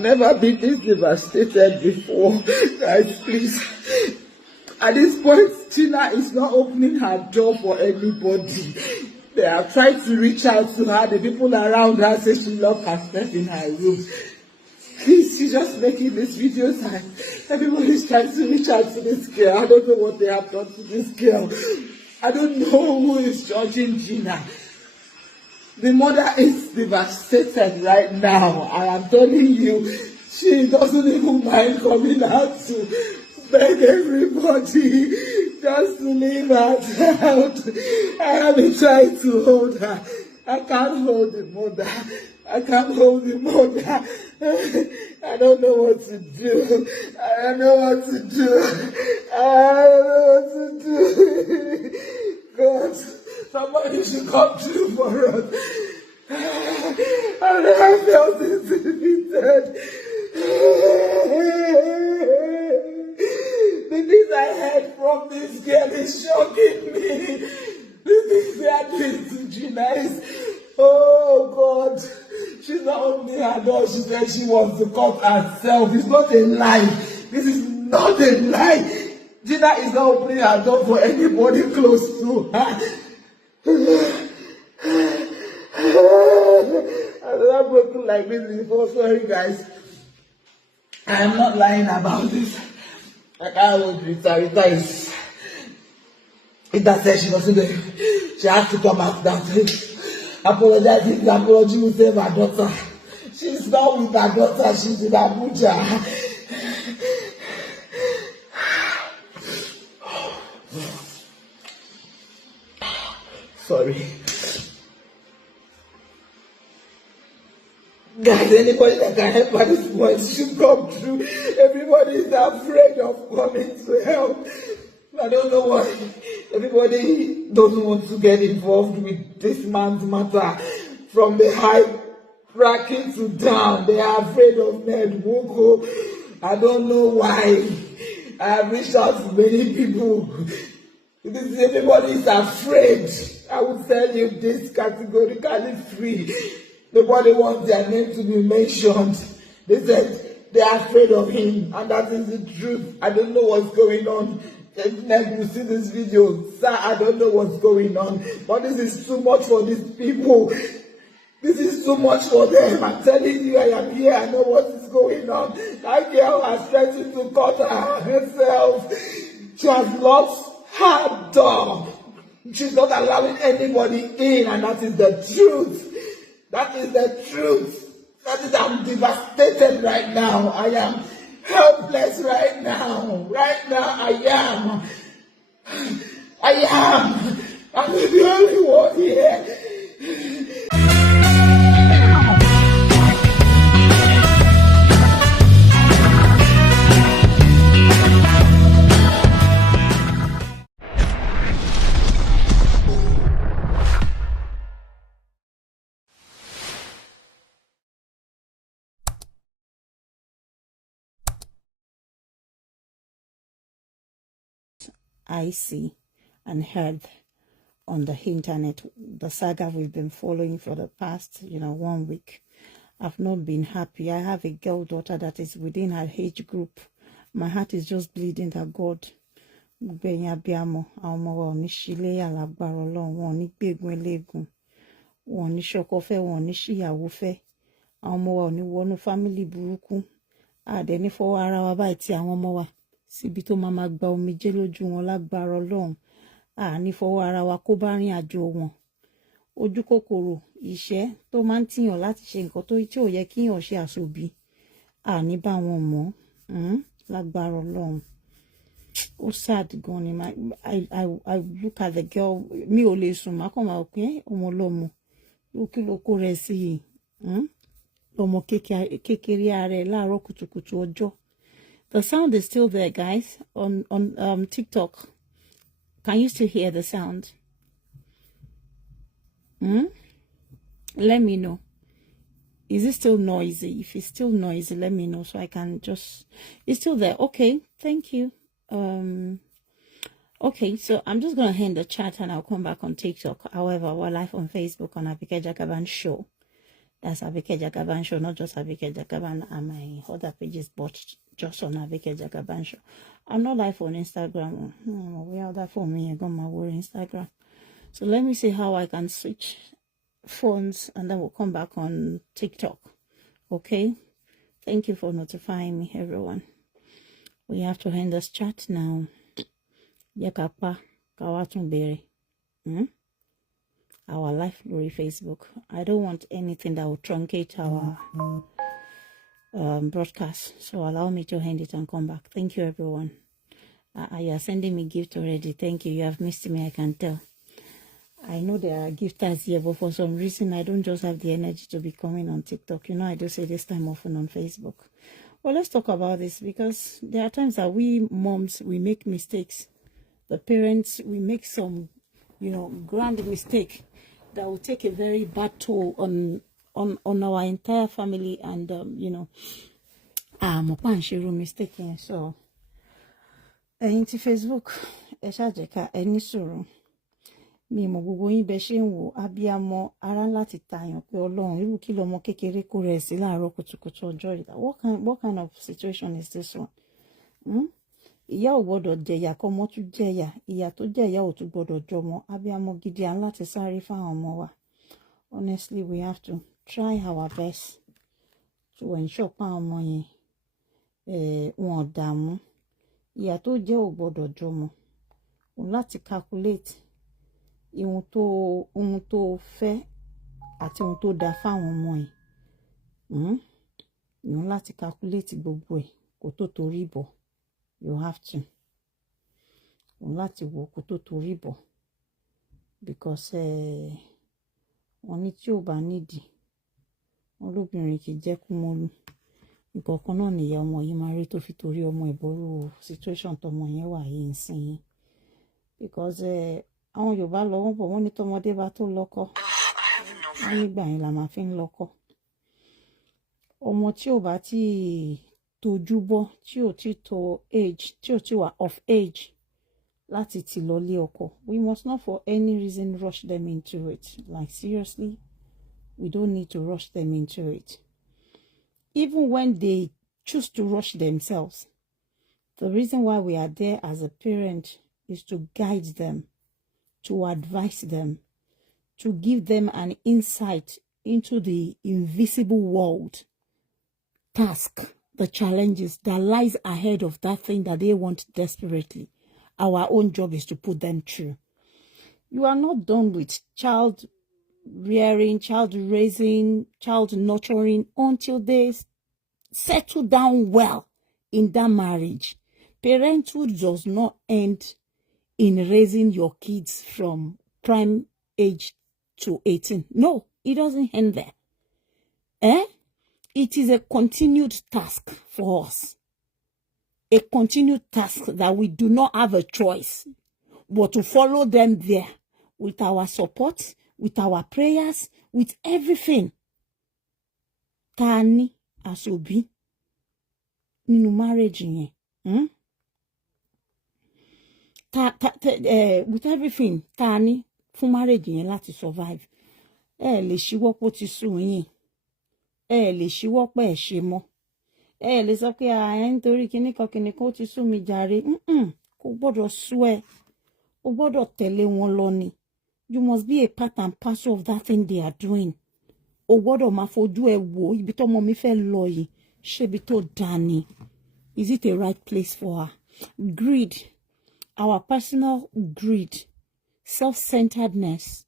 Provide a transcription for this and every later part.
Never been this devastated before. Guys, please. At this point, Tina is not opening her door for anybody. They have tried to reach out to her. The people around her say she locked herself in her room. Please, she's just making this video time. Everybody's trying to reach out to this girl. I don't know what they have done to this girl. I don't know who is judging Gina. The mother is devastated right now. I am telling you, she doesn't even mind coming out to beg everybody just to leave her out. I have been trying to hold her. I can't hold the mother. I can't hold the mother. I don't know what to do. I don't know what to do. I don't know what to do. God, somebody should come through for us. I've never felt this defeated. The things I heard from this girl is shocking me. The things they are doing to Gina is, oh God. She's not opening her door. She said she wants to cut herself. It's not a lie. This is not a lie. Gina is not opening her door for anybody close to her. I've never broken like this before. Sorry, guys. I am not lying about this. Like I would Rita is. Rita said she wasn't there. She has to come out that way. Apologizing. The apology will save her daughter. She's not with her daughter. She's in Abuja. Sorry. Guys, anybody that can help at this point should come through. Everybody is afraid of coming to help. I don't know why. Everybody doesn't want to get involved with this man's matter. From the high ranking to down, they are afraid of Ned Woko. I don't know why. I have reached out to many people. Everybody is afraid. I will tell you this categorically free. Nobody wants their name to be mentioned. They said they are afraid of him, and that is the truth. I don't know what's going on. Ned, you see this video, sir, I don't know what's going on. But this is too much for these people. This is too much for them. I'm telling you, I am here. I know what is going on. That girl has threatened to cut herself. She has lost her door. She's not allowing anybody in, and that is the truth. That is the truth. That is, I'm devastated right now. I am helpless right now. Right now, I am. I'm the only one here. I see and heard on the internet, the saga we've been following for the past, 1 week. I've not been happy. I have a girl daughter that is within her age group. My heart is just bleeding that God. Síbi tó máa gba omijé lójú wọn lágbára Ọlọ́run ní fọwọ́ ara wa kó bá rìn àjò wọn ojú kòkòrò ìṣẹ́ tó máa ń tìyàn láti ṣe nǹkan tí ò yẹ kíyàn ṣe àṣòbí ní bá wọn mọ̀ lágbára Ọlọ́run ó sad gan ni I look at the girl mi ò lè sùn má kàn máa pín ọmọ ọlọ́mọ kí ló kó rẹ sí yìí lọ́mọ kékeré ara ẹ̀ láàárọ̀ kùtùkùtù ọjọ́. The sound is still there, guys, on TikTok. Can you still hear the sound? Let me know. Is it still noisy? If it's still noisy, let me know so I can just... It's still there. Okay, thank you. Okay, so I'm just going to end the chat and I'll come back on TikTok. However, we're live on Facebook on Abike Jagaban Show. That's Abike Jagaban Show, not just Abike Jagaban and my other pages, but just on Abike Jagaban Show. I'm not live on Instagram. We are that for me. I got my word Instagram. So let me see how I can switch phones and then we'll come back on TikTok. Okay? Thank you for notifying me, everyone. We have to end this chat now. Yakapa Kawatunbere. Our live glory Facebook. I don't want anything that will truncate our broadcast. So allow me to end it and come back. Thank you, everyone. You are sending me gift already. Thank you. You have missed me, I can tell. I know there are gifters here, but for some reason, I don't just have the energy to be coming on TikTok. You know, I do say this time often on Facebook. Well, let's talk about this because there are times that we moms, we make mistakes. The parents, we make some, grand mistake that will take a very bad toll on our entire family and, mistake. So, into Facebook, mi mo gbogbo yín bẹ ṣe ń wò abiyamọ ara láti tàyàn pé Ọlọ́run irú kí lọmọ kékeré kó rẹ̀ sí láàárọ̀ kùtùkùtù ọjọ́ ìdá what kind of situation is this one? Ìyá ò gbọ́dọ̀ jẹ̀yà kọ́mọ tún jẹ̀yà ìyà tó jẹ̀yà ò tún gbọ́dọ̀ jọmọ abiyamọ gidi à ń láti sáré fáwọn ọmọ wa. Honestly, we have to try our best to ensure pa ọmọ yẹn wọn ò dààmú ìyà tó jẹ́ ò gbọ́dọ̀ jọmọ òun láti calculate ohun tó fẹ́ àti ohun tó dáa fáwọn ọmọ ẹ̀ ìyẹn láti calculate gbogbo ẹ̀ kó tó torí bọ̀ you have to òun láti wò kó tó torí bọ̀ because wọ́n ní tí ò bá nídìí wọn lóbìnrin kì í jẹ́ kú mọ́lú nǹkan kan náà nìyá ọmọ yìí máa rí tó fi torí ọmọ ìbọ̀rú situation tọmọ yẹn wà yìí ń sìn yín because àwọn Yorùbá lọ wọ́n bọ̀ wọ́n ní tọmọdé bá tó lọ́kọ wọ́n nígbà yẹn la máa fi ń lọ́kọ ọmọ tí ò bá tí tójú bọ́ tí ò tí tó age tí ò tí wà of age láti ti lọ lé ọkọ we must not for any reason rush them into it like seriously we don't need to rush them into it even when they choose to rush themselves the reason why we are there as a parent is to guide them, to advise them, to give them an insight into the invisible world, task, the challenges that lies ahead of that thing that they want desperately. Our own job is to put them through. You are not done with child rearing, child raising, child nurturing until they settle down well in that marriage. Parenthood does not end in raising your kids from prime age to 18. No, it doesn't end there. It is a continued task for us. A continued task that we do not have a choice but to follow them there with our support, with our prayers, with everything. Tani asobi nínú marriage yẹn. With everything tani fún marriage yẹn láti survive lè ṣíwọ́pọ̀ ti sùn yín lè ṣíwọ́pọ̀ ẹ̀ ṣe mọ́ lè sọ pé nítorí kíníkan ó ti sún mi jàre kò gbọ́dọ̀ sú ẹ o gbọ́dọ̀ tẹ̀lé wọn lọ ni you must be a part and parcel of that thing they are doing o gbọ́dọ̀ máa fojú ẹ wò ibi tọ́mọ mi fẹ́ lọ yìí ṣébi tó dáa ni is it a right place for her? Greed, our personal greed, self-centeredness,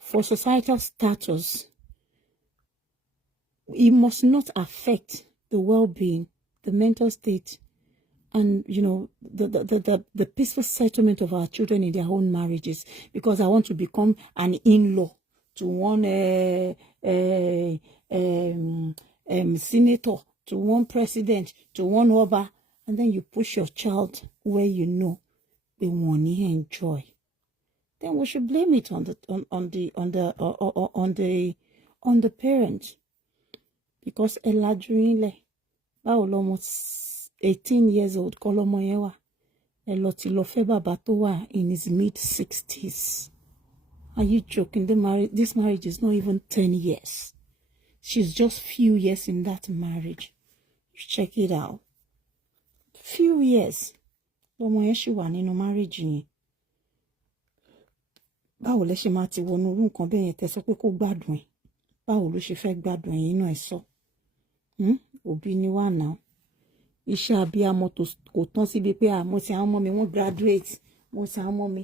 for societal status, it must not affect the well-being, the mental state, and the peaceful settlement of our children in their own marriages. Because I want to become an in-law to one senator, to one president, to one Oba, and then you push your child where you know they won't enjoy. Then we should blame it on the parent. Because Elajuinle, almost 18 years old, Kolomoyewa, Elotilo Feba Batowa in his mid-60s. Are you joking? This marriage is not even 10 years. She's just few years in that marriage. Check it out. Few years. Lọ́mọ yẹn ṣì wà nínú marriage yẹn. Báwo lẹ ṣe máa ti wọnú irú nǹkan bẹ́ẹ̀ yẹn tẹ́ sọ pé kó gbádùn ẹ̀? Báwo ló ṣe fẹ́ gbádùn ẹ̀ inú ẹ̀ sọ? Òbí ni wà náà. Iṣẹ́ abiyamọ kò tán síbi pé mo ti àwọn ọmọ mi wọ́n graduate. Mo ti àwọn ọmọ mi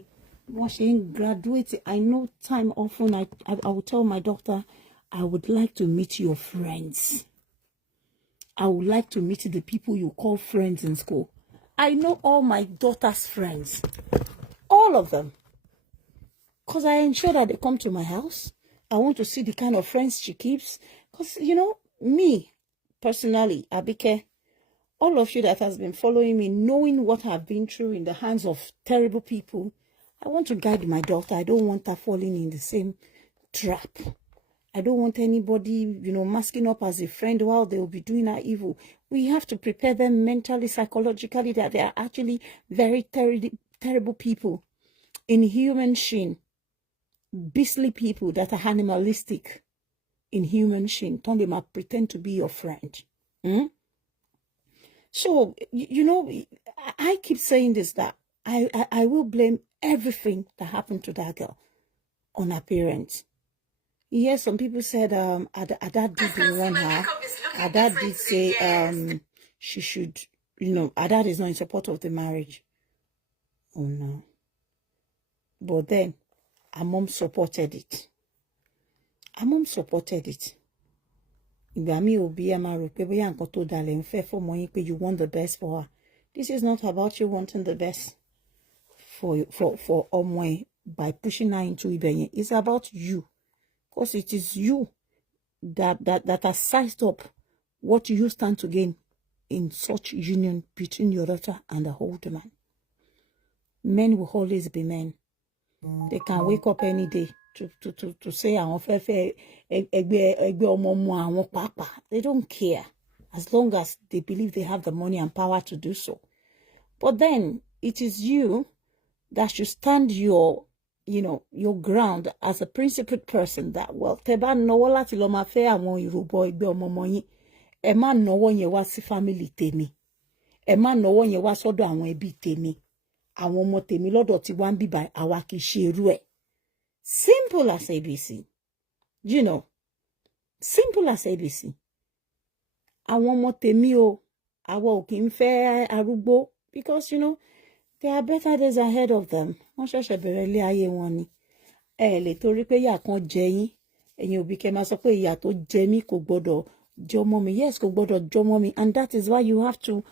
wọ́n ṣe ń graduate. I know time often I will tell my doctor, I would like to meet your friends. I would like to meet the people you call friends in school. I know all my daughter's friends. All of them. Because I ensure that they come to my house. I want to see the kind of friends she keeps. Because, me, personally, Abike, all of you that has been following me, knowing what I've been through in the hands of terrible people, I want to guide my daughter. I don't want her falling in the same trap. I don't want anybody, masking up as a friend while they will be doing her evil. We have to prepare them mentally, psychologically, that they are actually very terrible people in human sheen. Beastly people that are animalistic in human sheen. Don't they might pretend to be your friend. So, I keep saying this, that I will blame everything that happened to that girl on her parents. Yes, some people said Ada did warn her. Ada did say she should, Ada is not in support of the marriage. Oh no. But then her mom supported it. Her mom supported it. You want the best for her. This is not about you wanting the best for Omwe by pushing her into Ibenye. It's about you. Because it is you that has sized up what you stand to gain in such union between your daughter and the older man. Men will always be men. They can wake up any day to say they don't care as long as they believe they have the money and power to do so. But then it is you that should stand your ground as a principled person. That teba nowo láti lọ máa fẹ́ àwọn ìrúbọ ẹgbẹ́ ọmọ ọmọ yín, ẹ má náwó yẹn wá sí family tèmi, ẹ má náwó yẹn wá sọ́dọ̀ àwọn ẹbí tèmi, àwọn ọmọ tèmi lọ́dọ̀ tí wá ń bíbá àwa kì í ṣe irú ẹ̀. Simple as ABC. Simple as ABC. Àwọn ọmọ tèmi o, àwa ò kì í fẹ́ arúgbó, because there are better days ahead of them. Wọ́n ṣẹ̀ṣẹ̀ bẹ̀rẹ̀ ilé ayé wọn ni. Ẹ lè torí pé ìyà kan jẹ yín, ẹ̀yin òbí kẹ́ máa sọ pé ìyà tó jẹ mí kò gbọdọ̀ jọmọ mi. Yes, kò gbọdọ̀ jọmọ mi. And that is why you have to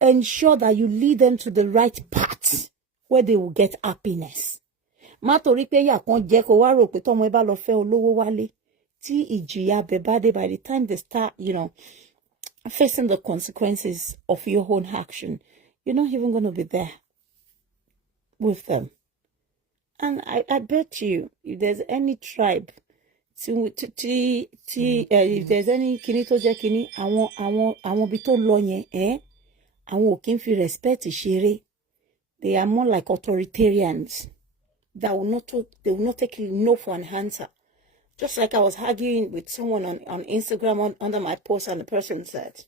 ensure that you lead them to the right path where they will get happiness. Má torí pé ìyà kan jẹ kó wá rò pé tọ́mọ ẹ bá lọ fẹ́ olówó wálé, tí ìjìyà bẹ̀ bá dé, by the time they start, facing the consequences of your own action, you're not even going to be there with them. And I bet you, if there's any tribe, if there's any kini tó jẹ́ kini, àwọn bí tó lọ yẹn, àwọn ò kí ń fi respect ṣeré. They are more like authoritarians. They will not take no for an answer. Just like I was arguing with someone on Instagram under my post, and the person said,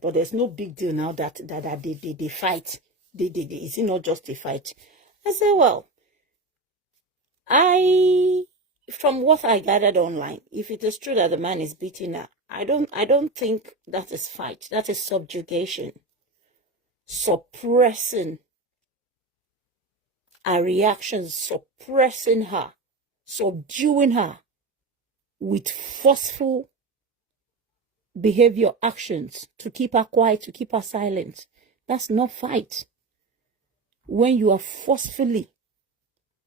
but there's no big deal now that they fight. Is it not just a fight? I said, well, from what I gathered online, if it is true that the man is beating her, I don't think that is fight. That is subjugation. Suppressing her reactions, suppressing her, subduing her with forceful behavior, actions to keep her quiet, to keep her silent. That's not fight. When you are forcefully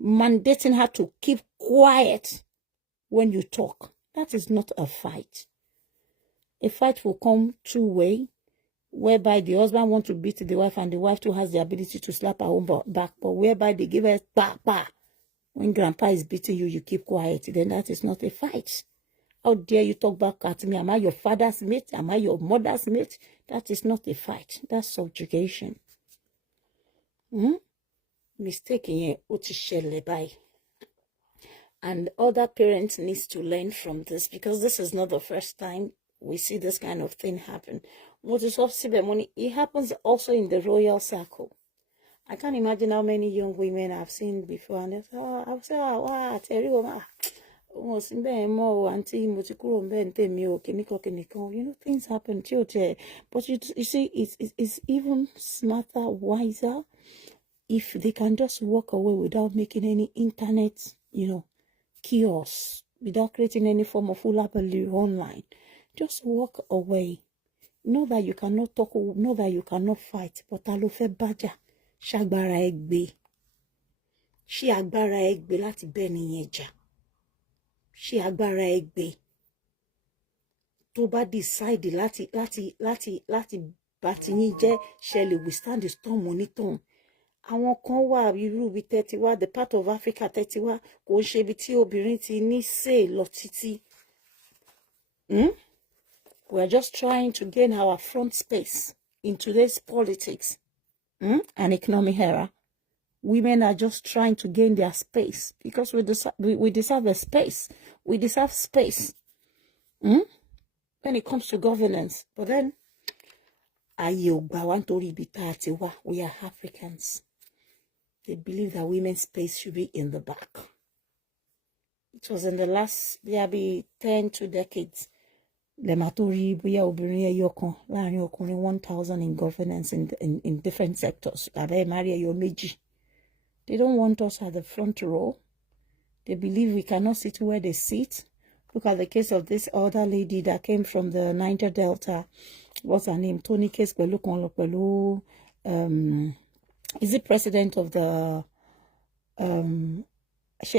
mandating her to keep quiet when you talk, that is not a fight. A fight will come two-way, whereby the husband wants to beat the wife and the wife too has the ability to slap her own back, but whereby they give her pa. When grandpa is beating you, you keep quiet. Then that is not a fight. How dare you talk back at me? Am I your father's mate? Am I your mother's mate? That is not a fight. That's subjugation. Mistake here, ó ti ṣẹlẹ̀ báyìí. And other parents need to learn from this, because this is not the first time we see this kind of thing happen. It happens also in the royal circle. I can't imagine how many young women I've seen before, and they say, oh, I've said, wow, you know, things happen too. But you see, it's even smarter, wiser, if they can just walk away without making any internet, you know, chaos, without creating any form of ulabalu online. Just walk away. Know that you cannot talk, know that you cannot fight, but alofe baja, shagbara egbe. She agbára egbe láti bẹ́ni yẹn jà. She agbára egbe. Tó bá decide láti bá ti yín jẹ́, ṣé lè withstand the storm onítọ̀hún. Àwọn kan wà irú ibi tẹ́tí wá, the part of Africa tẹ́tí wá, kò ń ṣe ibi tí obìnrin ti ní say lọ títí. We're just trying to gain our front space in today's politics and economic era. Women are just trying to gain their space because we deserve a space. We deserve space when it comes to governance. But then, we are Africans. They believe that women's space should be in the back. It was in the last maybe 2 decades. The matori buya obìnrin ẹyọ kan láàrin ọkùnrin 1,000 in governance in different sectors. Abe Maria Yomeji. They don't want us at the front row. They believe we cannot sit where they sit. Look at the case of this other lady that came from the Niger Delta. What's her name? Tony Case Pelu. Is it president of the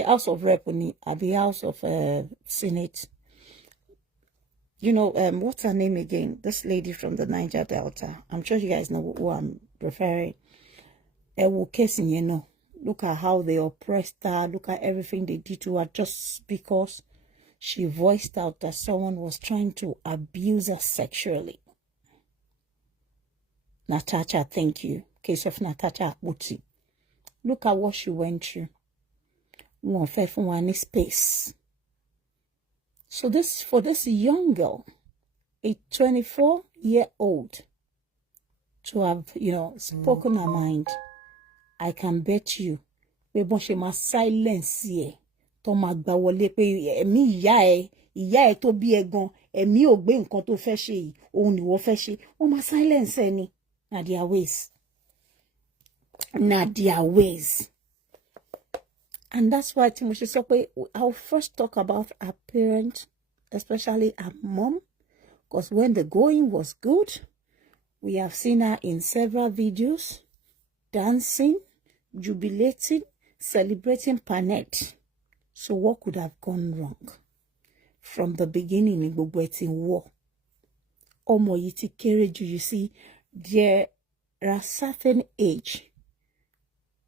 House of Rep, at the House of Senate? You know, what's her name again? This lady from the Niger Delta. I'm sure you guys know who I'm referring. Look at how they oppressed her. Look at everything they did to her just because she voiced out that someone was trying to abuse her sexually. Natasha, thank you. Case of Natasha Akbuti. Look at what she went through. One fair from one space. So for this young girl, a 24-year-old, to have, you know, spoken her mind, I can bet you, we she must silence ye. To ma gba wọlé pé èmi ìyá ẹ tó bí ẹ gan, èmi ò gbé nǹkan tó fẹ́ ṣe yìí, òun ni wọ́n fẹ́ ṣe. Wọ́n ma silence ẹ ni. Na their ways. Na their ways. And that's why Timothy said, I'll first talk about our parents, especially our mom, because when the going was good, we have seen her in several videos, dancing, jubilating, celebrating Panet. So what could have gone wrong? From the beginning, in Gbogbo war. Omo yiti kereju, you see, there are certain age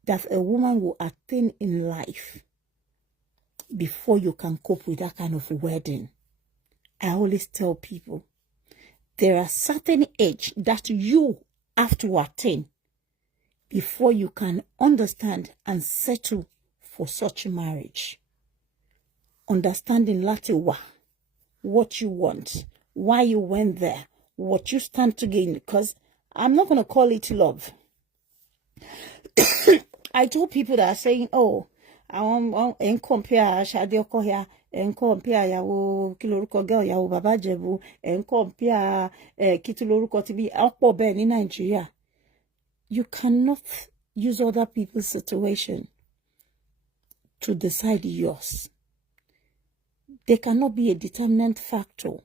that a woman will attain in life before you can cope with that kind of wedding. I always tell people, there are certain age that you have to attain before you can understand and settle for such marriage. Understanding Latiwa, what you want, why you went there, what you stand to gain, because I'm not going to call it love. I told people that are saying, oh, I want compare Shade Okoya, and compare Yawo Kiloruko Girl, Yawo Baba Jebu, and compare Kituloruko to be Akpo Ben in Nigeria. You cannot use other people's situation to decide yours. They cannot be a determinant factor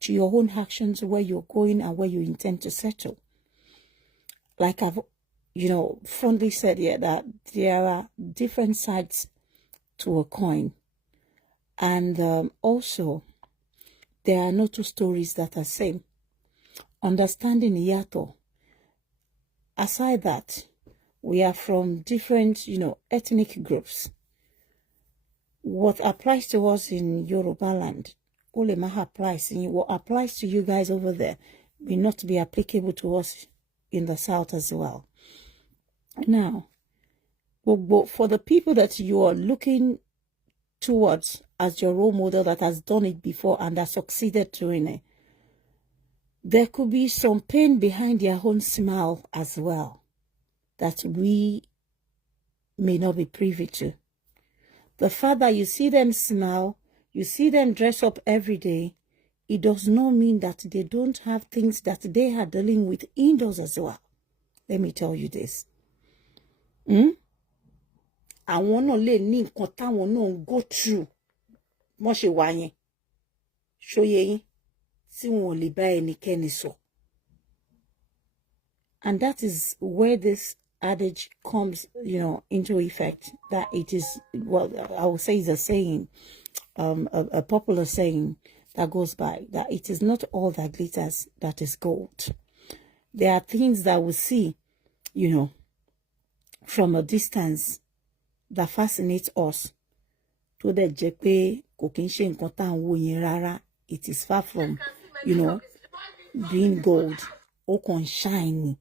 to your own actions, where you're going and where you intend to settle. Like I've, you know, fondly said here, that there are different sides to a coin. And also, there are no two stories that are same. Understanding Yato. Aside that, we are from different, you know, ethnic groups. What applies to us in Yoruba land, Olemaha applies, and what applies to you guys over there may not be applicable to us in the south as well. Now, for the people that you are looking towards as your role model that has done it before and has succeeded doing it, there could be some pain behind their own smile as well that we may not be privy to. The fact that you see them smile, you see them dress up every day, it does not mean that they don't have things that they are dealing with indoors as well. Let me tell you this. Àwọn náà lè ní nǹkan táwọn náà go through. Mo ṣe wà yẹn. Ṣóyé yín tí wọn ò lè bá ẹnikẹ́ni sọ. And that is where this adage comes, into effect. That it is, well, I will say it's a saying, a popular saying that goes by, that it is not all that glitters that is gold. There are things that we see, from a distance that fascinates us. To the jepe kokinshe nkota nwoyin rara. It is far from, being gold. O kon shine.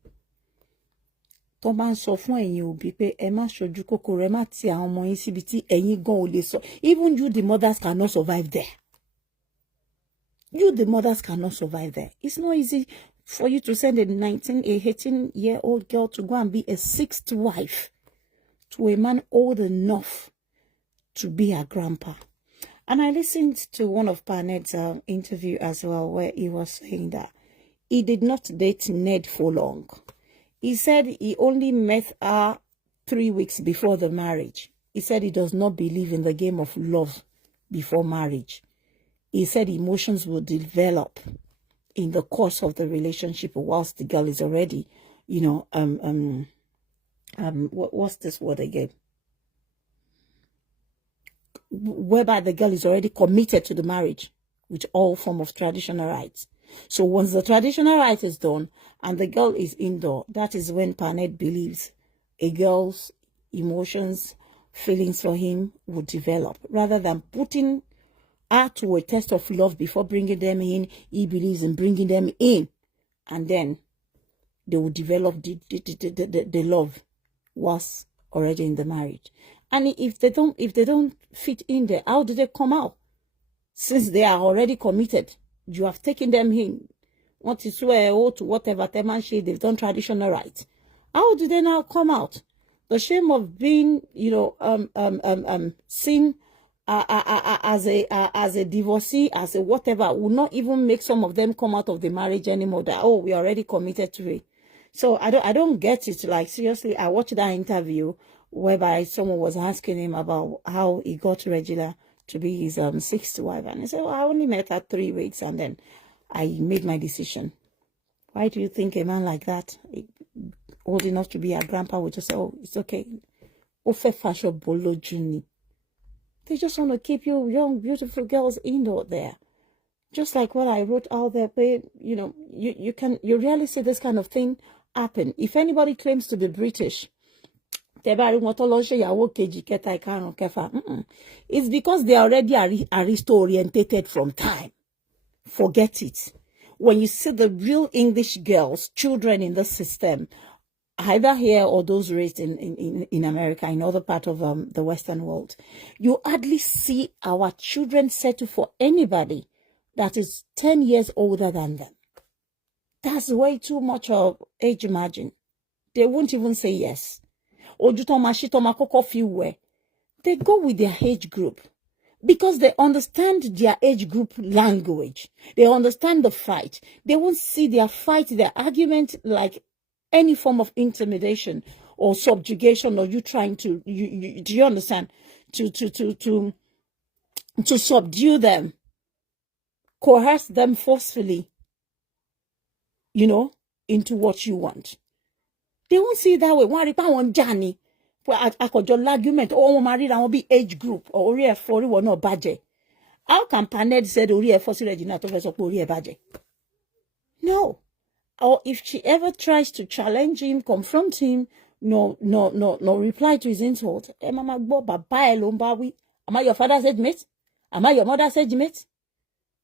Tó bá ń sọ fún ẹ̀yin òbí pé ẹ má ṣojú kòkòrò, ẹ má ti àwọn ọmọ yín síbi tí ẹ̀yin gan ò lè sọ. Even you, the mothers, cannot survive there. You, the mothers, cannot survive there. It's not easy for you to send a 18-year-old girl to go and be a sixth wife to a man old enough to be her grandpa. And I listened to one of Panet's interview as well, where he was saying that he did not date Ned for long. He said he only met her 3 weeks before the marriage. He said he does not believe in the game of love before marriage. He said emotions will develop in the course of the relationship whilst the girl is already, what's this word again? Whereby the girl is already committed to the marriage with all form of traditional rites. So once the traditional rite is done and the girl is indoor, that is when Panet believes a girl's emotions, feelings for him will develop. Rather than putting her to a test of love before bringing them in, he believes in bringing them in. And then they will develop the love was already in the marriage. And if they don't fit in there, how do they come out? Since they are already committed, you have taken them in. What is where to whatever they've done traditional rites. How do they now come out? The shame of being, seen as a divorcee, as a whatever, will not even make some of them come out of the marriage anymore. That we are already committed to it. So I don't get it. Like seriously, I watched that interview whereby someone was asking him about how he got Regina to be his sixth wife, and he said, "Well, I only met her 3 weeks, and then I made my decision." Why do you think a man like that, old enough to be a grandpa, would just say, "Oh, it's okay"? They just want to keep you young, beautiful girls indoor there. Just like what I wrote out there, where, you rarely see this kind of thing happen. If anybody claims to be British, it's because they are already aristo-orientated from time. Forget it. When you see the real English girls, children in the system, either here or those raised in America, in other part of the Western world, you hardly see our children settle for anybody that is 10 years older than them. That's way too much of age margin. They won't even say yes. They go with their age group because they understand their age group language. They understand the fight. They won't see their fight, their argument like any form of intimidation or subjugation, or you trying to, do you understand? To subdue them, coerce them forcefully, into what you want. They won't see it that way. One journey, I could just argument. Oh, married, I will be age group or ori for will not budget. How can Paned said ori for Regina to first ori budget? No. Or if she ever tries to challenge him, confront him, no reply to his insult. Am I your father's age mate? Am I your mother's age mate?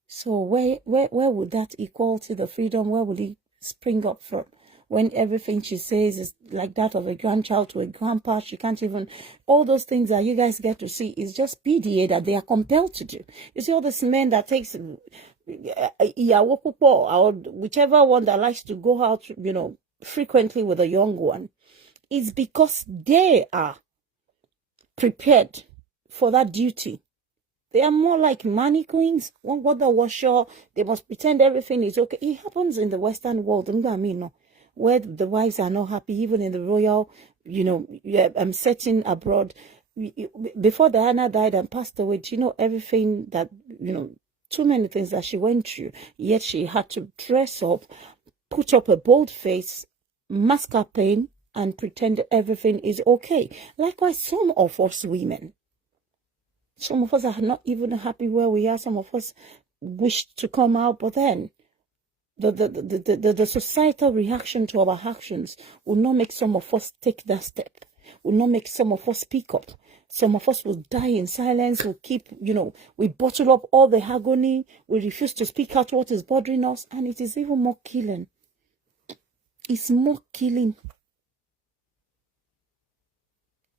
So where would that equality, the freedom, where will it spring up from? when everything she says is like that of a grandchild to a grandpa. She can't even, all those things that you guys get to see is just PDA that they are compelled to do. You see all these men that takes or whichever one that likes to go out, frequently with a young one, is because they are prepared for that duty. They are more like mannequins. One got the washer, they must pretend everything is okay. It happens in the Western world, where the wives are not happy, even in the royal, setting abroad. Before Diana died and passed away, do you know everything that, too many things that she went through, yet she had to dress up, put up a bold face, mask her pain, and pretend everything is okay. Likewise, some of us women, some of us are not even happy where we are. Some of us wish to come out, but then the societal reaction to our actions will not make some of us take that step, will not make some of us speak up. Some of us will die in silence, will keep, we bottle up all the agony, we refuse to speak out what is bothering us, and it is even more killing. It's more killing.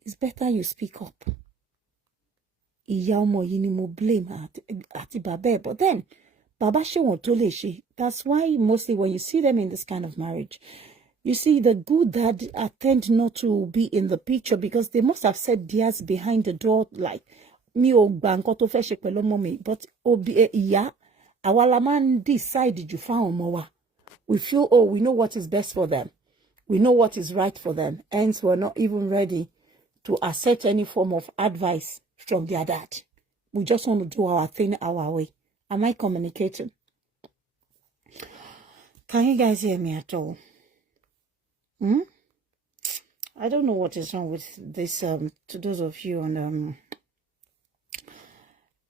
It's better you speak up. Ìyá ọmọ yìí ni mo blame àti bàbá ẹ̀, but then bàbá ṣe wọ́n tó lè ṣe. That's why mostly when you see them in this kind of marriage, you see the good dad tend not to be in the picture because they must have said theirs behind the door, like mi ò gbà nǹkan tó fẹ́ ṣe pẹ̀lú ọmọ mi, but ìyá àwa la máa ń decide jù fáwọn ọmọ wa. We feel, we know what is best for them. We know what is right for them. Hence, we're not even ready to accept any form of advice from their dad. We just want to do our thing our way. Am I communicating? Can you guys hear me at all? I don't know what is wrong with this, to those of you on,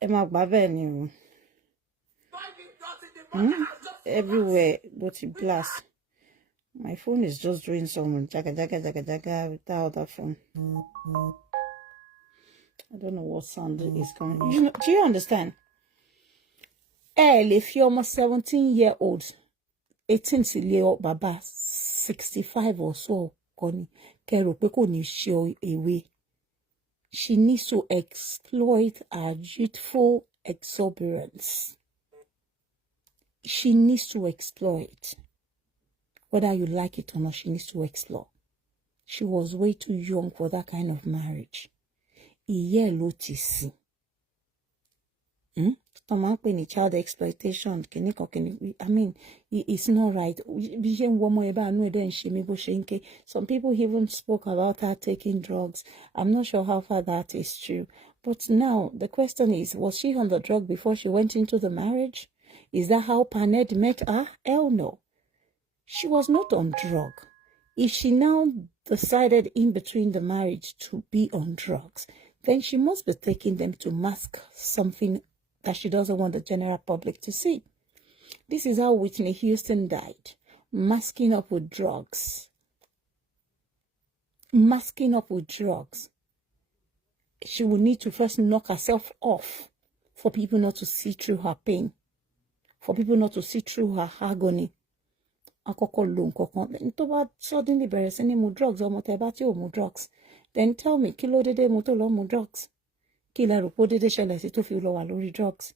Emma Babeni. Everywhere, but it blast. My phone is just doing some jaga without that phone. I don't know what sound is coming. Do you understand? If you're almost 17-year-old, 18 baba 65 or so, she needs to exploit her youthful exuberance. She needs to exploit. Whether you like it or not, she needs to explore. She was way too young for that kind of marriage. Child exploitation. I mean, it's not right. Some people even spoke about her taking drugs. I'm not sure how far that is true. But now, the question is, was she on the drug before she went into the marriage? Is that how Ned met her? Hell no. She was not on drug. If she now decided in between the marriage to be on drugs, then she must be taking them to mask something that she doesn't want the general public to see. This is how Whitney Houston died. Masking up with drugs. Masking up with drugs. She will need to first knock herself off for people not to see through her pain. For people not to see through her agony. Suddenly there's any more drugs or more drugs. Then tell me, kilo dede motolo more drugs. Kila rupo dede shele si to feel lower lori drugs.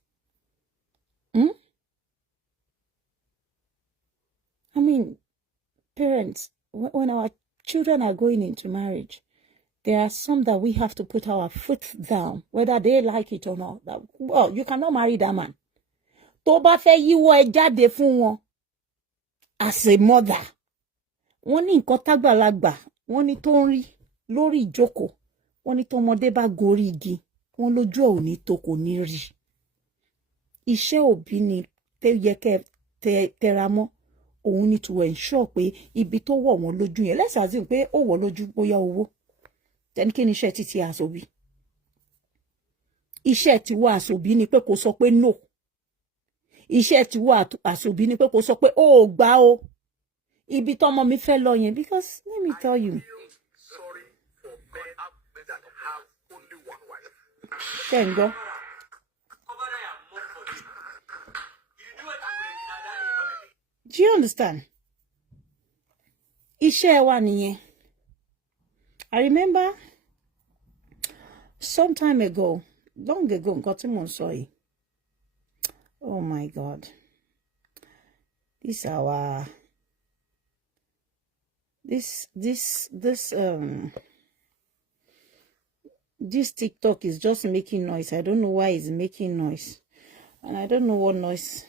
I mean, parents, when our children are going into marriage, there are some that we have to put our foot down, whether they like it or not. That, well, you cannot marry that man. Tó bá fẹ́ yíwọ́ ẹ jáde fún wọn. As a mother, wọ́n ní nǹkan tágbàlagbà, wọ́n ní tó ń rí lórí ìjókòó, wọ́n ní tọmọdé bá gorí igi, wọ́n lójú ò ní tó kò ní rí. Iṣẹ́ òbí ni tẹ́ yẹ kẹ́ tẹra mọ́, òun ní to ensure pé ibi tó wọ̀ wọ́n lójú yẹn, let's assume pé ó wọ̀ lójú bóyá owó. Then kí ni iṣẹ́ títí àṣòbí? Iṣẹ́ tiwa àṣòbí ni pé kó sọ pé no. Iṣẹ́ tiwa àṣòbí ni pé kó sọ pé ó gbà o. Ibi tọ́mọ mi fẹ́ lọ yẹn, because let me tell you. Ṣé ń gbọ́? Do you understand? Iṣẹ́ wa nìyẹn. I remember some time ago, long ago, nǹkan tí mò ń sọ yìí. Oh my God. This TikTok is just making noise. I don't know why it's making noise. And I don't know what noise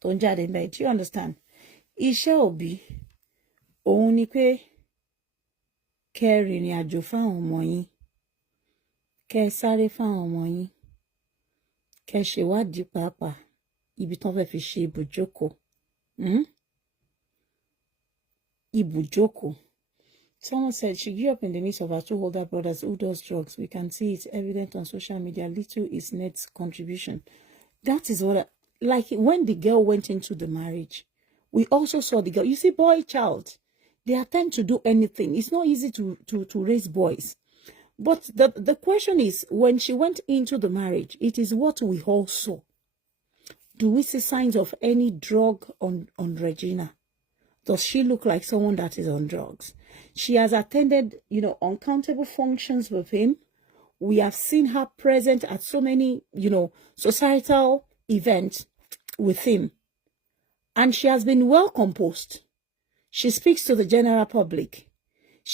tó ń jáde ńbẹ̀. Do you understand? Iṣẹ́ òbí òun ni pé kẹ́ rìnrìn àjò fáwọn ọmọ yín, kẹ́ sáré fáwọn ọmọ yín, kẹ́ ṣèwádìí pàápàá ibi tán fẹ́ fi ṣe ibùjókòó. Ibùjókòó. Someone said she grew up in the midst of her two older brothers who does drugs. We can see it's evident on social media. Little is Ned's contribution. That is what, like when the girl went into the marriage, we also saw the girl. You see, boy child, they attempt to do anything. It's not easy to raise boys. But the question is, when she went into the marriage, it is what we all saw. Do we see signs of any drug on Regina? Does she look like someone that is on drugs? She has attended, uncountable functions with him. We have seen her present at so many, societal events with him. And she has been well composed. She speaks to the general public.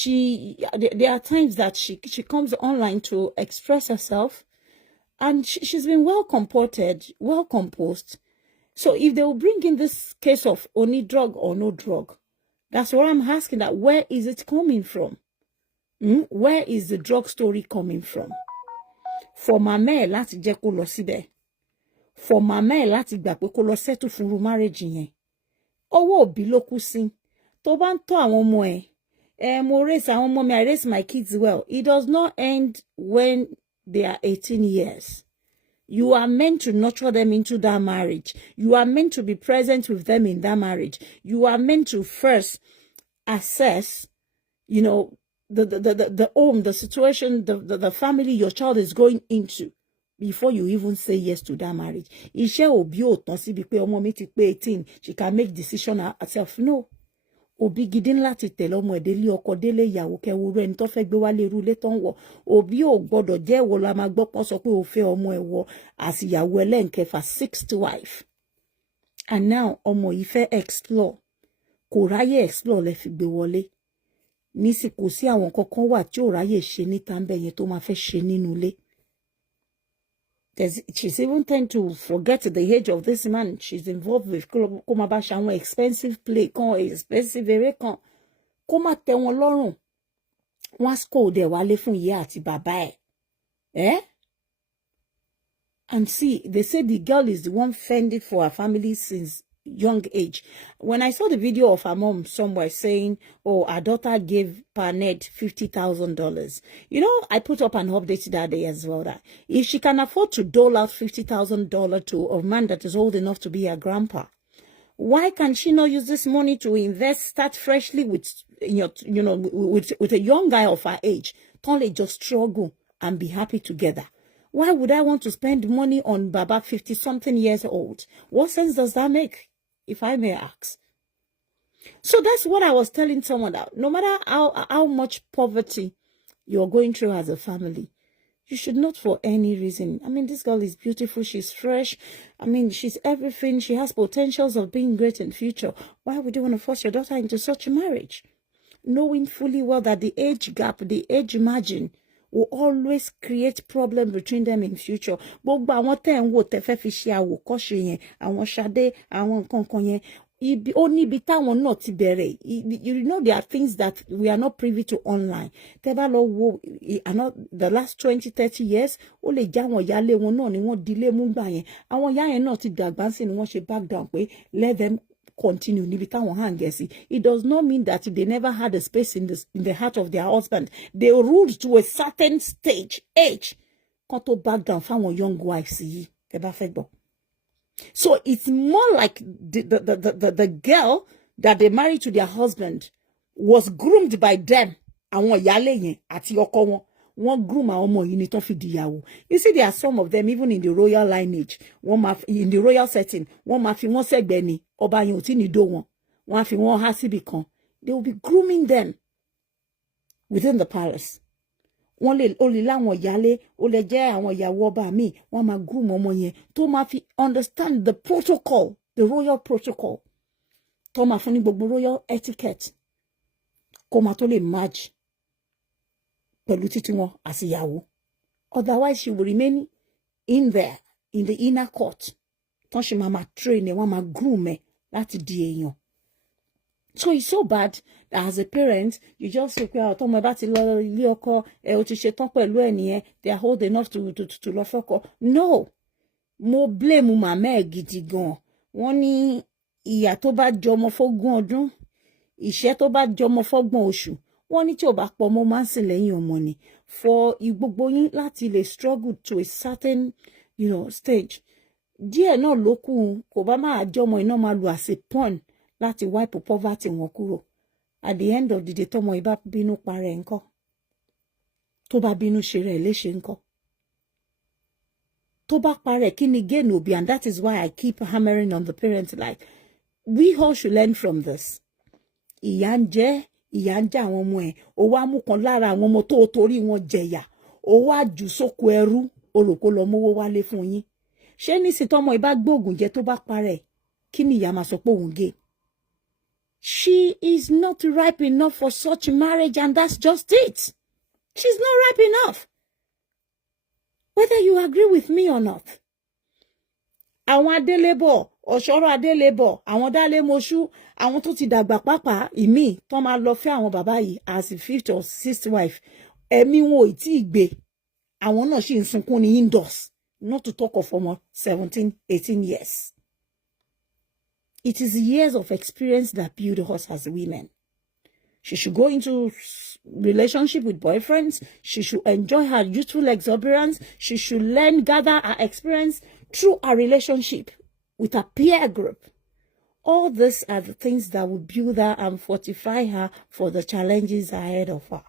There are times that she comes online to express herself. And she's been well comported, well composed. So if they will bring in this case of only drug or no drug, that's what I'm asking, that where is it coming from? Where is the drug story coming from? For mama ẹ̀ láti jẹ́ kó lọ síbẹ̀. For mama ẹ̀ láti gbà pé kó lọ settle fún marriage yẹn. Owó òbí ló kú sí. Tó bá ń tọ́ àwọn ọmọ ẹ̀, mo raise àwọn ọmọ mi, I raise my kids well. It does not end when they are 18 years. You are meant to nurture them into that marriage. You are meant to be present with them in that marriage. You are meant to first assess, the home, the situation, the family your child is going into before you even say yes to that marriage. Iṣẹ́ òbí ò tán síbi pé ọmọ mi ti pé 18, she can make decision herself. No. Òbí gidi ńlá ti tẹ̀lé ọmọ ẹ̀dẹ́lé ọkọ délé ìyàwó kẹwòrú ẹni tó fẹ́ gbé wálé irú ilé tó ń wọ̀. Òbí ò gbọ́dọ̀ jẹ́ ìwọ la máa gbọ́ pọ́n sọ pé ó fẹ́ ọmọ ẹ̀ wọ àsìyàwó ẹlẹ́nkẹfà 6th wife. And now ọmọ yìí fẹ́ explore. Kò ráyè explore lẹ fi gbé wọlé. Nísì kò sí àwọn kankan wà tí ò ráyè ṣe níta ńbẹ̀ yẹn tó máa fẹ́ ṣe nínú ilé. She's even tend to forget the age of this man she's involved with. Kó má bá ṣe àwọn expensive play kan, expensive eré kan. Kó má tẹ́ wọn lọ́rùn. Wọ́n scold ẹ̀ wálé fún ìyá àti bàbá ẹ̀. And see, they say the girl is the one fending for her family since young age. When I saw the video of her mom somewhere saying, oh, her daughter gave Ned $50,000. I put up an update that day as well that if she can afford to dole out $50,000 to a man that is old enough to be her grandpa, why can she not use this money to invest, start freshly with, with a young guy of her age? Don't just struggle and be happy together. Why would I want to spend money on Baba 50-something years old? What sense does that make, if I may ask? So that's what I was telling someone, that no matter how much poverty you're going through as a family, you should not for any reason. I mean, this girl is beautiful. She's fresh. I mean, she's everything. She has potentials of being great in future. Why would you want to force your daughter into such a marriage? Knowing fully well that the age gap, the age margin will always create problem between them in future. Gbogbo àwọn tẹ́ ń wò tẹ́ fẹ́ fi ṣe àwòkọ́ṣe yẹn, àwọn Ṣadé, àwọn nǹkan kan yẹn, ó níbi táwọn náà ti bẹ̀rẹ̀. There are things that we are not privy to online. Tẹ́ bá lọ wo the last 20-30 years, ó lè jẹ́ àwọn ìyálé wọn náà ni wọ́n dilé mú gbà yẹn. Àwọn ìyá yẹn náà ti dàgbà sí ni wọ́n ṣe back down pé let them continue níbi táwọn hàn gẹ̀ẹ́sì. It does not mean that they never had a space in the heart of their husband. They ruled to a certain age. Kan tó back down fáwọn young wives yìí. Ẹ bá fẹ́ gbọ́. So it's more like the girl that they married to their husband was groomed by them. Àwọn ìyálé yẹn àti ọkọ wọn. Wọ́n groom àwọn ọmọ yìí ni tó fi dìyàwó. You see, there are some of them, even in the royal lineage, in the royal setting, wọ́n máa fi wọ́n sẹ́gbẹ̀ẹ́ ni, ọba yẹn ò tí ní dó wọn. Wọ́n á fi wọ́n há síbì kan. They will be grooming them within the palace. Wọ́n lè ó lè láwọn ìyálé, ó lè jẹ́ àwọn ìyàwó ọba mi, wọ́n máa groom ọmọ yẹn tó máa fi understand the protocol, the royal protocol. Tó máa fún ní gbogbo royal etiquette. Kó máa tó lè match pẹ̀lú títí wọn àti ìyàwó. Otherwise, she will remain in there, in the inner court. Tán ṣe máa train ẹ̀, wọ́n máa groom ẹ̀ láti di èèyàn. So it's so bad that as a parent, you just say, "Well, tọ́mọ bá ti lọ ilé ọkọ, ó ti ṣetán pẹ̀lú ẹ̀ nìyẹn, they are old enough to lọ fọ́kọ." No, mo blame màmá ẹ̀ gidi gan. Wọ́n ní ìyà tó bá jọmọ fógún ọdún, ìṣẹ́ tó bá jọmọ fọ́gbọ̀n oṣù. Wọ́n ní tí ò bá pọ̀ ọmọ máa ń sìn lẹ́yìn ọmọ ni. For gbogbo yín láti lè struggle to a certain, stage. Díẹ̀ náà ló kù, kò bá máa jọmọ iná máa lu as a pawn láti wipe poverty wọn kúrò. At the end of the day, tọ́mọ ìbá bínú parẹ́ ńkọ́? Tó bá bínú ṣe rẹ̀ léṣe ńkọ́? Tó bá parẹ́ kí ni gain òbí? And that is why I keep hammering on the parents, like, we all should learn from this. Ìyà ń jẹ àwọn ọmọ ẹ̀, ó wá mú kan lára àwọn ọmọ tó torí wọn jẹ̀yà, ó wá jù sóko ẹrú, olùkó lọ mówó wálé fún yín. Ṣé nísìn tọ́mọ ìbá gbóògùn jẹ tó bá parẹ́, kí ni ìyá máa sọ pé òun gé? She is not ripe enough for such marriage, and that's just it. She's not ripe enough. Whether you agree with me or not. Àwọn adélébọ̀, ọ̀ṣọ́rọ̀ adélébọ̀, àwọn dálémoṣú, àwọn tó ti dàgbà pàápàá, ìmí tó máa lọ fẹ́ àwọn bàbá yìí as a fifth or sixth wife. Ẹ̀mí wọn ò tí ì gbé. Àwọn náà ṣì ń sunkún ní indoors. Not to talk of ọmọ 17, 18 years. It is years of experience that build us as women. She should go into relationship with boyfriends. She should enjoy her youthful exuberance. She should gather her experience through a relationship with a peer group. All these are the things that will build her and fortify her for the challenges ahead of her.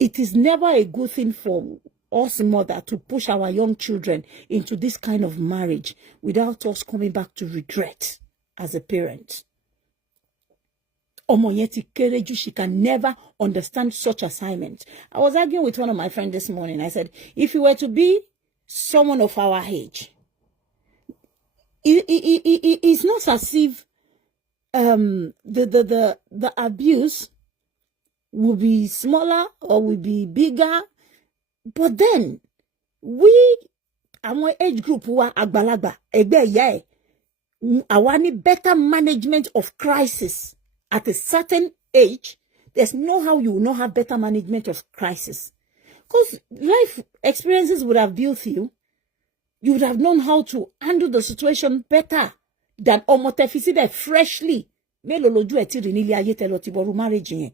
It is never a good thing for us mother to push our young children into this kind of marriage without us coming back to regret as a parent. Ọmọ yẹn ti kéré jù, she can never understand such assignment. I was arguing with one of my friends this morning. I said, if you were to be someone of our age, it's not as if the abuse will be smaller or will be bigger. But then, our age group wa àgbàlagbà, ẹgbẹ́ ìyá ẹ̀, àwa ní better management of crisis. At a certain age, there's no how you will not have better management of crisis. Because life experiences would have built you. You would have known how to handle the situation better than ọmọ tẹfisi bẹ́ẹ̀ freshly. Mélòó lójú ẹ̀ tí rí nílé ayé tẹ lọ ti bọ̀rù marriage yẹn.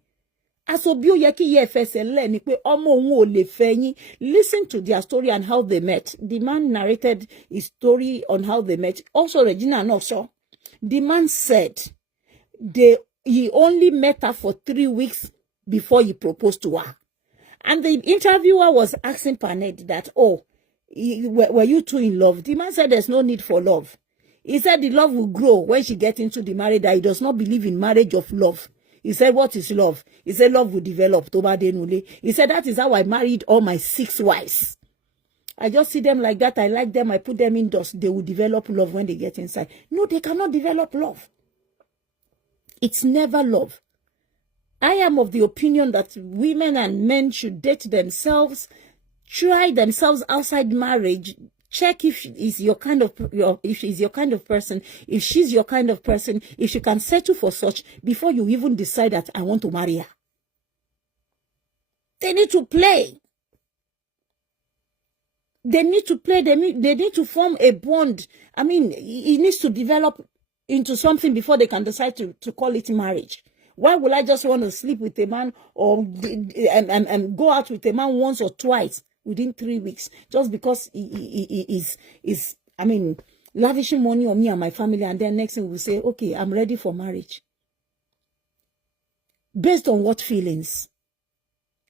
Aso bí ó yẹ kí yẹ fẹsẹ̀ lẹ̀ ni pé ọmọ òun ò lè fẹ́ yín. Listen to their story and how they met. The man narrated his story on how they met. Also, Regina náà sọ. The man said he only met her for 3 weeks before he proposed to her. And the interviewer was asking Paned that, were you two in love? The man said there's no need for love. He said the love will grow when she gets into the marriage, that he does not believe in marriage of love. He said, what is love? He said, love will develop. He said, that is how I married all my 6 wives. I just see them like that. I like them. I put them indoors. They will develop love when they get inside. No, they cannot develop love. It's never love. I am of the opinion that women and men should date themselves, try themselves outside marriage, check if she's your kind of person, if she's your kind of person, if she can settle for such before you even decide that I want to marry her. They need to play. They need to play. They need to form a bond. I mean, it needs to develop into something before they can decide to call it marriage. Why would I just want to sleep with a man and go out with a man once or twice within 3 weeks just because he is lavishing money on me and my family, and then next thing we say, okay, I'm ready for marriage. Based on what feelings?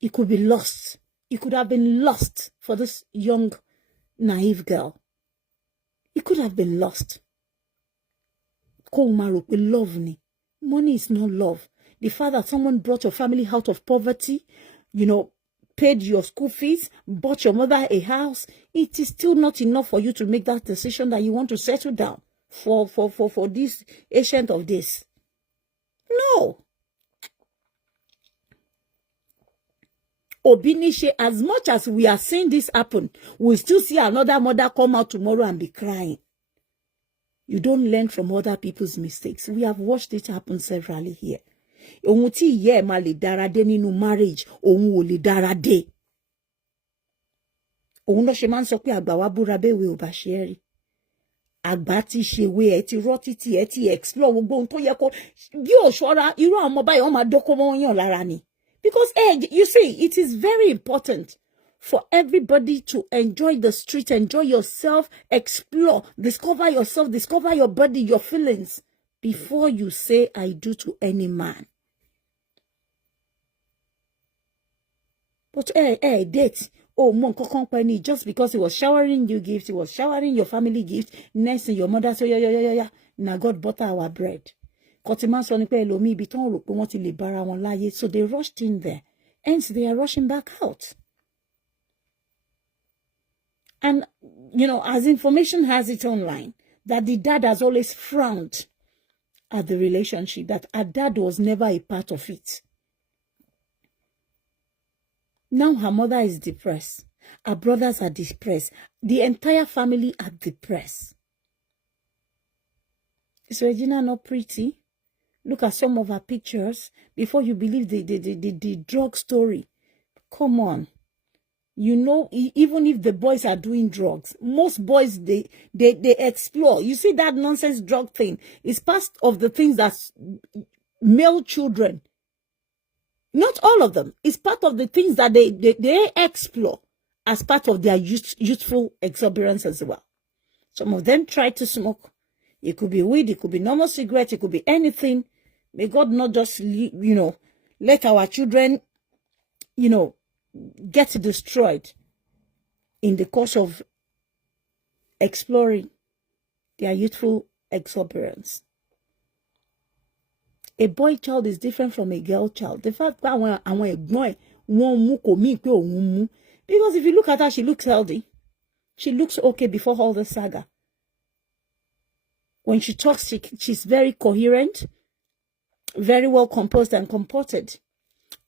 It could be lost. It could have been lost for this young, naive girl. It could have been lost. love ni. Money is not love. The fact that someone brought your family out of poverty, paid your school fees, bought your mother a house, it is still not enough for you to make that decision that you want to settle down for this ancient of this. No. Obinishe, as much as we are seeing this happen, we still see another mother come out tomorrow and be crying. You don't learn from other people's mistakes. We have watched it happen severally here. Ohun tí ìyá ẹ̀ máa lè dára dé nínú marriage, ohun ò lè dára dé. Ohun ló ṣe máa ń sọ pé àgbà wa búra béèwe ò bá ṣe é rí. Àgbà ti ṣèwé ẹ̀ ti rọ́ títí ẹ̀ ti explore gbogbo ohun tó yẹ kó bí ò ṣọ́ra irú àwọn ọmọ báyìí wọ́n máa dókó mọ́ yàn lára ni. Because you see, it is very important for everybody to enjoy the street, enjoy yourself, explore, discover yourself, discover your body, your feelings, before you say I do to any man. But date. Oh, mon company, just because he was showering you gifts, he was showering your family gifts, next thing your mother say, yeah. Now God butter our bread. Kotiman sọ ni pé ẹlòmíì ibi tán rò pé wọ́n ti lè bára wọn láyé, so they rushed in there. Hence, they are rushing back out. And, as information has it online, that the dad has always frowned at the relationship, that her dad was never a part of it. Now her mother is depressed. Her brothers are depressed. The entire family are depressed. Is Regina not pretty? Look at some of her pictures before you believe the drug story. Come on. Even if the boys are doing drugs, most boys, they explore. You see that nonsense drug thing is part of the things that male children, not all of them, it's part of the things that they explore as part of their youthful exuberance as well. Some of them try to smoke. It could be weed, it could be normal cigarette, it could be anything. May God not just, let our children, get destroyed in the course of exploring their youthful exuberance. A boy child is different from a girl child. The fact that when because if you look at her, she looks healthy. She looks okay before all the saga. When she talks, she's very coherent, very well composed and comported.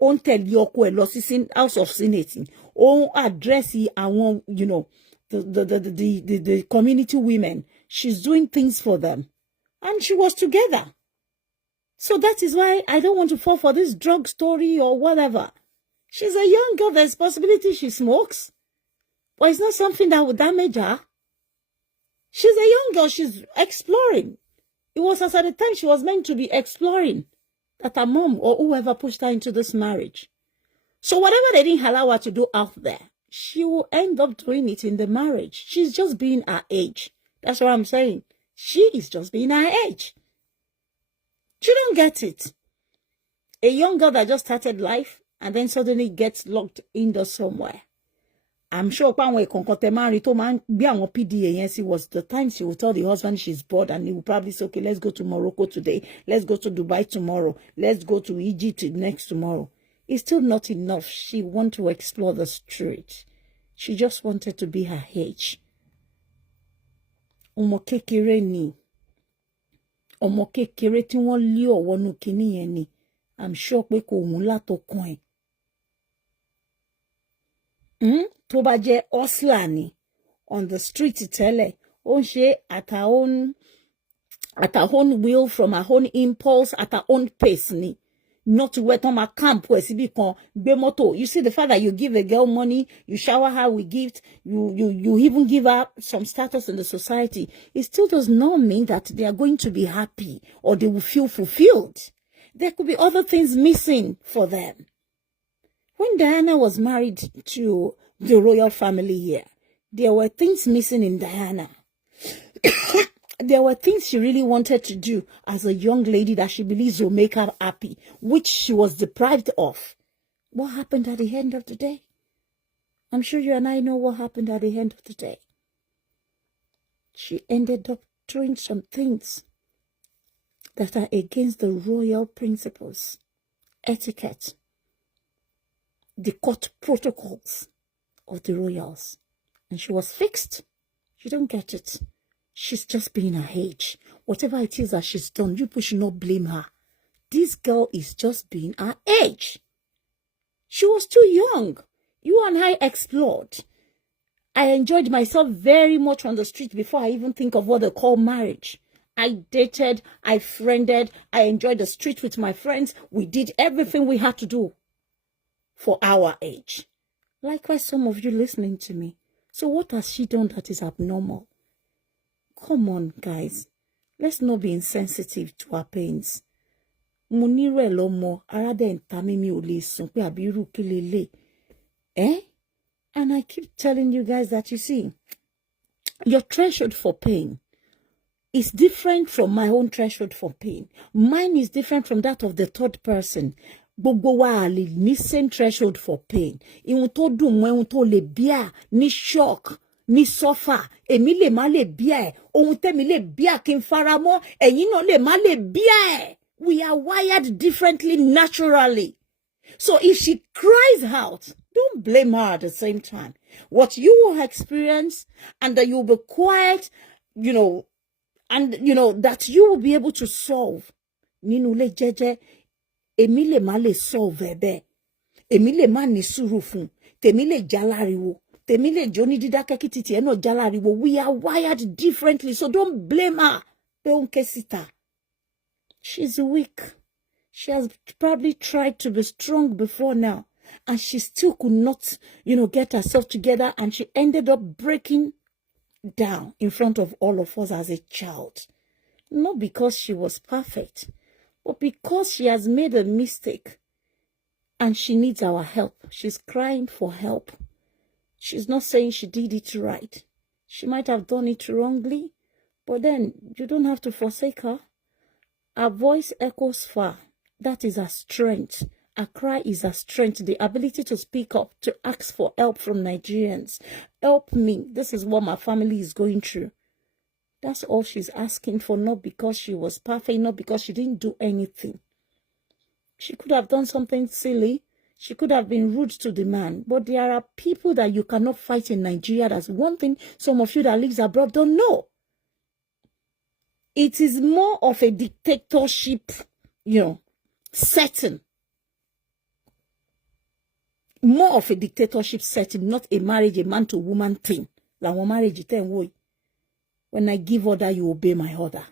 On tell Yoko a House of Senate. On address the community women. She's doing things for them. And she was together. So that is why I don't want to fall for this drug story or whatever. She's a young girl. There's possibility she smokes. But it's not something that would damage her. She's a young girl. She's exploring. It was as at the time she was meant to be exploring that her mom or whoever pushed her into this marriage. So whatever they didn't allow her to do out there, she will end up doing it in the marriage. She's just being her age. That's what I'm saying. She is just being her age. She don't get it. A young girl that just started life and then suddenly gets locked indoors somewhere. I'm sure PDA was the time she will tell the husband she's bored and he will probably say, okay, let's go to Morocco today. Let's go to Dubai tomorrow. Let's go to Egypt next tomorrow. It's still not enough. She wanted to explore the street. She just wanted to be her age. Ọmọ kékeré ni. Ọmọ kékeré tí wọ́n lé ọ̀wọ́nú kíní yẹn ni. I'm sure pé kò wùn látọkàn ẹ̀. Tó bá jẹ́ hustler ni on the street tẹ́lẹ̀, ó ń ṣe at her own will, from her own impulse, at her own pace ni. Not to wait on my camp where síbí kan gbé mọ́tò. You see the fact that you give a girl money, you shower her with gifts, you even give her some status in the society. It still does not mean that they are going to be happy or they will feel fulfilled. There could be other things missing for them. When Diana was married to the royal family here, there were things missing in Diana. There were things she really wanted to do as a young lady that she believes will make her happy, which she was deprived of. What happened at the end of the day? I'm sure you and I know what happened at the end of the day. She ended up doing some things that are against the royal principles, etiquette, the court protocols of the royals. And she was fixed. You don't get it. She's just being her age. Whatever it is that she's done, you people should not blame her. This girl is just being her age. She was too young. You and I explored. I enjoyed myself very much on the street before I even think of what they call marriage. I dated, I friended, I enjoyed the street with my friends. We did everything we had to do for our age. Likewise, some of you listening to me. So what has she done that is abnormal? Come on, guys. Let's not be insensitive to our pains. Munire lomo arade ntamimi ole sun pe abiru kilele. And I keep telling you guys that, you see, your threshold for pain is different from my own threshold for pain. Mine is different from that of the third person. Gbogbo wa le ní same threshold for pain. Ihun tó dùn mọ́ ihun tó lè bíà ní shock, ní suffer. Èmi lè má lè bíà ẹ̀. Ohun tẹ́mi lè bíà kí n fara mọ́. Ẹ̀yin náà lè má lè bíà ẹ̀. We are wired differently naturally. So if she cries out, don't blame her at the same time. What you will experience, and that you'll be quiet, and that you will be able to solve. Nínú ilé jẹ́jẹ́, èmi lè má lè solve bẹ́ẹ̀. Èmi lè má ní sùúrù fún. Tèmi lè jáláriwo. Tèmi lè jó ní dídákẹ́ kí títí ẹ̀ náà jáláriwo. We are wired differently, so don't blame her. Don't kesita. She's weak. She has probably tried to be strong before now, and she still could not, get herself together, and she ended up breaking down in front of all of us as a child. Not because she was perfect, but because she has made a mistake, and she needs our help. She's crying for help. She's not saying she did it right. She might have done it wrongly, but then you don't have to forsake her. Her voice echoes far. That is her strength. Her cry is her strength. The ability to speak up, to ask for help from Nigerians. Help me. This is what my family is going through. That's all she's asking for, not because she was perfect, not because she didn't do anything. She could have done something silly. She could have been rude to the man. But there are people that you cannot fight in Nigeria. That's one thing some of you that live abroad don't know. It is more of a dictatorship, setting. More of a dictatorship setting, not a marriage, a man to woman thing. Like one marriage, when I give order, you obey my order.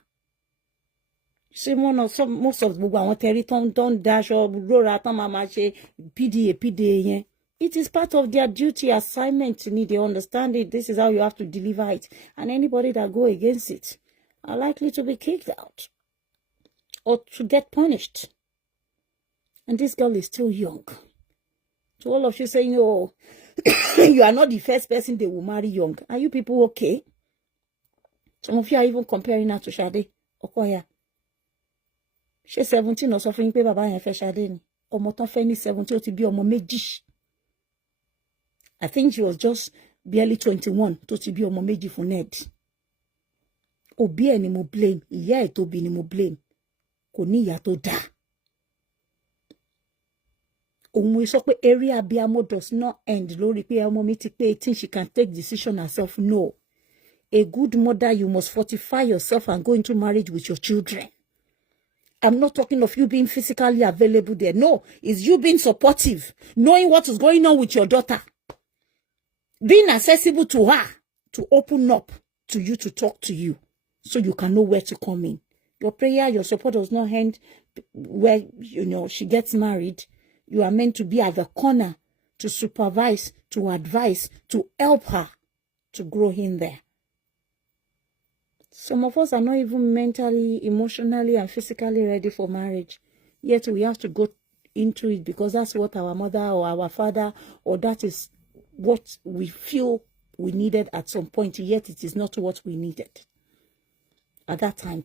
You see, most of the people don't dash or PDA. It is part of their duty assignment to me. They understand it. This is how you have to deliver it. And anybody that go against it are likely to be kicked out or to get punished. And this girl is still young. To all of you saying, oh, you are not the first person they will marry young. Are you people okay? Some of you are even comparing her to Shade Okoya. She's 17 or suffering pé bàbá yẹn fẹ́ Shade ni. Ọmọ tán fẹ́ ní 17 ó ti bí ọmọ méjì. I think she was just barely 21 tó ti bí ọmọ méjì fún Ned. Òbí ẹ̀ ni mo blame, ìyá ẹ̀ tó bí ni mo blame. Kò ní ìyá tó dá. Òun sọ pé area abiyamọ does not end lórí pé ọmọ mi ti pé 18, she can take decision herself. No. A good mother, you must fortify yourself and go into marriage with your children. I'm not talking of you being physically available there. No, it's you being supportive, knowing what is going on with your daughter, being accessible to her, to open up to you, to talk to you, so you can know where to come in. Your prayer, your support does not end where, she gets married. You are meant to be at the corner to supervise, to advise, to help her to grow in there. Some of us are not even mentally, emotionally, and physically ready for marriage. Yet we have to go into it because that's what our mother or our father, or that is what we feel we needed at some point. Yet it is not what we needed at that time.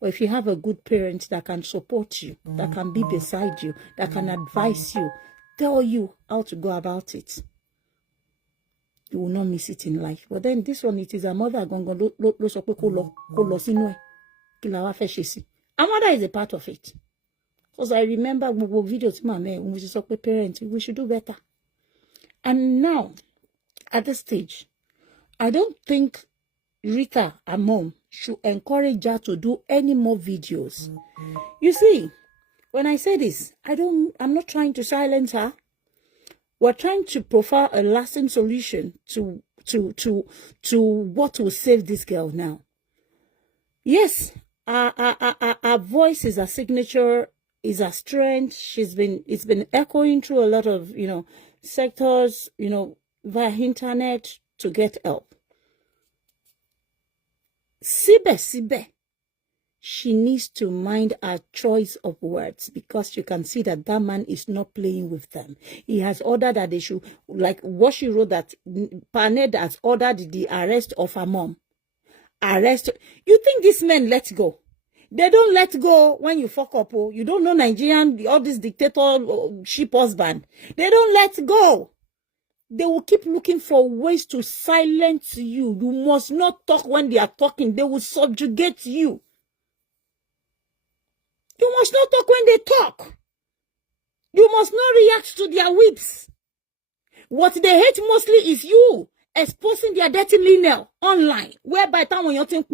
Or if you have a good parent that can support you, that can be beside you, that can advise you, tell you how to go about it, you will not miss it in life. But then this one, it is a mother going to lo so pe ko lo sínú ẹ̀. Kilawa Feshisi. And mother is a part of it. Because I remember videos when we saw parenting, we should do better. And now, at this stage, I don't think Rita, her mom, should encourage her to do any more videos. You see, when I say this, I'm not trying to silence her. We're trying to provide a lasting solution to what will save this girl now. Yes, our voice is a signature, is a strength. It's been echoing through a lot of, sectors, via internet to get help. Sibe, she needs to mind her choice of words, because you can see that man is not playing with them. He has ordered that they should, like what she wrote, that Paned has ordered the arrest of her mom. Arrest. You think these men let go? They don't let go when you fuck up. Oh. You don't know Nigerian, all this dictatorship husband. They don't let go. They will keep looking for ways to silence you. You must not talk when they are talking. They will subjugate you. You must not talk when they talk. You must not react to their whips. What they hate mostly is you exposing their dirty linen online, whereby you think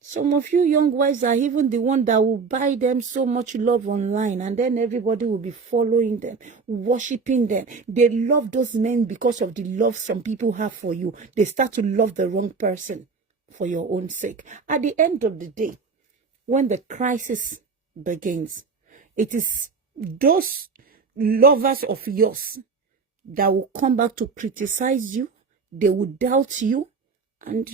some of you young wives are even the one that will buy them so much love online, and then everybody will be following them, worshiping them. They love those men because of the love some people have for you. They start to love the wrong person for your own sake. At the end of the day, when the crisis begins, it is those lovers of yours that will come back to criticize you. They will doubt you, and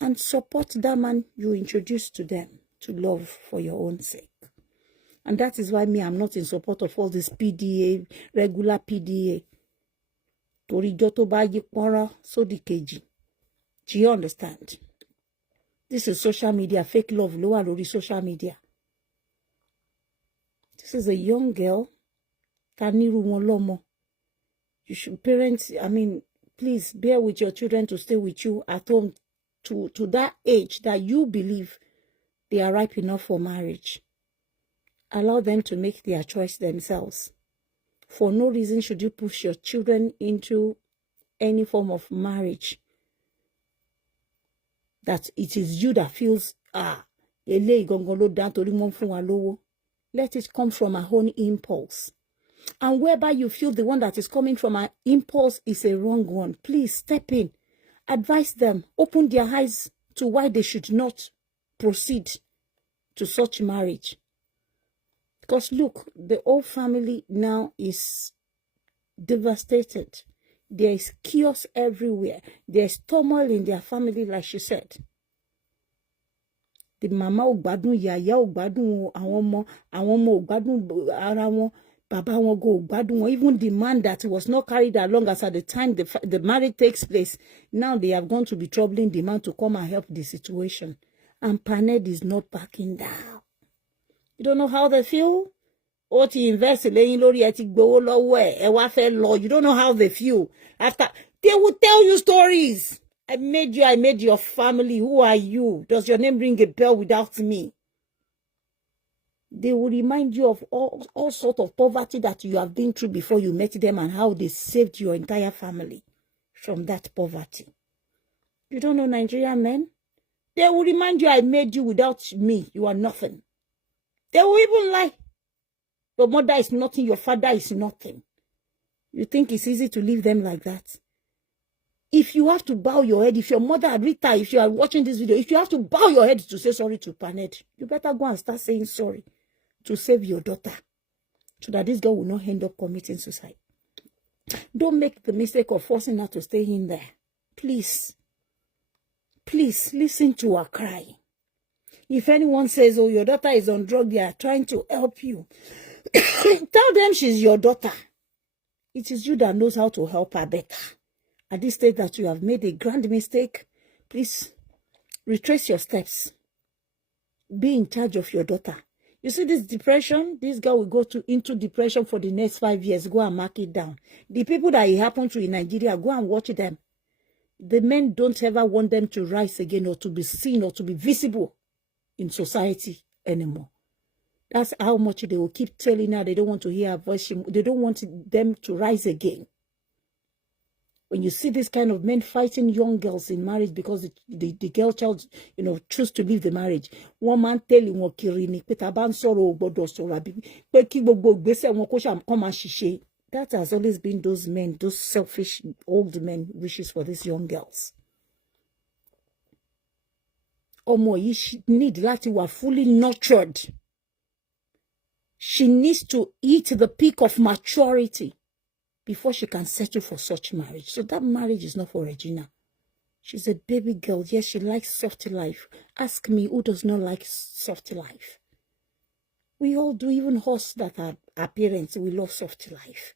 and support that man you introduce to them to love for your own sake. And that is why I'm not in support of all this PDA, regular PDA. Do you understand? This is social media, fake love, lower social media. This is a young girl. You should, parents, please bear with your children to stay with you at home to that age that you believe they are ripe enough for marriage. Allow them to make their choice themselves. For no reason should you push your children into any form of marriage that it is you that feels, let it come from our own impulse. And whereby you feel the one that is coming from our impulse is a wrong one, please step in. Advise them, open their eyes to why they should not proceed to such marriage. Because look, the whole family now is devastated. There is chaos everywhere. There is turmoil in their family, like she said. The mama ogbadun, yaya ogbadun, àwọn ọmọ ogbadun ara wọn. Baba won't go badun, even the man that was not carried along as at the time the marriage takes place. Now they have gone to be troubling the man to come and help the situation. And Paned is not backing down. You don't know how they feel? You don't know how they feel. After they will tell you stories. I made your family. Who are you? Does your name ring a bell without me? They will remind you of all sorts of poverty that you have been through before you met them, and how they saved your entire family from that poverty. You don't know Nigerian men? They will remind you, I made you, without me, you are nothing. They will even lie. Your mother is nothing, your father is nothing. You think it's easy to leave them like that? If you have to bow your head, if your mother, Rita, if you are watching this video, if you have to bow your head to say sorry to Paned, you better go and start saying sorry to save your daughter, so that this girl will not end up committing suicide. Don't make the mistake of forcing her to stay in there. Please, please listen to her cry. If anyone says, oh, your daughter is on drugs, they are trying to help you, tell them she's your daughter. It is you that knows how to help her better. At this stage that you have made a grand mistake, please retrace your steps. Be in charge of your daughter. You see this depression, this girl will go into depression for the next 5 years. Go and mark it down. The people that it happened to in Nigeria, go and watch them. The men don't ever want them to rise again or to be seen or to be visible in society anymore. That's how much they will keep telling her they don't want to hear her voice. They don't want them to rise again. When you see this kind of men fighting young girls in marriage because the girl child, choose to leave the marriage. One man telling wọn kiri ni pé tá bá ń sọ̀rọ̀ ò gbọ́dọ̀ sọ̀rọ̀ àbí pé kí gbogbo ìgbésẹ̀ wọn kó ṣàm kàn máa ṣiṣẹ́. That has always been those men, those selfish old men wishes for these young girls. Ọmọ yìí need láti wà fully nurtured. She needs to hit the peak of maturity before she can settle for such marriage. So that marriage is not for Regina. She's a baby girl. Yes, she likes soft life. Ask me, who does not like soft life? We all do, even us that are our parents, we love soft life.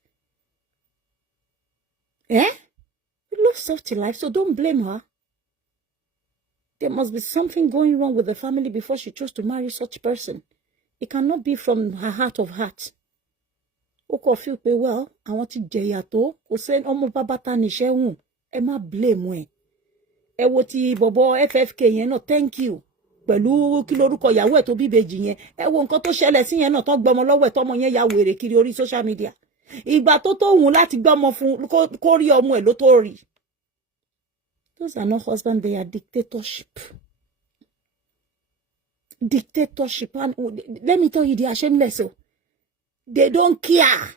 Eh? We love soft life, so don't blame her. There must be something going wrong with the family before she chose to marry such person. It cannot be from her heart of heart. Ó kò feel pé well, àwọn tí jẹ̀yà tó, kò sẹ́ni ọmọ bàbá ta níṣẹ́ hùn, ẹ má blame ẹ̀. Ẹ wo ti bọ̀bọ̀ FFK yẹn náà, thank you. Pẹ̀lú kí lórúkọ ìyàwó ẹ̀ tó bí ìbejì yẹn. Ẹ wo nǹkan tó ṣẹlẹ̀ sí yẹn náà tán gbọ́mọ lọ́wọ́ ẹ̀ tọ́mọ yẹn ya wèrè kiri orí social media. Ìgbà tó hùn láti gbọ́mọ fún kó rí ọmọ ẹ̀ ló tó rí. Those are not husband, they are dictatorship. Dictatorship. And let me tell you, they are shameless. So they don't care.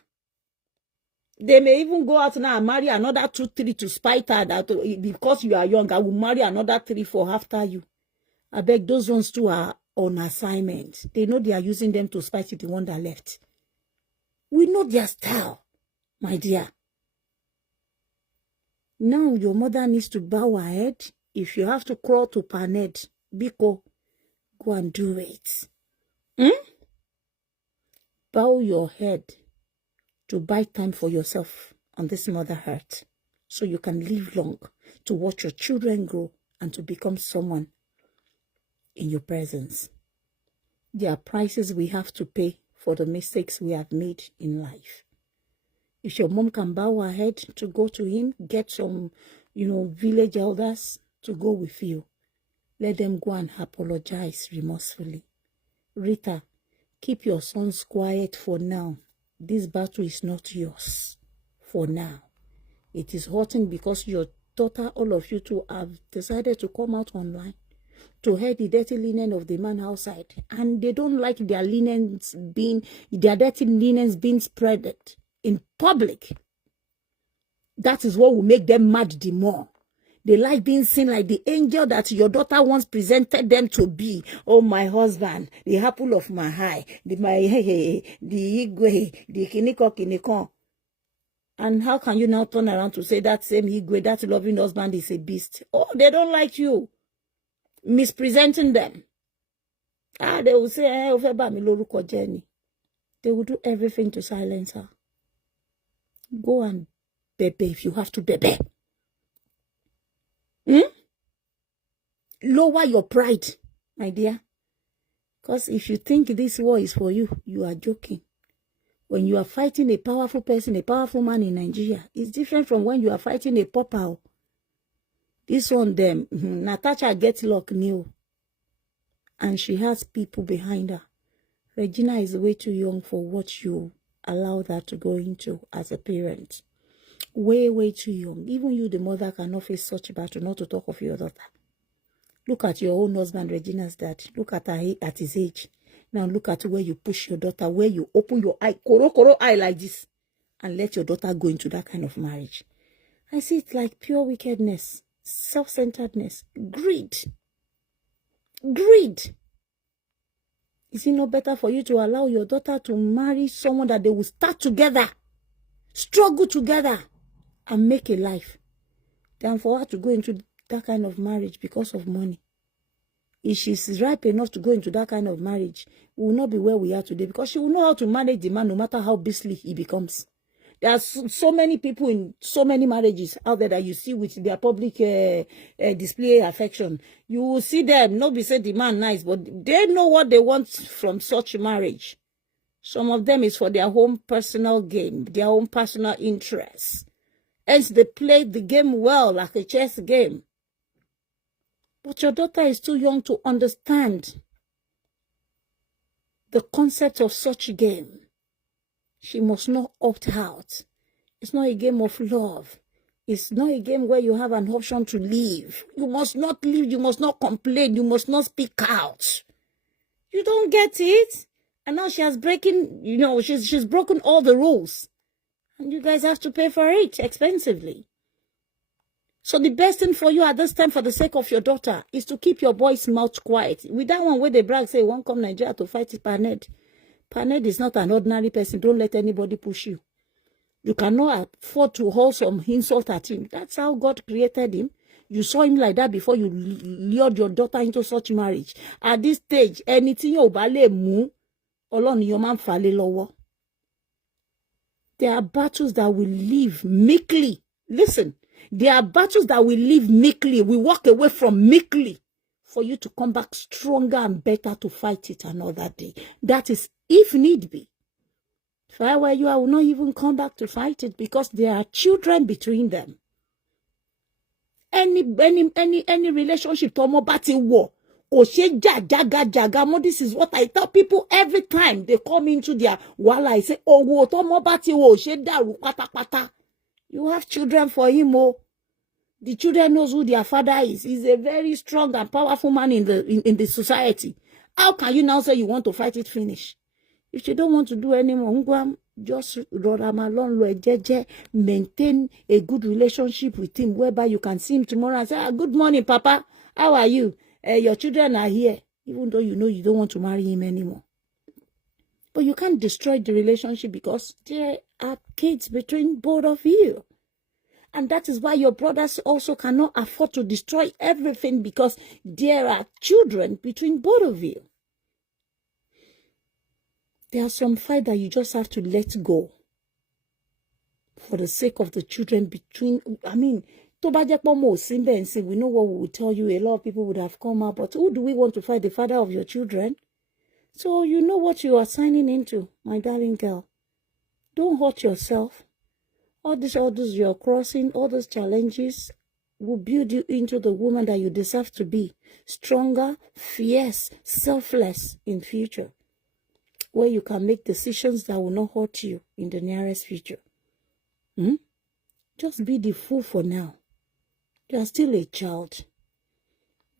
They may even go out now and marry another 2, 3 to spite her that because you are young, I will marry another 3, 4 after you. I beg those ones too are on assignment. They know they are using them to spite the one that left. We know their style, my dear. Now your mother needs to bow her head. If you have to crawl to Paned, Biko, go and do it. Bow your head to buy time for yourself on this mother earth so you can live long, to watch your children grow and to become someone in your presence. There are prices we have to pay for the mistakes we have made in life. If your mom can bow her head to go to him, get some, village elders to go with you. Let them go and apologize remorsefully. Rita, keep your sons quiet for now. This battle is not yours for now. It is hurting because your daughter, all of you two, have decided to come out online to hear the dirty linen of the man outside. And they don't like their dirty linens being spread in public. That is what will make them mad the more. They like being seen like the angel that your daughter once presented them to be. Oh, my husband, the apple of my eye, the igwe, the kiniko. And how can you now turn around to say that same igwe, that loving husband is a beast? Oh, they don't like you. Mispresenting them. They will say, they will do everything to silence her. Go and bebe if you have to bebe. Lower your pride, my dear. Because if you think this war is for you, you are joking. When you are fighting a powerful person, a powerful man in Nigeria, it's different from when you are fighting a pauper. This one, them, Natasha gets luck new. And she has people behind her. Regina is way too young for what you allow that to go into as a parent. Way, way too young. Even you, the mother, cannot face such a battle, not to talk of your daughter. Look at your own husband, Regina's dad. Look at his age. Now look at where you push your daughter, where you open your eye, koro eye like this, and let your daughter go into that kind of marriage. I see it like pure wickedness, self-centeredness, greed. Greed. Is it not better for you to allow your daughter to marry someone that they will start together, struggle together, and make a life, than for her to go into that kind of marriage because of money? If she's ripe enough to go into that kind of marriage, we will not be where we are today, because she will know how to manage the man no matter how beastly he becomes. There are so many people in so many marriages out there that you see with their public display affection. You will see them, not be say the man nice, but they know what they want from such marriage. Some of them is for their own personal gain, their own personal interests. Hence, they played the game well, like a chess game. But your daughter is too young to understand the concept of such a game. She must not opt out. It's not a game of love. It's not a game where you have an option to leave. You must not leave. You must not complain. You must not speak out. You don't get it. And now she has she's broken all the rules. And you guys have to pay for it expensively. So the best thing for you at this time, for the sake of your daughter, is to keep your boy's mouth quiet. With that one where they brag, say, won't come Nigeria to fight it, Ned. Ned is not an ordinary person. Don't let anybody push you. You cannot afford to hold some insult at him. That's how God created him. You saw him like that before you lured your daughter into such marriage. At this stage, anything you bale mu, Olorun your man fale lowo. There are battles that will leave meekly. Listen, there are battles that will leave meekly. We walk away from meekly for you to come back stronger and better to fight it another day. That is if need be. If I were you, I will not even come back to fight it because there are children between them. Any relationship to mo bati war. This is what I tell people every time they come into their wala. I say, oh, wo to mo bati wo she daru pata pata. You have children for him, oh. The children knows who their father is. He's a very strong and powerful man in the society. How can you now say you want to fight it finish? If you don't want to do anymore, just maintain a good relationship with him, whereby you can see him tomorrow and say, good morning, Papa. How are you? Your children are here, even though you know you don't want to marry him anymore. But you can't destroy the relationship because there are kids between both of you. And that is why your brothers also cannot afford to destroy everything because there are children between both of you. There are some fight that you just have to let go for the sake of the children between, we know what we will tell you. A lot of people would have come out, but who do we want to fight? The father of your children? So you know what you are signing into, my darling girl. Don't hurt yourself. All these you're crossing, all those challenges will build you into the woman that you deserve to be. Stronger, fierce, selfless in future. Where you can make decisions that will not hurt you in the nearest future. Just be the fool for now. You are still a child.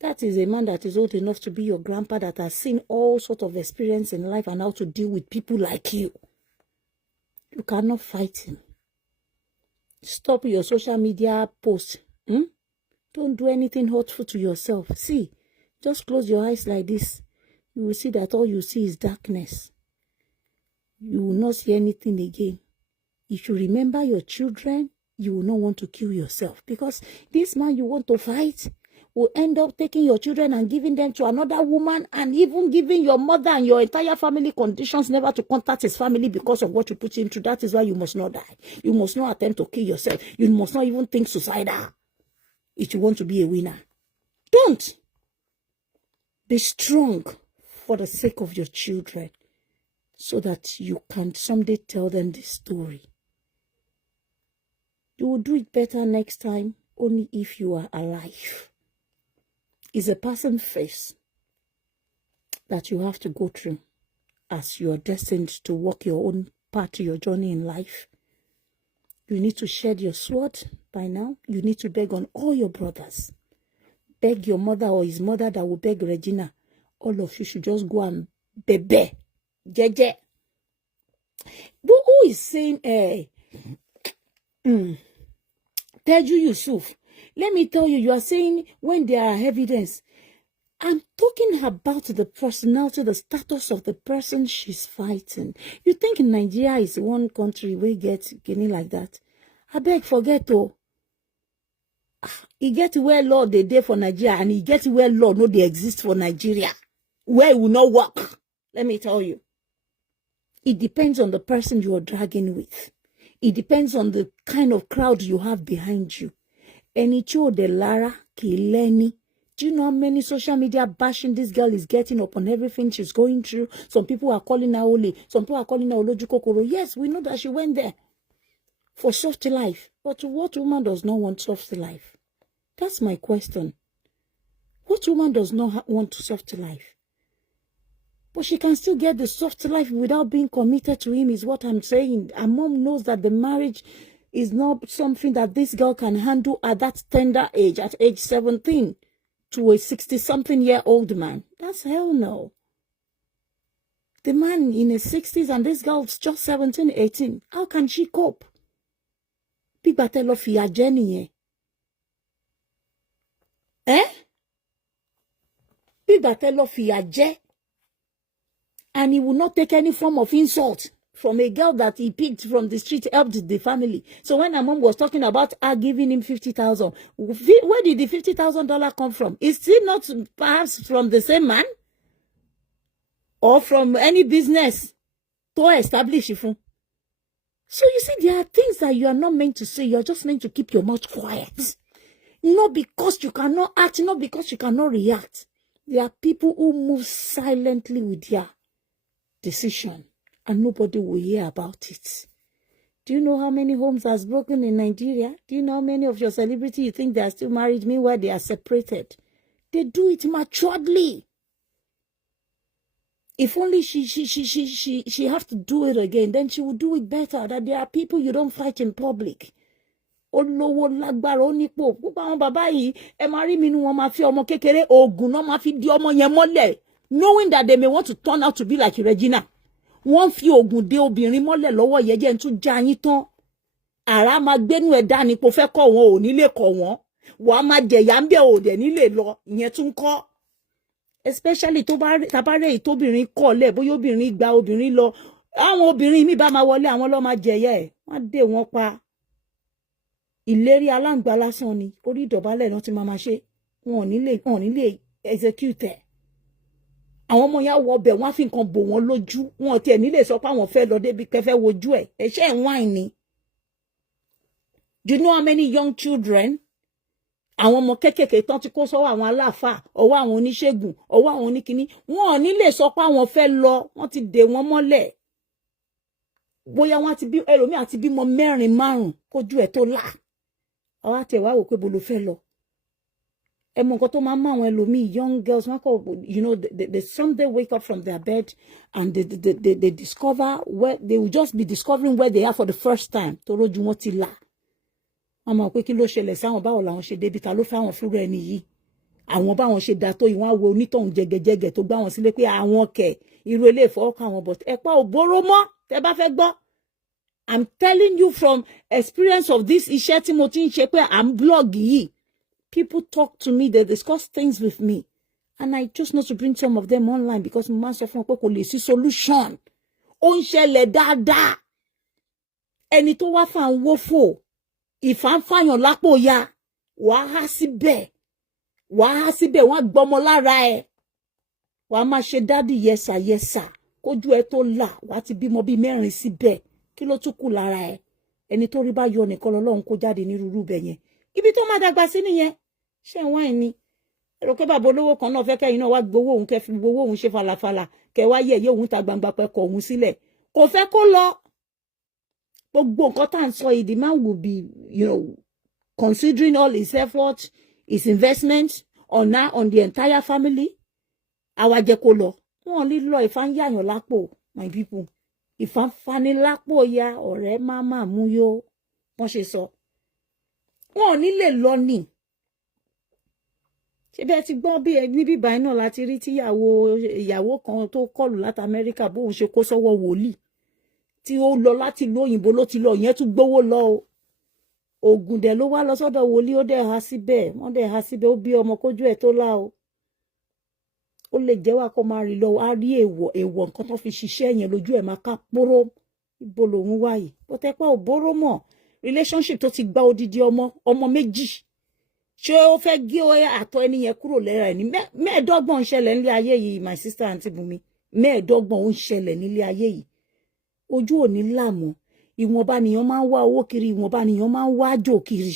That is a man that is old enough to be your grandpa that has seen all sorts of experience in life and how to deal with people like you. You cannot fight him. Stop your social media posts. Don't do anything hurtful to yourself. See, just close your eyes like this. You will see that all you see is darkness. You will not see anything again. If you remember your children, you will not want to kill yourself because this man you want to fight will end up taking your children and giving them to another woman and even giving your mother and your entire family conditions never to contact his family because of what you put him through. That is why you must not die. You must not attempt to kill yourself. You must not even think suicidal if you want to be a winner. Don't. Be strong for the sake of your children so that you can someday tell them this story. You will do it better next time only if you are alive. It's a person face that you have to go through as you are destined to walk your own path to your journey in life. You need to shed your sword by now. You need to beg on all your brothers. Beg your mother or his mother that will beg Regina. All of you should just go and bebe. Jeje. But who is saying, Teju Yusuf? Let me tell you, you are saying when there are evidence. I'm talking about the personality, the status of the person she's fighting. You think Nigeria is one country where get getting like that? I beg forget oh. He get where law they day for Nigeria and he get where law no they exist for Nigeria. Where it will not work. Let me tell you. It depends on the person you are dragging with. It depends on the kind of crowd you have behind you. Enicho de Lara Kileni. Do you know how many social media bashing this girl is getting upon everything she's going through? Some people are calling her Oli. Some people are calling her Olojukokoro. Yes, we know that she went there. for soft life. But what woman does not want soft life? That's my question. What woman does not want soft life? But she can still get the soft life without being committed to him, is what I'm saying. Her mom knows that the marriage is not something that this girl can handle at that tender age, at age 17, to a 60-something-year-old man. That's hell no. The man in his 60s and this girl's just 17, 18. How can she cope? Big battle of your journey. Big battle of your journey. And he will not take any form of insult from a girl that he picked from the street, helped the family. So when her mom was talking about her giving him 50,000, where did the $50,000 come from? Is it not perhaps from the same man? Or from any business to establish it from? So you see, there are things that you are not meant to say. You are just meant to keep your mouth quiet. Not because you cannot act, not because you cannot react. There are people who move silently with their decision and nobody will hear about it. Do you know how many homes has broken in Nigeria? Do you know how many of your celebrities you think they are still married, meanwhile they are separated? They do it maturely. If only she have to do it again, then she would do it better. That there are people you don't fight in public. Olówó lágbára onípò gbogbo àwọn bàbá yìí ẹ máa rí mi nu wọn máa fi ọmọ kékeré oògùn náà máa fi di ọmọ yẹn mọ́lẹ̀, knowing that they may want to turn out to be like Regina. Wọ́n fi oògùn dé obìnrin mọ́lẹ̀ lọ́wọ́ yẹn jẹ́ n tún já yín tán. Àrá máa gbénú ẹ̀ dání pé ó fẹ́ kọ́ wọn ò ní lè kọ́ wọn. Wàá máa jẹ̀yà ń bẹ̀ ò dẹ̀ ní lè lọ, ìyẹn tún kọ́. Especially tó bá tabarẹ́ ìtóbìnrin kọ́lẹ̀ bóyá obìnrin gba obìnrin lọ. Àwọn obìnrin mi bá máa wọlé àwọn ló máa jẹ̀yà ẹ̀. Wọ́n dé wọn pa. Ìlérí aláǹgbá lásán ni, orí ìdọ̀bálẹ̀ náà ti máa ṣe. Wọn ò ní lè execute ẹ̀. Àwọn ọmọ yẹn wọ ọbẹ̀ wọ́n á fi nǹkan bò wọ́n lójú. Wọn ò tiẹ̀ ní lè sọ pé àwọn fẹ́ lọ débi kẹfẹ́ wojú ẹ̀. Ẹ̀ṣẹ̀ ń wáìn ni. Do you know how many young children? Àwọn ọmọ kékèké tán ti kó sọ́wọ́ àwọn aláàfáà, ọwọ́ àwọn oníṣègùn, ọwọ́ àwọn oníkiní. Wọn ò ní lè sọ pé àwọn fẹ́ lọ, wọ́n ti dè wọ́n mọ́lẹ̀. Bóyá wọ́n ti bí ẹlòmíì àti bímọ 4, 5 kójú ẹ̀ tó là. Àwa tẹ̀ wá wò pé bó ló fẹ́ lọ. Ẹ mọ nǹkan tó máa ń mọ àwọn ẹlòmíì, young girls, you know, they someday wake up from their bed and they discover where they will just be discovering where they are for the first time. Tó rójú wọn ti là. Wọ́n mọ̀ pé kí ló ṣẹlẹ̀ sáwọn báwo làwọn ṣe débi ta ló fẹ́ àwọn fúnra ẹni yìí. Àwọn báwọn ṣe dá tó yìí wọ́n á wo onítọ̀hún jẹgẹjẹgẹ tó gbá wọn sílé pé àwọn kẹ̀ irú ilé ìfọwọ́kàn àwọn but ẹ̀pá ò bóró mọ́ tẹ́ bá fẹ́ gbọ́. I'm telling you from experience of this iṣẹ́ tí mo ti ń ṣe pé I'm blog yìí. People talk to me, they discuss things with me. And I just not to bring some of them online because mo máa ń sọ fún wọn pé kò lè sí solution. Ó ń ṣẹlẹ̀ dáadáa. Ẹni tó wá fà ń wó fò. Ìfàǹfàyàn lápò ya. Wàá há síbẹ̀. Wọ́n á gbọmọ lára ẹ̀. Wàá máa ṣe dádì yẹsà. Kójú ẹ tó là, wàá ti bímọ bí 4 síbẹ̀. Kí ló tún kù lára ẹ̀? Ẹni tó rí bá yọ nìkan lọ́lọ́run kó jáde ní rúrú bẹ̀ yẹn. Ibi tó máa dàgbà sí nìyẹn. Ṣé ń wáìn ni? Ẹ rò pé bàbá olówó kan náà fẹ́ kẹ́yìn náà wá gbowó òun kẹ́ fi gbowó òun ṣe falafala. Kẹ́ wá yẹ̀yẹ́ òun ta gbangba pẹ́ kọ òun sílẹ̀. Kò fẹ́ kó lọ. Gbogbo nǹkan tá à ń sọ yìí, the man will be, you know, considering all his effort, his investment on the entire family. Àwa jẹ́ kó lọ. Wọ́n ní lọ ìfà ń yàyàn lápò, my people. Ìfà ń fani lápò ya ọ̀rẹ́ máma mú yó. Wọ́n ṣe sọ. Wọ́n ò ní lè lọ ní. Ṣé bẹ́ẹ̀ ti gbọ́ bí níbí báyìí náà láti rí tí ìyàwó kan tó kọlù láti Amẹ́ríkà bóun ṣe kó sọ́wọ́ wòlíì. Tí ó lọ láti ìlú òyìnbó ló ti lọ yẹn tún gbówó lọ o. Ògùn dẹ̀ ló wá lọ sọ́dọ̀ wòlíì ó dẹ̀ há síbẹ̀. Wọ́n dẹ̀ há síbẹ̀ ó bí ọmọ kójú ẹ̀ tó lá o. Ó lè jẹ́ wá kó máa rí lọ á rí èèwọ̀ nǹkan tó fi ṣiṣẹ́ yẹn lójú ẹ̀ máa ká póró. Ibo lòun wáyé. Bó tẹ́ pé ò bóró mọ̀. Relationship tó ti gba odidi ọmọ 2. Ṣé ó fẹ́ gé àtọ̀ ẹni yẹn kúrò lẹ́ra ẹ̀ ní 25 ṣẹlẹ̀ nílé ayé yìí, my sister Aunty Bumi. 25 ó ń ṣẹlẹ̀ nílé ayé yìí. Ojú ò ní láàmú. Ìwọ̀nba nìyàn máa ń wá owó kiri, ìwọ̀nba nìyàn máa ń wá àjò kiri.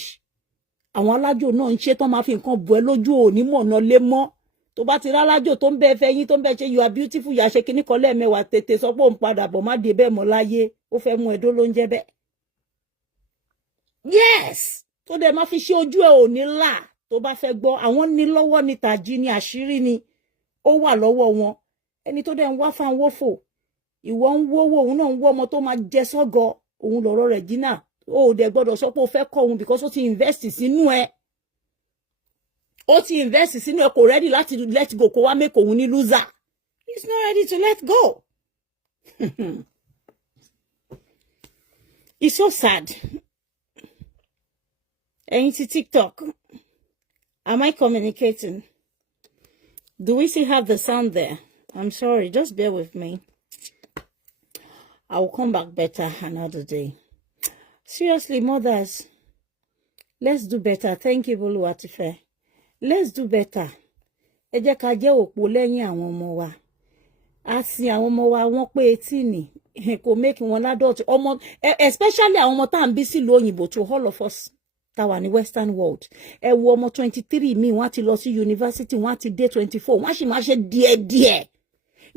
Àwọn alájò náà ń ṣe tán máa fi nǹkan bọ̀ ẹ́ lójú ò ní mọ̀nà lé mọ́. Tó bá ti rálájò tó ń bẹ fẹ́ yín tó ń bẹ ṣe you are beautiful yà ṣe kíní kan lẹ́ẹ̀mẹ́wàá tètè sọ pé òun padà bọ̀ má dé bẹ́ẹ̀ mọ́ láyé. Ó fẹ́ mú ẹ̀dó ló ń jẹ́ bẹ́ẹ̀. Yes. Tó dẹ̀ máa fi ṣe ojú ẹ̀ ò ní là tó bá fẹ́ gbọ́. Àwọn ní lọ́wọ́ ní tàjí ní àṣírí ni. Ó wà lọ́wọ́ wọn. Ẹni tó dẹ̀ ń wá fáwọn wófò. Ìwọ ń wówó òun náà ń wọ́ ọmọ tó máa jẹ sọ́gọ. Òun lọ̀rọ̀ Regina. Ó dẹ̀ gbọ́dọ̀ sọ pé ó fẹ́ kọ́ òun because ó ti invest sínú ẹ̀. Ó ti invest sínú ẹ̀ kò ready láti let go kó wá make òun ní loser. He's not ready to let go. It's so sad. Ẹ̀yin ti TikTok. Am I communicating? Do we still have the sound there? I'm sorry, just bear with me. I will come back better another day. Seriously, mothers, let's do better. Thank you, Boluwatife. Let's do better. Ẹ jẹ́ ká jẹ́ òpó lẹ́yìn àwọn ọmọ wa. A sin àwọn ọmọ wa wọ́n pé 18 ni. Kò make wọn adult. Ọmọ, especially àwọn ọmọ tá ń bí sí lóyìnbó to all of us. Táwa ní Western world. Ẹ wo ọmọ 23 mi wọ́n ti lọ sí university, wọ́n ti dé 24. Wọ́n sì máa ṣe díẹ̀díẹ̀.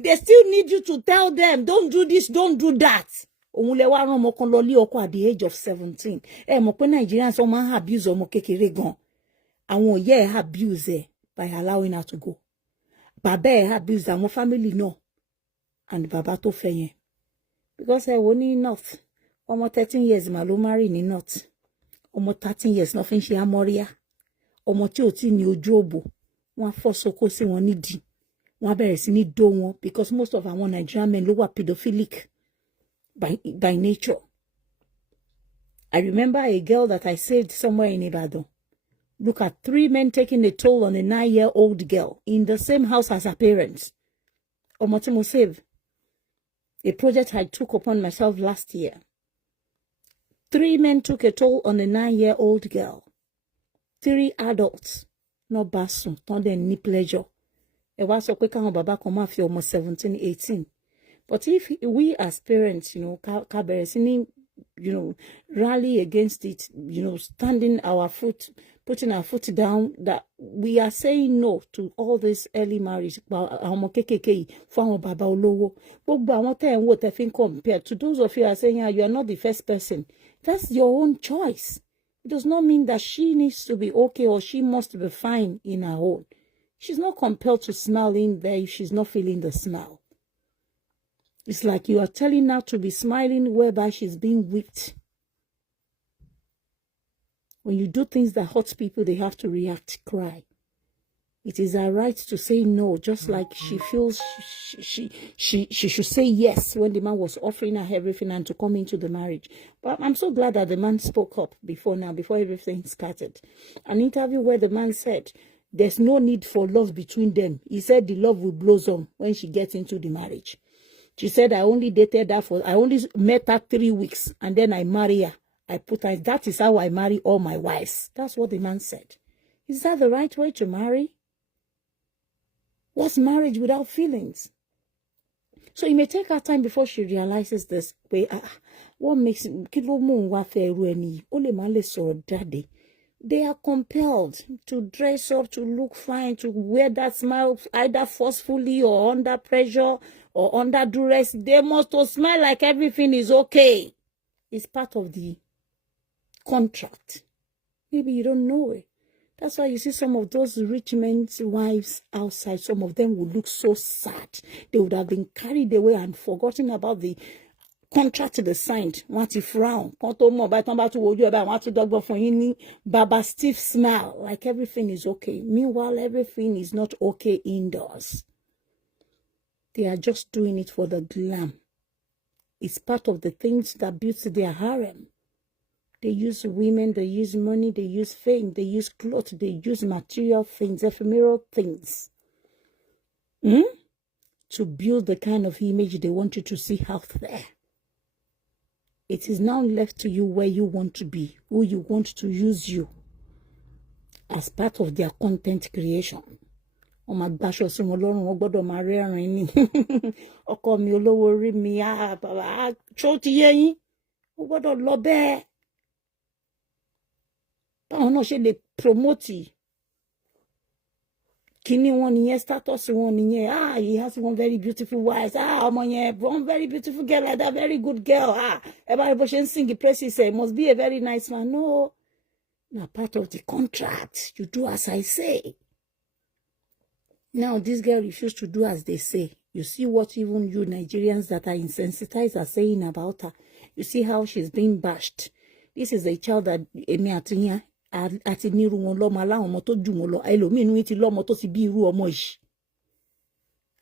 They still need you to tell them, don't do this, don't do that. Òun lẹ wá rán ọmọ kan lọ lé ọkọ at the age of 17. Ẹ mọ̀ pé Nigerians wọ́n máa abuse ọmọ kékeré gan. Àwọn òye ẹ̀ abuse ẹ̀ by allowing her to go. Bàbá ẹ̀ abuse àwọn family náà. And bàbá tó fẹ́ yẹn. Because ẹ wo ní North. Ọmọ 13 years mà ló marry ní North. Ọmọ 13 years náà fi ń ṣe amọ́ríyá. Ọmọ tí ò tí ní ojú òbò. Wọ́n á fọ́ sókó sí wọn nídìí. Wọ́n á bẹ̀rẹ̀ sí ní dó wọn because most of àwọn Nigerian men ló wà pedophilic by nature. I remember a girl that I saved somewhere in Ibadan. Look at 3 men taking a toll on a 9-year-old girl in the same house as her parents. Ọmọ tí mo save. A project I took upon myself last year. 3 men took a toll on a 9-year-old girl. 3 adults. No basun, don't they need pleasure. Ẹ wá sọ pé káwọn bàbá kan máa fi ọmọ 17, 18. But if we as parents, ká bẹ̀rẹ̀ sí ní, rally against it, standing our foot, putting our foot down, that we are saying no to all this early marriage. Àwọn ọmọ kékèké fún àwọn bàbá olówó. Gbogbo àwọn tẹ́ ń wò tẹ́ fi ń compare. To those of you who are saying, you are not the first person. That's your own choice. It does not mean that she needs to be okay or she must be fine in her own. She's not compelled to smile in there if she's not feeling the smile. It's like you are telling her to be smiling whereby she's being whipped. When you do things that hurt people, they have to react, cry. It is her right to say no, just like she feels she should say yes when the man was offering her everything and to come into the marriage. But I'm so glad that the man spoke up before everything started. An interview where the man said, there's no need for love between them. He said the love will blossom when she gets into the marriage. She said, I only met her 3 weeks and then I marry her. I put her, that is how I marry all my wives. That's what the man said. Is that the right way to marry? What's marriage without feelings? So it may take her time before she realizes this. What makes it? They are compelled to dress up, to look fine, to wear that smile either forcefully or under pressure or under duress. They must smile like everything is okay. It's part of the contract. Maybe you don't know it. That's why you see some of those rich men's wives outside. Some of them would look so sad. They would have been carried away and forgotten about the contract they signed. Want to frown. Baba stiff smile. Like everything is okay. Meanwhile, everything is not okay indoors. They are just doing it for the glam. It's part of the things that build their harem. They use women, they use money, they use fame, they use clothes, they use material things, ephemeral things. To build the kind of image they want you to see out there. It is now left to you where you want to be, who you want to use you as part of their content creation. Oh my gosh, ọkọ mi olówó orí mi bàbá ṣó ti yé yín ó gbọ́dọ̀ lọ bẹ́ẹ̀. Báwọn náà ṣe lè promote kíní wọn nìyẹn, status wọn nìyẹn. He has one very beautiful wife. Ọmọ yẹn, one very beautiful girl like that, very good girl. Everybody bó ṣe ń sing the praises, must be a very nice man. No, na part of the contract. You do as I say. Now this girl refused to do as they say. You see what even you Nigerians that are insensitized are saying about her. You see how she's being bashed. This is a child that èmi àti yín àti nírú wọn lọ́mọ aláwọn ọmọ tó jù wọn lọ. Ẹlòmíì inú ti lọ́mọ tó ti bí irú ọmọ yìí.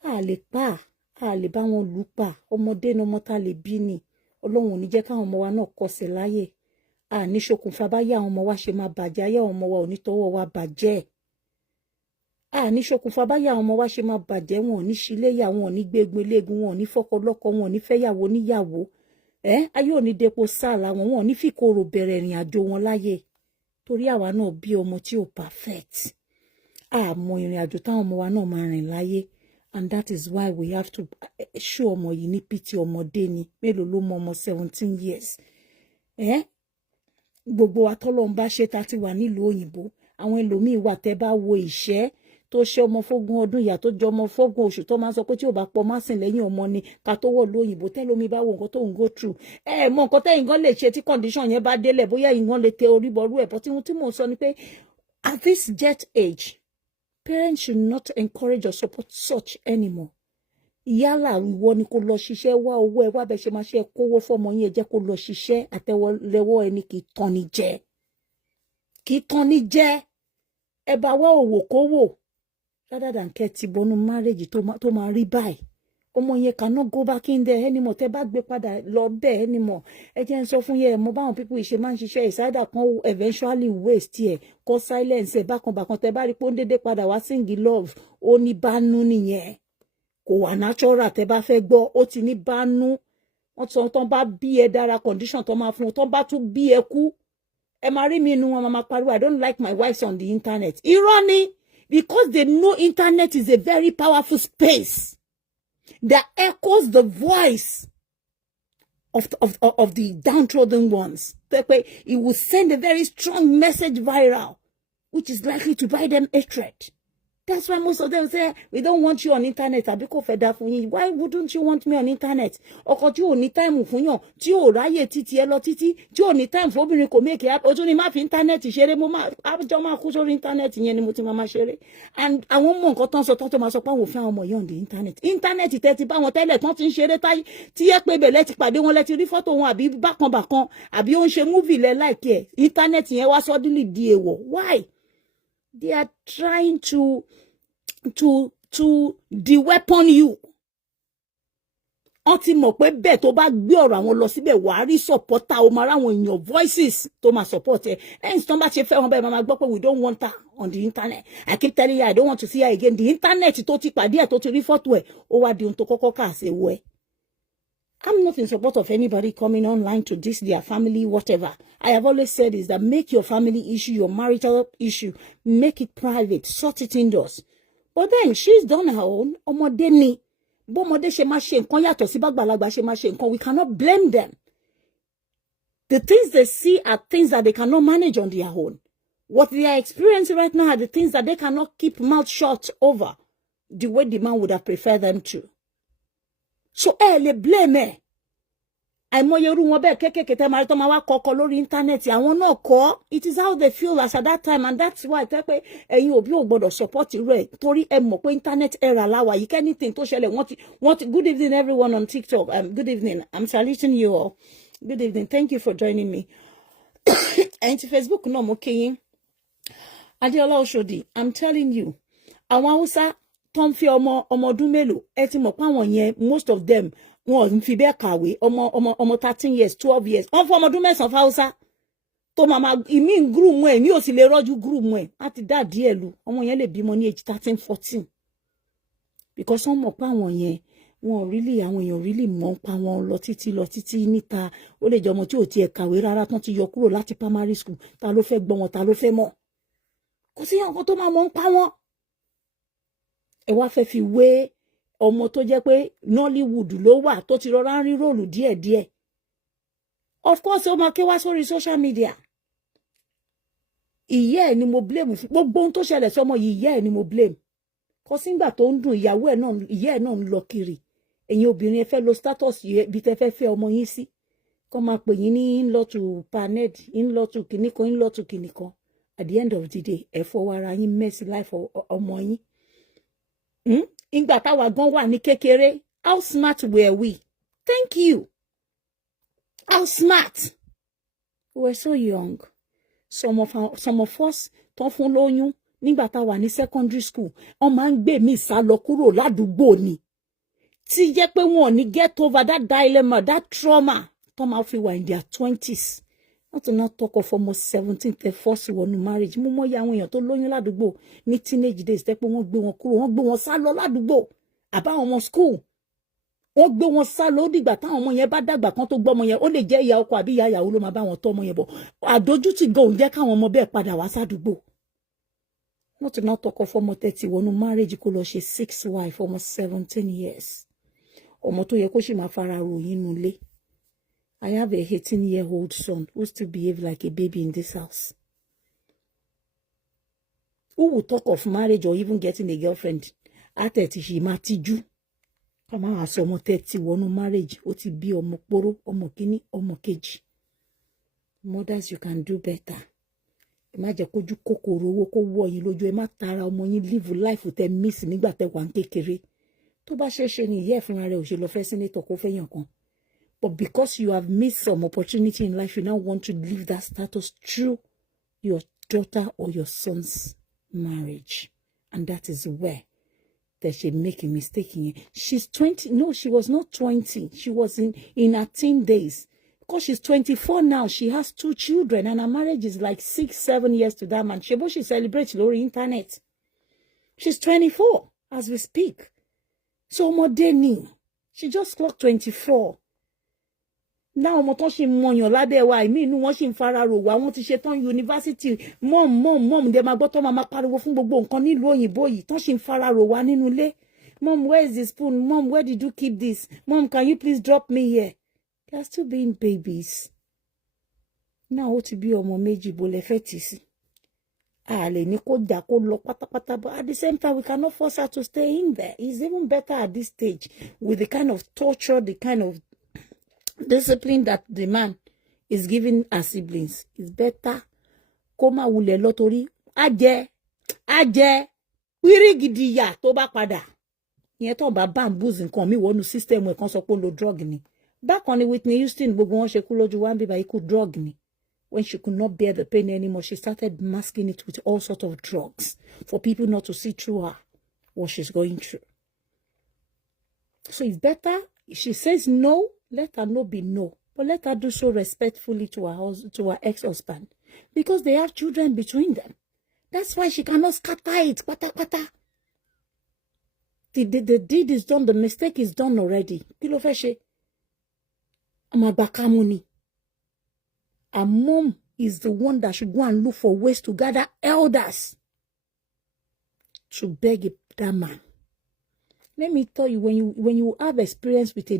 A lè bá wọn lù pa. Ọmọdé ni ọmọ tá lè bí ni. Ọlọ́run ò ní jẹ́ káwọn ọmọ wa náà kọsẹ̀ láyé. Ní ṣokùnfà báyà àwọn ọmọ wa ṣe máa bàjẹ́, ayé àwọn ọmọ wa ò ní tọwọ́ wa bàjẹ́. Ní ṣokùnfà báyà àwọn ọmọ wa ṣe máa bàjẹ́, wọn ò ní ṣiléyà, wọn ò ní gbégun eléegun, wọn ò ní fọ́kọ lọ́kọ, wọn ò ní fẹ́yàwó níyàwó. Ayé ò ní depo sáàlà wọn ò ní fìkorò bẹ̀rẹ̀ ìrìn àjò wọn láyé. Torí àwa náà bí ọmọ tí ò perfect. Mọ ìrìn àjò táwọn ọmọ wa náà máa rìn láyé. And that is why we have to show ọmọ yìí ní pity ọmọdé ni. Mélòó ló mọ ọmọ 17 years. Gbogbo wa tọ́lọ́ ń bá ṣe ta ti wà nílùú òyìnbó. Àwọn ẹlòmíì wà tẹ́ bá wo ìṣẹ́ tó ṣe ọmọ fógún ọdún, ìyá tó jọ ọmọ fógún oṣù, tó máa sọ pé tí ò bá pọ̀ má sìn lẹ́yìn ọmọ ni ká tó wọ̀ lóyìnbó. Tẹ́lómi bá wo nǹkan tó ń go through. Mọ nǹkan tẹ́yìn gan lè ṣe tí condition yẹn bá délẹ̀, bóyá ìwọ̀n lè tẹ orí bọrú ẹ̀. But tí mo sọ ni pé at this jet age, parents should not encourage or support such anymore. Yálà ìwọ ni kó lọ ṣiṣẹ́, wá owó ẹ, wá bẹ ṣe máa ṣe kówó fọ́mọ yín, ẹ jẹ́ kó lọ ṣiṣẹ́. Àtẹ́wọ́lẹ́wọ́ ẹni kì í tán ni jẹ. Kì í tán ni jẹ. Ẹ bá wá òwò kówò. Rather than kẹ́ ti bọnú marriage tó máa rí báyìí. Ọmọ yẹn cannot go back in there anymore. Tẹ́ bá gbé padà lọ bẹ́ẹ̀ anymore. Ẹ jẹ́ ń sọ fún yẹn, mo báwọn people ìṣe máa ń ṣiṣẹ́ ìsáídà kan eventually waste ẹ̀, kọ́ silence ẹ̀ bákan. Tẹ́ bá rí pé ó ń dédé padà wá sing love, ó ní bánú nìyẹn. Kò wà natural. Tẹ́ bá fẹ́ gbọ́, ó ti ní bánú. Wọ́n sọ tán bá bí ẹ dára condition tó máa fún un, tán bá tún bí ẹ kú. Ẹ máa rí mi inú wọn máa pariwo, I don't like my wives on the internet. Irọ́ ni. Because they know internet is a very powerful space that echoes the voice of the downtrodden ones. It will send a very strong message viral, which is likely to buy them hatred. That's why most of them say, we don't want you on internet. Why wouldn't you want me on internet? Ọkọ tí ò ní time fún yàn, tí ò ráyè títí ẹ lọ títí, tí ò ní time fún obìnrin kò make it. Ó tún ní má fi internet ṣeré, mo máa àjọ máa kú sórí internet yẹn ni mo ti máa ṣeré. And àwọn mọ nǹkan tán sọ tán tó máa sọ pé àwọn òfin àwọn ọmọ yẹn on the internet. Internet tẹ́ ti bá wọn tẹ́lẹ̀ tán ti ń ṣeré táyé, tí ẹ pé bẹ̀lẹ́ ti pàdé wọn, lẹ ti rí fọ́tò wọn àbí bákan, àbí ó ń ṣe movie lẹ like ẹ̀. Internet yẹn wá suddenly di èèwọ̀. Why? They are trying to de-weapon you. Wọ́n ti mọ̀ pé bẹ́ẹ̀ tó bá gbé ọ̀rọ̀ àwọn lọ síbẹ̀, wàá rí supporter, ó máa ráwọn èèyàn voices tó máa support ẹ. Ẹ̀yìn tó bá ṣe fẹ́ wọn bẹ́ẹ̀ máa gbọ́ pé we don't want her on the internet. I keep telling you I don't want to see her again. The internet tó ti pàdé ẹ̀ tó ti rí fọ́tò ẹ̀, ó wá di ohun tó kọ́kọ́ kà sí ewu ẹ̀. I'm not in support of anybody coming online to diss their family, whatever. I have always said is that make your family issue, your marital issue, make it private, sort it indoors. But then she's done her own. Ọmọdé ni. Bọ́mọdé ṣe máa ṣe nǹkan yàtọ̀ sí bàgbàlagbà ṣe máa ṣe nǹkan. We cannot blame them. The things they see are things that they cannot manage on their own. What they are experiencing right now are the things that they cannot keep mouth shut over the way the man would have preferred them to. So lè blame ẹ. Àìmọye irú wọn bẹ́ẹ̀ kékèké tẹ́ máa rí tó máa wá kọ́kọ́ lórí íńtánẹ́ẹ̀tì, àwọn náà kọ́. It is how they feel as at that time, and that's why tẹ́ pé ẹ̀yin òbí ò gbọ́dọ̀ support rẹ̀ torí ẹ mọ̀ pé internet era láwa yìí, anything tó ṣẹlẹ̀ wọ́n ti. Good evening everyone on TikTok. Good evening. I'm saluting you all. Good evening. Thank you for joining me. Ẹ̀yin ti Facebook náà mo kí yín. Adéọlá Oṣòdì, I'm telling you, àwọn Hausa tó ń fi ọmọ ọdún mélòó, ẹ ti mọ̀ pé àwọn yẹn, most of them, wọn ò fi bẹ́ẹ̀ kàwé. Ọmọ 13 years, 12 years. Wọ́n fún ọmọ ọdún mẹ́sàn-án Hausa. Tó máa ìmí ń groom ẹ̀, ìmí ò sì lè rọ́jú groom ẹ̀. Á ti dá díẹ̀ lu. Ọmọ yẹn lè bímọ ní age 13, 14. Because wọ́n mọ̀ pé àwọn yẹn, àwọn èèyàn really mọ̀ pa wọn lọ títí níta. Ó lè jẹ́ ọmọ tí ò tiẹ̀ kàwé rárá tán ti yọ kúrò láti primary school. Ta ló fẹ́ gbọ́ wọn, ta ló fẹ́ mọ̀? Kò sí nǹkan tó máa mọ̀ ń pa wọn. Ẹ wá fẹ́ fi wé ọmọ tó jẹ́ pé Nollywood ló wà tó ti rọra ń rí róòlù díẹ̀díẹ̀. Of course ó máa ké wá sórí social media. Ìyá ẹ̀ ni mo blame fún gbogbo ohun tó ṣẹlẹ̀ sọ́mọ yìí, ìyá ẹ̀ ni mo blame. kò sígbà tó ń dùn ìyàwó ẹ̀ náà ìyá ẹ̀ náà ń lọ kiri ẹ̀yin obìnrin ẹ fẹ́ lo status bí tẹ́ fẹ́ ọmọ yín sí kọ́ máa pè yín ní in-law to paned in-law to kìnìkan in-law to kìnìkan at the end of the day ẹ fọwọ́ ara yín mess life ọmọ yín ìgbà táwa gan wà ní kékeré how smart were we thank you how smart we were so young some of us tó fún lóyún nígbà táwa ní secondary school wọ́n máa ń gbé mi sá lọ kúrò ládùúgbò ni tí jẹ́ pé wọn ò ní get over that dilemma that trauma tó máa fi wà in their 20s not to not talk of almost 17 tẹ force wọnú marriage mo mọ̀ ya àwọn èèyàn tó lóyún ládùúgbò ní teenage days tẹ́ pé wọ́n gbé wọn kúrò wọ́n gbé wọn sá lọ ládùúgbò àbáwọn ọmọ school wọ́n gbé wọn sá lọ ó dìgbà táwọn ọmọ yẹn bá dàgbà kan tó gbọ́mọ yẹn ó lè jẹ́ ìyá ọkọ àbí ìyá ìyàwó ló máa bá wọn tọ́ ọmọ yẹn bọ̀ àdójútì gan ò jẹ́ káwọn ọmọ bẹ́ẹ̀ padà wá sádùúgbò not to not talk of ọmọ 30 wọnú marriage kó lọ ṣe 6 wife ọmọ 17 years ọmọ tó yẹ kó sì máa fara ròyìn nulẹ̀. I have a 18-year-old son who still behaves like a baby in this house. Who will talk of marriage or even getting a girlfriend? Àtẹ̀tì ṣì máa tijú. Ká máa wá sọ ọmọ 30 wọnú marriage ó ti bí ọmọ poro ọmọ kíní ọmọ kejì. Mothers, you can do better. Ẹ má jẹ́ kójú kòkòrò owó kó wọ̀ yín lójú ẹ má tara ọmọ yín live life tẹ́ miss nígbà tẹ́ wà ń kékeré. Tó bá ṣe ni ìyá ẹ̀ fúnra rẹ̀ ò ṣe lọ fẹ́ senator kó fẹ́ yàn kan. But because you have missed some opportunity in life, you now want to leave that status through your daughter or your son's marriage. And that is where that she make a mistake in. She's 20. No, she was not 20. She was in her teen days. Because she's 24 now. She has 2 children. And her marriage is like 6-7 years to that man. She celebrates Lori internet. She's 24 as we speak. So Modeni, she just clocked 24. Now ọmọ tán ṣe mọyàn ládé wa ìmí inú wọn ṣì ń fara rò wá wọn ti ṣe tán university mom dé máa gbọ́ tán máa pariwo fún gbogbo nǹkan nílùú òyìnbó yìí tán ṣì ń fara rò wá nínú ilé mom where is the spoon mom where did you keep this mom can you please drop me here they are still being babies now ó ti bí ọmọ méjì bó lẹ fẹ́ tì sí a lè ní kó jà kó lọ pátápátá but at the same time we cannot force her to stay in there. It's even better at this stage with the kind of torture the kind of discipline that the man is giving her siblings. It's better kó má wulẹ̀ lọ torí ajẹ́ pírígìdìyà tó bá padà ìyẹn tó bá bamboos nǹkan mi wọnú system ẹ̀ kan sọ pé ó lo drug ni bákan ni Whitney Houston gbogbo wọn ṣe kú lójú wa ń bíbá ikú drug ni when she could not bear the pain anymore she started masking it with all sorts of drugs for people not to see through her what she's going through. So it's better if she says no, let her no be no, but let her do so respectfully to her ex-husband, because they have children between them. That's why she cannot scatter it. Pata. The deed is done. The mistake is done already. Kilo feshe. Amabakamuni. Her mom is the one that should go and look for ways to gather elders to beg that man. Let me tell you, when you have experience with a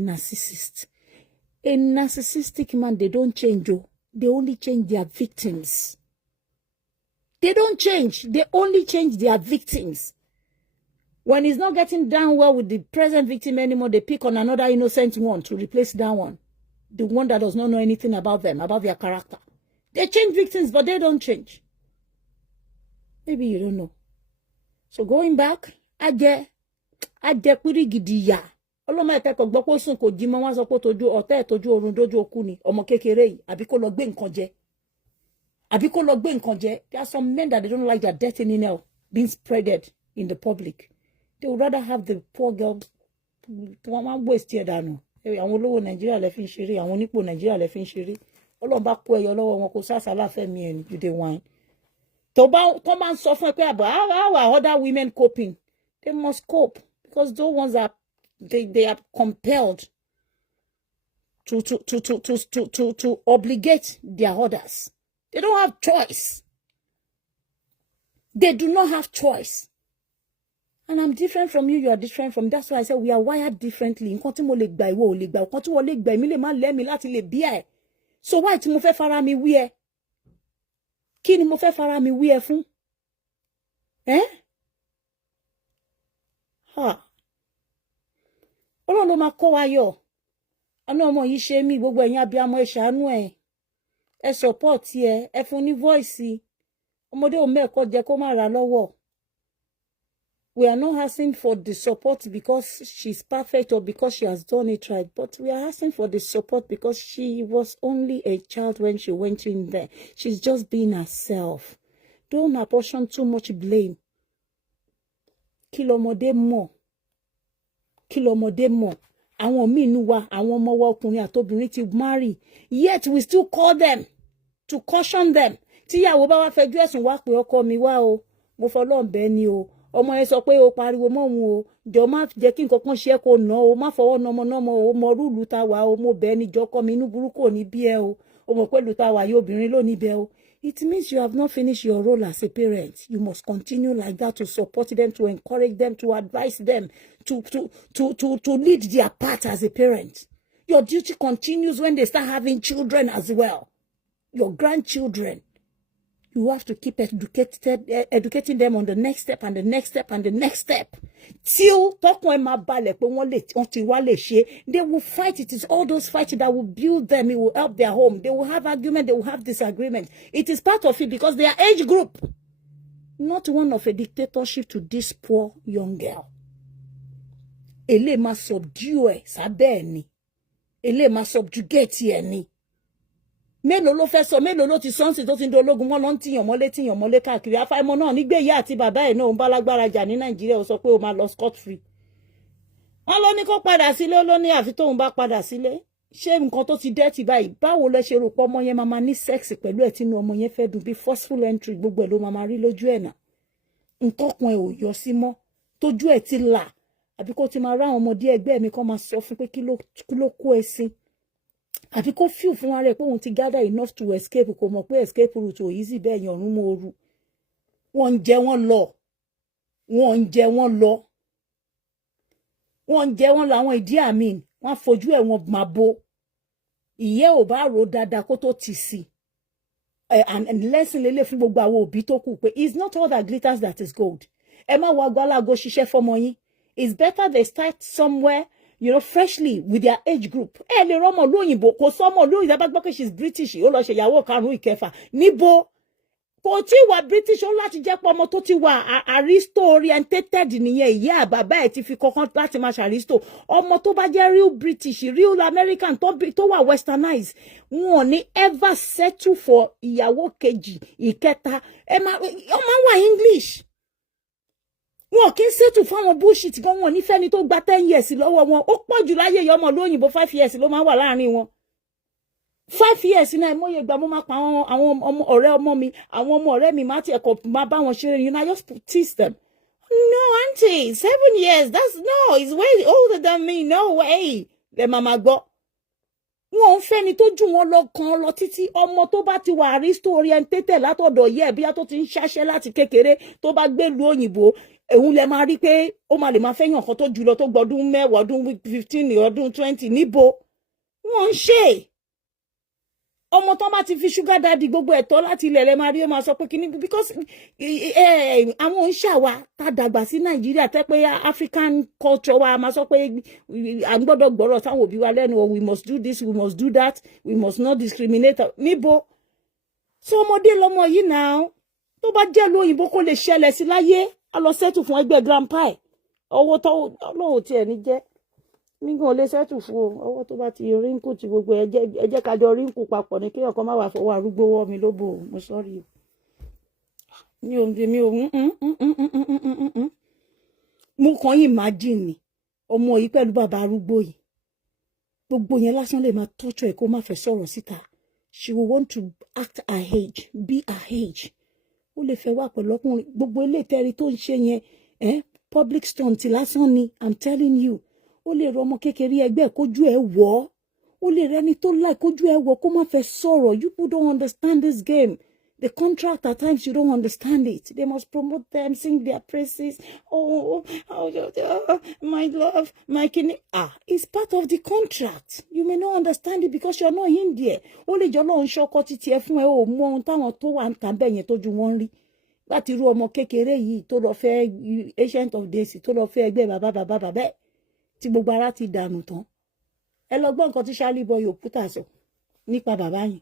narcissistic man, they don't change. They only change their victims. They don't change. They only change their victims. When he's not getting down well with the present victim anymore, they pick on another innocent one to replace that one. The one that does not know anything about them, about their character. They change victims, but they don't change. Maybe you don't know. So going back, ajẹpirigidiya ọlọmọ ẹtẹkọ gbọ́ pé sùn kò jí mọ́ wọ́n sọ pé tójú ọ̀tá ẹ̀ tójú oorun dójú okú ni ọmọ kékeré yìí àbí kó lọ gbé nǹkan jẹ there are some men that they don't like their death in hell being spreaded in the public. They would rather have the poor girl wọ́n máa ń waste ẹ̀ dànù àwọn olówó Nàìjíríà lẹ fi ń ṣeré àwọn onípò Nàìjíríà lẹ fi ń ṣeré Ọlọ́run bá kó ẹyọ lọ́wọ́ wọn kó sásàlá fẹ́mi ẹ̀ ní jude wine tó máa ń sọ fún ẹ pé àbọ̀ how are other women coping? They must cope. Because those ones are they are compelled to obligate their others. They don't have choice. They do not have choice. And I'm different from you, you are different from me. That's why I said we are wired differently. Nǹkan tí mo lè gbà ìwọ ò lè gbà, nǹkan tí wọ́n lè gbà èmi lè má lẹ́mi láti lè bí ẹ. So why tí mo fẹ́ fara mi wí ẹ? Kí ni mo fẹ́ fara mi wí ẹ fún? Ọlọ́run ló máa kó wa yọ. Àná ọmọ yìí ṣe mí, gbogbo ẹ̀yin abiyamọ ẹ ṣàánú ẹ̀. Ẹ support ẹ, ẹ fún ní voice. Ọmọdé ò mẹ́ẹ̀kọ́ jẹ kó má ra lọ́wọ́. We are not asking for the support because she's perfect or because she has done it right, but we are asking for the support because she was only a child when she went in there. She's just being herself. Don't apportion too much blame. Kí lọmọdé mọ̀. Kí lọmọdé mọ̀. Àwọn míì nínú wa, àwọn ọmọ wa ọkùnrin àtobìnrin ti marry. Yet we still call them to caution them. Tíyàwó bá wá fẹjú ẹ̀sùn wá pé ọkọ mi wá o, mo fọlọ́run bẹ̀ ni o. Ọmọ yẹn sọ pé o pariwo mọ́ òun o, jọ má jẹ́ kí nǹkan kan ṣe kó ná o, má fọwọ́ nọmọ o, mọ rúùlù tá wà o, mo bẹ̀ ni jọkọ mi inú burúkú ò ní bí ẹ o, o mọ̀ pé lù tá wà yìí obìnrin ló ní bẹ o. It means you have not finished your role as a parent. You must continue like that to support them, to encourage them, to advise them, to lead their part as a parent. Your duty continues when they start having children as well. Your grandchildren. You have to keep educating them on the next step and the next step and the next step. Till they will fight. It is all those fighting that will build them. It will help their home. They will have argument. They will have disagreement. It is part of it because they are age group. Not one of a dictatorship to this poor young girl. Ele ma subdue sabeni. Ele ma subjugate ni. Mélòó ló fẹ́ sọ, mélòó ló ti sọ́nsì tó ti ń dológun wọn lọ ń tíyàn mọ́lé káàkiri. Afáìmọ̀ náà nígbé ìyá àti bàbá ẹ̀ náà ń bá lágbára jà ní Nàìjíríà ó sọ pé ó máa lọ scot free. Wọ́n ló ní kó padà sílé, ó ló ní àfi tóun bá padà sílé. Ṣé nǹkan tó ti dẹ́tì báyìí? Báwo lẹ ṣe rò pé ọmọ yẹn máa ní sex pẹ̀lú ẹ̀ tínú ọmọ yẹn fẹ́ dùn bí forceful entry gbogbo ẹ̀ ló máa rí lójú ẹ̀ náà. Nǹkan kan ẹ̀ ò yọ sí mọ́, tójú ẹ̀ ti là, àbí kó ti máa rá àwọn ọmọdé ẹgbẹ́ mi kó máa sọ fún pé kí ló kó ẹ sí. Àfi kó fíù fún ara ẹ̀ pé òun ti gather enough to escape, kò mọ̀ pé escape route ò easy bẹ́ẹ̀ yàn ọ̀run mọ́ ooru. Wọ́n ń jẹ wọ́n lọ. Wọ́n ń jẹ wọ́n lọ. Wọ́n ń jẹ wọ́n lọ àwọn ìdí àmì. Wọ́n fojú ẹ̀ wọ́n máa bo. Ìyẹ́ ò bá ro dáadáa kó tó ti sí. And lesson lélẹ̀ fún gbogbo àwọn òbí tó kù pé it's not all that glitters that is gold. Ẹ má wá gbálágo ṣiṣẹ́ fọmọ yín. It's better they start somewhere, you know, freshly with their age group. Lè rọ́mọ lóyìnbó, kò sọ́mọ lóyìnbó, bá gbọ́ pé she's British, ó lọ ṣe ìyàwó karùn-ún ìkẹfà. Níbo? Kò tí wà British, ó láti jẹ́ pé ọmọ tó ti wà aristo orientated nìyẹn, ìyá bàbá ẹ̀ ti fi kọ́kọ́ láti máa ṣàristo. Ọmọ tó bá jẹ́ real British, real American, tó wà westernized, wọn ò ní ever settle for ìyàwó kejì, ìkẹta. Ọmọ wà English. Wọn kì í settle fún àwọn bullshit gan, wọn nífẹ̀ẹ́ ni tó gba 10 years lọ́wọ́ wọn. Ó pọ̀ jù láyé ọmọ lóyìnbó 5 years ló máa wà láàrin wọn. 5 years náà mo ye gba mo máa pa àwọn ọmọ ọ̀rẹ́ ọmọ mi, àwọn ọmọ ọ̀rẹ́ mi máa ti ẹ̀kọ́ máa bá wọn ṣeré, you know, I just tease them. No, auntie, 7 years, it's way older than me, no way. Le mama gbọ́. Wọn fẹ́ ni tó jù wọn lọ kan lọ títí. Ọmọ tó bá ti wà aristo orientated látọ̀dọ̀ yẹ bí a tó ti ń ṣáṣẹ́ láti kékeré tó bá gbé lu òyìnbó. Ehun lè máa rí pé ó máa lè máa fẹ́yàn kan tó jù lọ tó gbọ́dún 10, ọdún 15, ọdún 20 níbo. Wọ́n ń ṣe. Ọmọ tó bá ti fi sugar daddy gbogbo ẹ̀tọ́ láti ilẹ̀ lè máa rí ó máa sọ pé kíní because àwọn ń ṣàwà tá dàgbà sí Nàìjíríà tẹ́ pé African culture wa máa sọ pé à ń gbọ́dọ̀ gbọ́rọ̀ sáwọn òbí wa lẹ́nu, we must do this, we must do that, we must not discriminate. Níbo. So ọmọdé lọmọ yìí náà tó bá jẹ́ lóyìnbó kó lè ṣẹlẹ̀ sí láyé. A lọ settle fún ẹgbẹ́ grandpa ẹ̀. Owó tó Ọlọ́run tí ẹni jẹ́. Mi gan lè settle fún owó tó bá ti rínkù tí gbogbo ẹ jẹ́ ká jọ rínkù papọ̀ ní kéèyàn kan má wà fọwọ́ arúgbó wọ́ mi lóbò. Mo sorry. Mo kàn imagine ni ọmọ yìí pẹ̀lú bàbá arúgbó yìí. Gbogbo yẹn lásán lè máa torture ẹ̀ kó má fẹ́ sọ̀rọ̀ síta. She will want to act her age, be her age. Ó lè fẹ́ wà pẹ̀lú ọkùnrin gbogbo ilé ìtẹ́rí tó ń ṣe yẹn public stunt lásán ni, I'm telling you. Ó lè rọ ọmọ kékeré ẹgbẹ́ kójú ẹ̀ wọ́. Ó lè rẹni tó láì kójú ẹ̀ wọ́ kó má fẹ́ sọ̀rọ̀. You people don't understand this game. The contract at times you don't understand it. They must promote them, sing their praises. Oh, my love, my kidney. It's part of the contract. You may not understand it because you're not in there. Ó lè jọ lọ́hùn ṣọ́kọ́ títí ẹ fún ẹ ò mọ ohun táwọn tó wà ń tàn bẹ́ẹ̀ yẹn tó ju wọ́n rí. láti rú ọmọ kékeré yìí tó lọ fẹ́ ancient of days tó lọ fẹ́ ẹgbẹ́ bàbá tí gbogbo ara ti dànù tán. Ẹ lọ gbọ́ nǹkan tí Charlie Boy Òkúta sọ nípa bàbá yìí.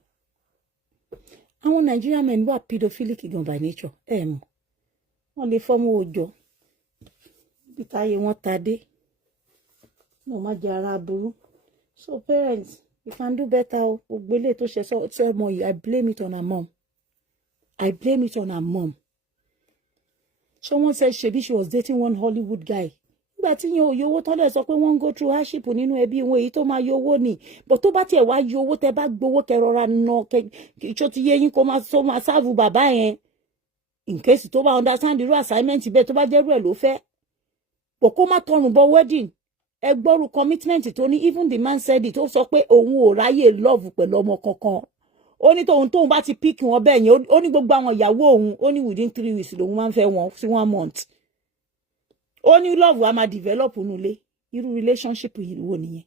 Àwọn Nigerian men wà pedophilic gan by nature. Mọ̀ wọ́n lè fọ́mú òòjọ́ bí táyé wọn ta dé. Mo má jẹ́ ara burú. So parents, you can do better o. Ògbélé tó ṣe sọ ọmọ yìí, I blame it on her mom. I blame it on her mom. Someone said she was dating one Hollywood guy. Nígbà tí yẹn ò yọ owó tán lẹ̀ sọ pé wọ́n ń go through hardship nínú ẹbí wọn, èyí tó máa yọ owó ni. But tó bá tiẹ̀ wá yọ owó tẹ bá gbowó kẹrọra ná kẹjọ ti yé yín kó máa sáàbù bàbá yẹn. In case tó bá understand irú assignment bẹ́ẹ̀ tó bá jẹ́rú ẹ̀ ló fẹ́. But kó má tọrùn bọ wedding. Ẹ gbọ́rù commitment tó ní, even the man said it, ó sọ pé òun ò ráyè love pẹ̀lú ọmọ kankan. Ó ní tóun bá ti pick wọn bẹ́ẹ̀ yẹn, ó ní gbogbo àwọn ìyàwó òun, ó ní within 3 weeks lòun máa ń fẹ́ wọn sí 1 month. Ó ní love wa máa develop nulẹ̀. Irú relationship yìí wo nìyẹn?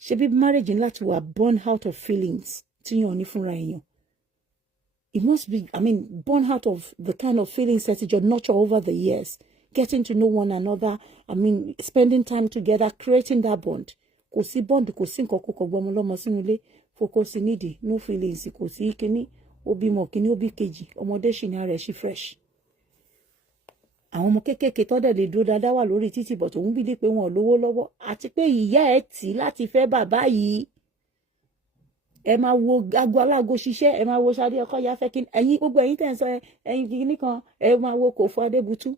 Ṣebí marriage ńlá ti wà born out of feelings tí yàn ní fúnra èèyàn. It must be, born out of the kind of feelings that you nurture over the years. Getting to know one another, spending time together, creating that bond. Kò sí bond, kò sí nǹkan kókò gbọmọ lọ́mọ sínú ilé, focus nídìí, no feelings, kò sí kíní, ó bímọ kíní, ó bí kejì, ọmọdé ṣì ní ara ẹ̀ ṣì fresh. Àwọn ọmọ kéékèèké tó dẹ̀ lè dúró dáadáa wà lórí títì bọ̀ tòun bídí pé wọn ò lówó lọ́wọ́, àti pé ìyá ẹ̀ tì láti fẹ́ bàbá yìí. Ẹ máa wo ago alágo ṣiṣẹ́, ẹ máa wo Ṣadé ọkọ ya fẹ́ kí ẹ̀yin gbogbo ẹ̀yin tẹ̀ ń sọ ẹ̀yin kíní kan, ẹ máa wo Kòfó Adébútú.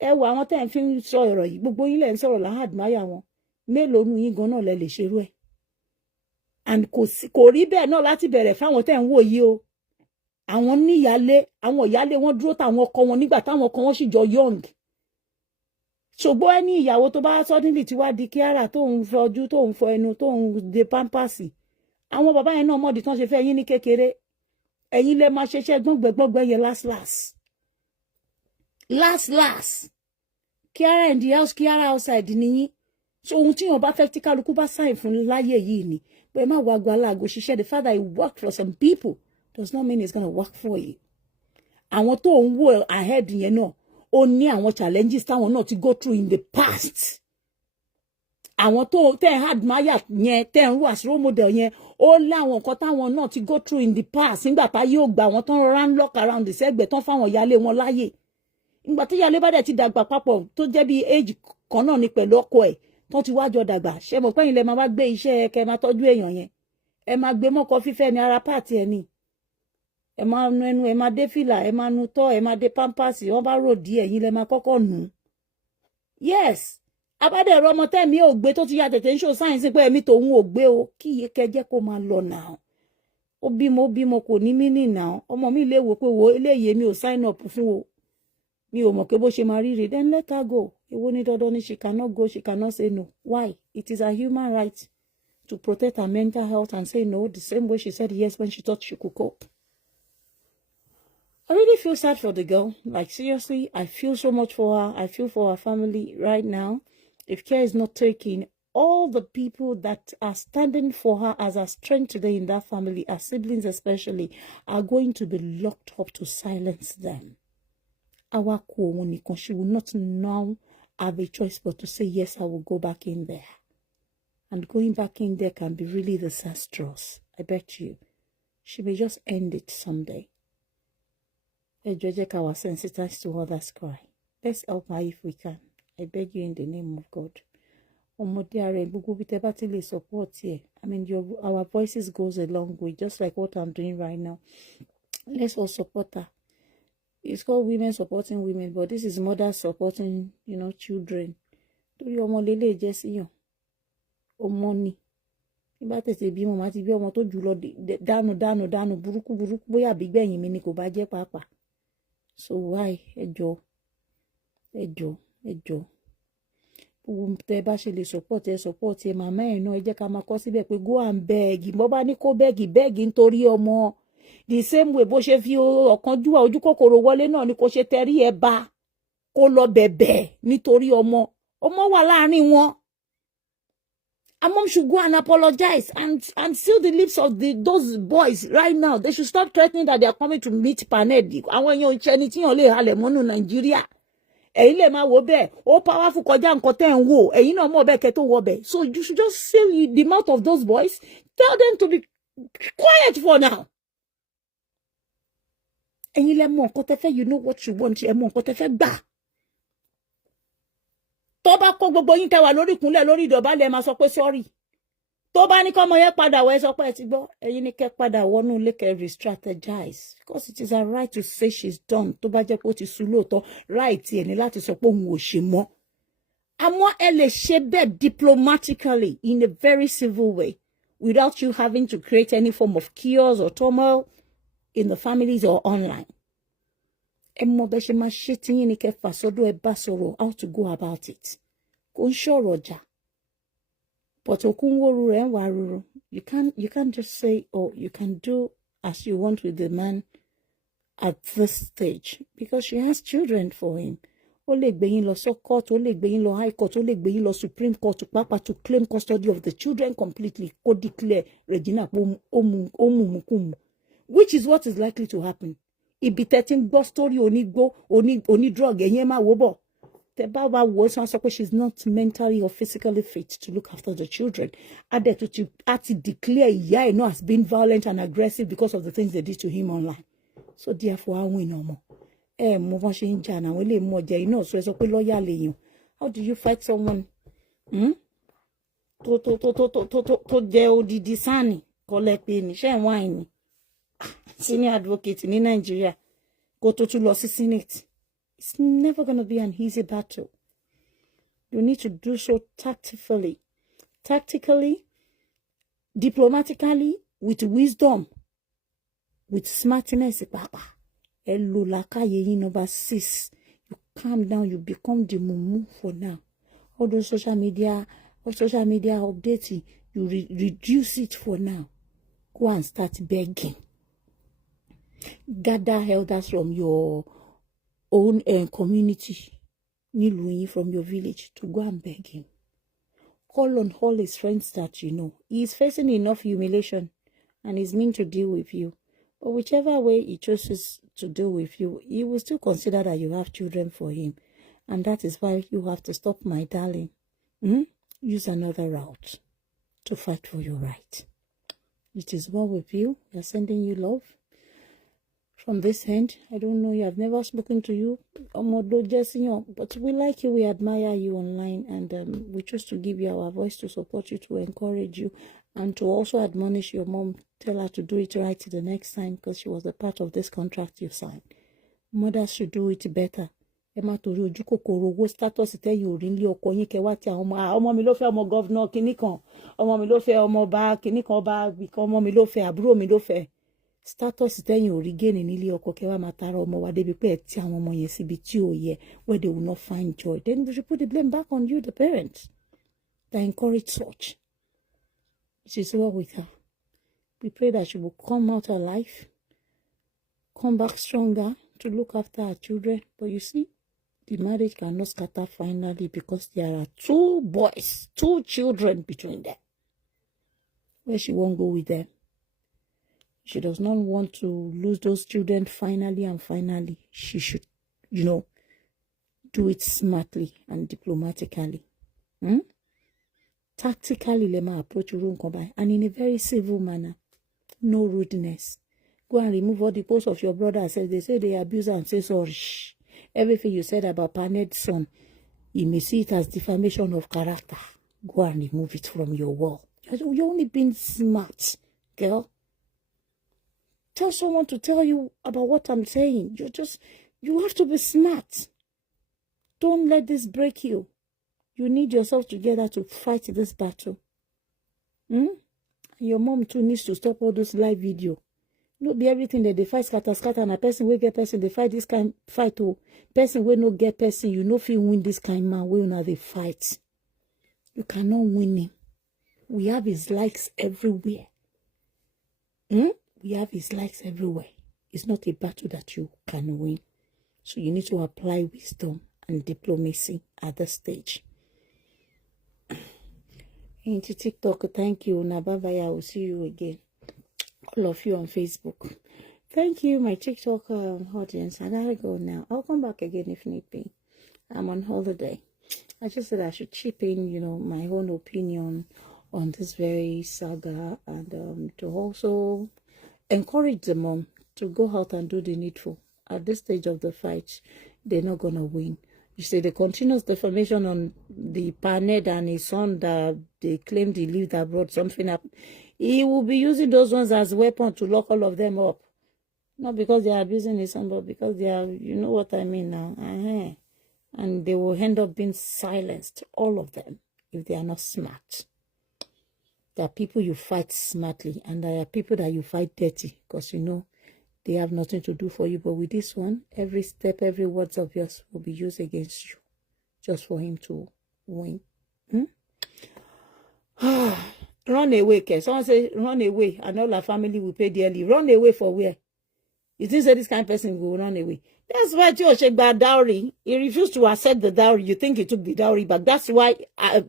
Ẹ wo àwọn tẹ́ ń fi ń sọ ọ̀rọ̀ yìí, gbogbo yín lẹ̀ ń sọ̀rọ̀ láhà admire wọn. Mélòó nu yín gan náà lẹ lè ṣerú ẹ̀? And kò rí bẹ́ẹ̀ náà láti bẹ̀rẹ̀ fáwọn tẹ́ ń wò yìí o. Àwọn níyàlé, àwọn ìyálé wọn dúró táwọn ọkọ wọn nígbà táwọn ọkọ wọn sì jọ young. Ṣùgbọ́n ẹni ìyàwó tó bá suddenly ti wá di kíára tó ń fọ ojú, tó ń fọ ẹnu, tó ń de pampasì. Àwọn bàbá yẹn náà mọ̀dí tán ṣe fẹ́ yín ní kékeré. Ẹ̀yin lẹ máa ṣeṣẹ́ gbọ́ngbẹ́gbọ́ngbẹ́ yẹn last. Kíára in the house, kíára outside nìyí. So ohun tí yàn bá fẹ́ tí kálukú bá sáìn fún láyé yìí ni. Bẹ́ẹ̀ má wá gba aláàgò ṣiṣẹ́. The fact that he worked for some people does not mean it's going to work for you. Àwọn tó ń wò ahead yẹn náà, ó ní àwọn challenges táwọn náà ti go through in the past. Àwọn tó tẹ́ ń admire yẹn, tẹ́ ń rú as role model yẹn, ó láwọn nǹkan táwọn náà ti go through in the past. Nígbà tá yóò gba àwọn tán rọra ń lock around the sẹ́gbẹ̀ẹ́ tán fáwọn ìyálé wọn láyè. Nígbà tí ìyálé bá dẹ̀ ti dàgbà papọ̀ tó jẹ́ bí age kan náà ni pẹ̀lú ọkọ ẹ̀ tán ti wá jọ dàgbà. Ṣé mọ̀ pé ẹ̀yin lẹ máa wá gbé iṣẹ́ kẹ́ máa tọ́jú èèyàn yẹn. Ẹ máa gbé mọ́kọ fífẹ́ ní ara pàtì ẹ̀ ni. Ẹ máa nu ẹnu, ẹ máa dé fìlà, ẹ máa nu tọ́, ẹ máa dé pampasì, wọ́n bá rò díẹ̀ ẹ̀yin lẹ máa kọ́kọ́ nù. Yes, abádẹ̀rọ ọmọ tẹ́mi ò gbé tó ti ya tètè ń ṣò sáyẹ̀nsì pé ẹ̀mí tòun ò gbé o, kí iye kẹjẹ́ kó máa lọ náà. Ó bímọ kò ní mínì náà. Ọmọ mi lè wò pé wo eléyìí mi ò sign up fún o. Mi ò mọ̀ pé bó ṣe máa ríre, then let her go. Èwo ni dandan ni she cannot go, she cannot say no. Why? It is a human right to protect her mental health and say no the same way she said yes when she thought she could cope. I really feel sad for the girl. Like seriously, I feel so much for her. I feel for her family right now. If care is not taken, all the people that are standing for her as a strength today in that family, her siblings especially, are going to be locked up to silence them. She will not now have a choice but to say, yes, I will go back in there. And going back in there can be really disastrous. I bet you. She may just end it someday. Our sensitized to others' cry. Let's help her if we can. I beg you in the name of God. Support here. Our voices goes a long way, just like what I'm doing right now. Let's all support her. It's called women supporting women, but this is mothers supporting, children. Do you want lele jesiyan? Ọmọ ni. Nígbà tètè bí mo ma ti bí ọmọ tó jù lọ dànù burúkú bóyá bígbẹ̀yìn mi ni kò bá jẹ́ pàápàá. So why? Ẹ jọ̀ọ́. Gbogbo tẹ́ bá ṣe lè support ẹ màmá ẹ̀ náà ẹ jẹ́ ká máa kọ síbẹ̀ pé go and beg. Bó bá ní kó beg nítorí ọmọ. The same way bó ṣe fi ọ̀kánjúwà ojú kòkòrò wọlé náà ni kò ṣe tẹrí ẹ bá kó lọ bẹ̀bẹ̀ nítorí ọmọ wà láàrin wọn. And mom should go and apologize and seal the lips of those boys right now. They should stop threatening that they are coming to meet Panedi. Àwọn èèyàn ìṣẹ́ ni tí yàn lè halẹ̀ mọ́nú Nàìjíríà. Ẹ̀yin lè máa wò bẹ́ẹ̀. Ó powerful kọjá nǹkan tẹ́ ń wò. Ẹ̀yin náà mọ̀ bẹ́ẹ̀ kẹ́ tó wò bẹ́ẹ̀. So you should just seal the mouth of those boys. Tell them to be quiet for now. Ẹ̀yin lẹ mọ̀ nǹkan tẹ́ fẹ́, you know what you want. Ẹ mọ̀ nǹkan tẹ́ fẹ́ gbà. Tó bá kó gbogbo yín tẹ́ wà lórí ìkúnlẹ̀ lórí ìdọ̀bálẹ̀ máa sọ pé sorry. Tó bá ní kọ́mọ yẹn padà wọ ẹ sọ pé ẹ ti gbọ́. Ẹ̀yin ní kẹ́ padà wọnú ilé kẹ́ re-strategize. Because it is her right to say she's done. Tó bá jẹ́ pé ó ti sú lóòótọ́, right ẹ̀ ní láti sọ pé òun ò ṣe mọ́. Àmọ́ ẹ lè ṣe bẹ́ẹ̀ diplomatically in a very civil way without you having to create any form of chaos or turmoil in the families or online. Ẹ mọ̀ bẹ́ ṣe máa ṣe tí yín ní kẹ́ fà sọ́dọ̀ ẹ bá sọ̀rọ̀ how to go about it. Kò ń ṣọ̀rọ̀ ọjà. But okunworu rẹ̀ ń wá ruru. You can't just say, oh, you can do as you want with the man at this stage because she has children for him. Ó lè gbé yín lọ so court, ó lè gbé yín lọ high court, ó lè gbé yín lọ Supreme Court to claim custody of the children completely. Kó declare Regina omu, which is what is likely to happen. Ibi tẹ́tí ń gbọ́ story oní drug ẹ̀yẹn máa wò bọ̀. Tẹ́ bá wá wò ó sọ pé she's not mentally or physically fit to look after the children. Adé to declare ìyá ẹ̀ náà as being violent and aggressive because of the things they did to him online. So therefore, àwọn èèyàn mọ̀. Mo bá ṣe ń jà náà, àwọn ilé mọ̀ jẹ́ iná sọ ẹ sọ pé lọ́ọ̀yà lèèyàn. How do you fight someone? Tó jẹ́ odidi sáànì kọ́lẹ́ pé níṣẹ́ wáìnì. Senior advocate ní Nigeria. Kó tó tún lọ sí Senate. It's never going to be an easy battle. You need to do so tactfully, diplomatically, with wisdom, with smartness. Number 6. You calm down, you become the mumu for now. All those social media updating, you reduce it for now. Go and start begging. Gather elders from your own community, from your village, to go and beg him. Call on all his friends that you know. He is facing enough humiliation and is meant to deal with you. But whichever way he chooses to deal with you, he will still consider that you have children for him. And that is why you have to stop, my darling. Use another route to fight for your right. It is well with you. We are sending you love. From this end, I don't know, you have never spoken to you, but we like you, we admire you online, and we choose to give you our voice to support you, to encourage you, and to also admonish your mom, tell her to do it right the next time, because she was a part of this contract you signed. Mothers should do it better. Emma torí ojú kòkòrò owó status tẹ́yìn ò rí nílé ọkọ yín kẹwàá tí àwọn ọmọ mi ló fẹ́ ọmọ gọ́vnọ̀ kìíní kan, ọmọ mi ló fẹ́ ọmọ ọba kìíní kan ọba ọmọ mi ló fẹ́ àbúrò mi ló fẹ́. Status tẹ́yìn ò rí gain nílé ọkọ kẹwàá máa tara ọmọ wa débi pé ẹ̀ tí àwọn ọmọ yẹn síbi tí ò yẹ, where they will not find joy. Then we should put the blame back on you, the parents, that encourage such. It is well with her. We pray that she will come out alive, come back stronger to look after her children. But you see, the marriage cannot scatter finally because there are 2 boys, 2 children between them. Where she won't go with them. She does not want to lose those children finally and finally. She should, do it smartly and diplomatically. Tactically, Lema approach Urunkobai, and in a very civil manner. No rudeness. Go and remove all the posts of your brothers. They say they abuse her and say sorry. Everything you said about Paned's son, you may see it as defamation of character. Go and remove it from your wall. You're only being smart, girl. Tell someone to tell you about what I'm saying. You have to be smart. Don't let this break you. You need yourself together to fight this battle. Your mom too needs to stop all those live video. No be everything that they fight scatter and a person will get person, they fight this kind fight. Person will not get person, you know if you win this kind man, will not they fight. You cannot win him. We have his likes everywhere. We have his likes everywhere. It's not a battle that you can win. So you need to apply wisdom and diplomacy at this stage. into TikTok. Thank you. Now, bye bye. I will see you again. All of you on Facebook. Thank you, my TikTok audience. I gotta go now. I'll come back again if need be. I'm on holiday. I just said I should chip in, my own opinion on this very saga, and to also encourage the mom to go out and do the needful. At this stage of the fight, they're not gonna win. You see, the continuous defamation on the Ned and his son that they claimed he lived abroad, something happened. He will be using those ones as a weapon to lock all of them up. Not because they are abusing his son, but because they are, you know what I mean now. And they will end up being silenced, all of them, if they are not smart. There are people you fight smartly, and there are people that you fight dirty, because they have nothing to do for you. But with this one, every step, every words of yours will be used against you, just for him to win. Run away, okay? Someone say, run away, and all our family will pay dearly. Run away for where? You think say this kind of person will run away? That's why Joshua got dowry. He refused to accept the dowry. You think he took the dowry back. That's why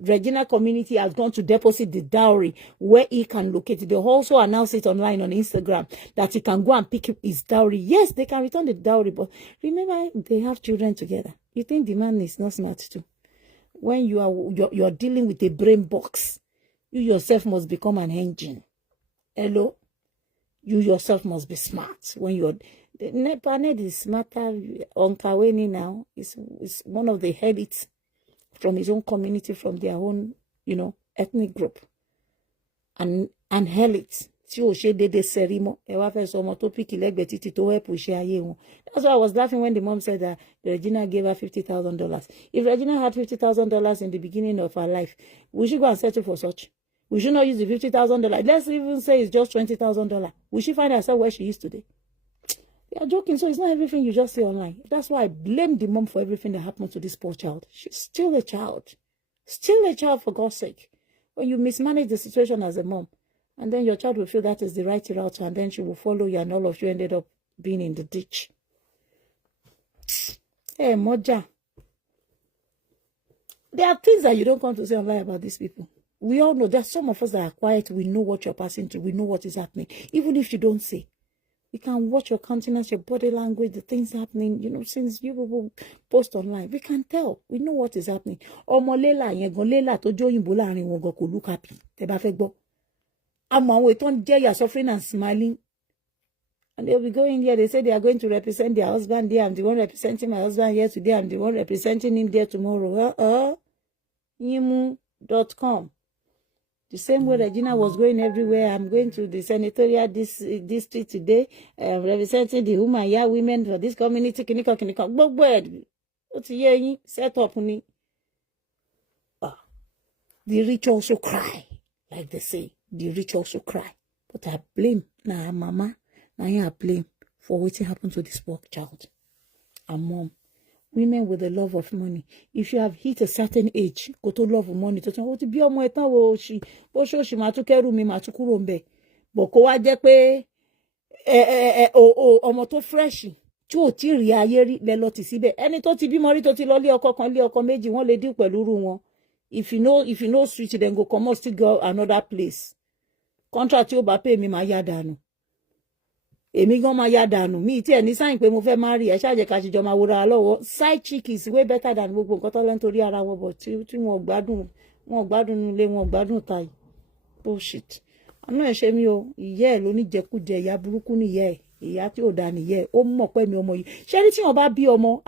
Regina community has gone to deposit the dowry where he can locate it. They also announce it online on Instagram that he can go and pick up his dowry. Yes, they can return the dowry, but remember, they have children together. You think the man is not smart too? When you're dealing with a brain box, you yourself must become an engine. Hello? You yourself must be smart. When you're Ned is smarter on Kaweni now. Is one of the elites from his own community, from their own, ethnic group. And elites. That's why I was laughing when the mom said that Regina gave her $50,000. If Regina had $50,000 in the beginning of her life, we should go and settle for such. We should not use the $50,000. Let's even say it's just $20,000. We should find herself where she is today. They are joking, so it's not everything you just see online. That's why I blame the mom for everything that happened to this poor child. She's still a child. Still a child, for God's sake. When you mismanage the situation as a mom, and then your child will feel that is the right route, and then she will follow you, and all of you ended up being in the ditch. Hey, Moja. There are things that you don't come to say online about these people. We all know that some of us that are quiet, we know what you're passing through. We know what is happening. Even if you don't say. We can watch your countenance, your body language, the things happening, since you people post online. We can tell. We know what is happening. Ọmọ Lela yẹn gan Lela tó jó òyìnbó láàrin wọn gan kò look happy. Tẹ́ bá fẹ́ gbọ́. Àmọ́ àwọn ètò ń jẹ́ you are suffering and smiling. And they'll be going there. They say they are going to represent their husband there. I'm the one representing my husband here today. I'm the one representing him there tomorrow. Yimu.com. The same way Regina was going everywhere. I'm going to the senatorial district today, representing the Umaya women for this community. Set up. The rich also cry, like they say. The rich also cry. But I blame mama. I blame for what happened to this poor child. And mom. Women with the love of money. If you have hit a certain age, go to love of money. To be ọmọ ẹ̀tàn wo she máa tún kẹ́rù mi máa tún kúrò ńbẹ̀. But kó wá jẹ́ pé ọmọ tó fresh tí ò tí rí ayé rí lẹ lọ tì síbẹ̀. Ẹni tó ti bímọ rí tó ti lọ lé ọkọ kan lé ọkọ méjì wọ́n lè deal pẹ̀lú irú wọn. If you know switch, then go come out, still go another place. Contract tí ó bá pay mi máa yá dànù. Èmi gan máa yá dànù mi tí ẹni sáyìn pé mo fẹ́ marry ẹ ṣáàjẹ́ ká ṣìjọ máa wòra lọ́wọ́. Side chick is way better than gbogbo nǹkan tó lẹ́ nítorí ara wọn bọ̀ tí wọn gbádùn nílé wọn gbádùn tàyè. Bullshit. Àná ẹ̀ ṣe mí o ìyá ẹ̀ ló ní jẹkújẹ ìyá burúkú nìyá ẹ̀ ìyá tí ò dá nìyá ẹ̀ ó mọ̀ pé mi ọmọ yìí. Ṣé ní tí wọn bá bí ọmọ,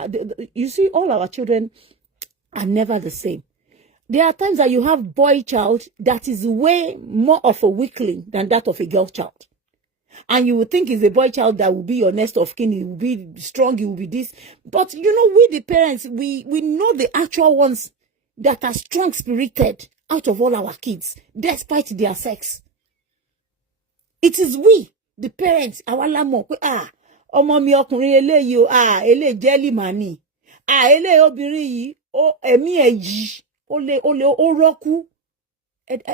you see all our children are never the same. There are times that you have boy child that is way more of a weakling than that of a girl child. And you would think it's a boy child that will be your next of kin, he will be strong, he will be this. But we the parents, we know the actual ones that are strong spirited out of all our kids, despite their sex. It is we, the parents, our lamo, ọmọ mi ọkùnrin eléyìí o, eléyìí jelly mani. Eléyìí obìnrin yìí, ẹ̀mí ẹ̀ yìí, ó rọ́kú.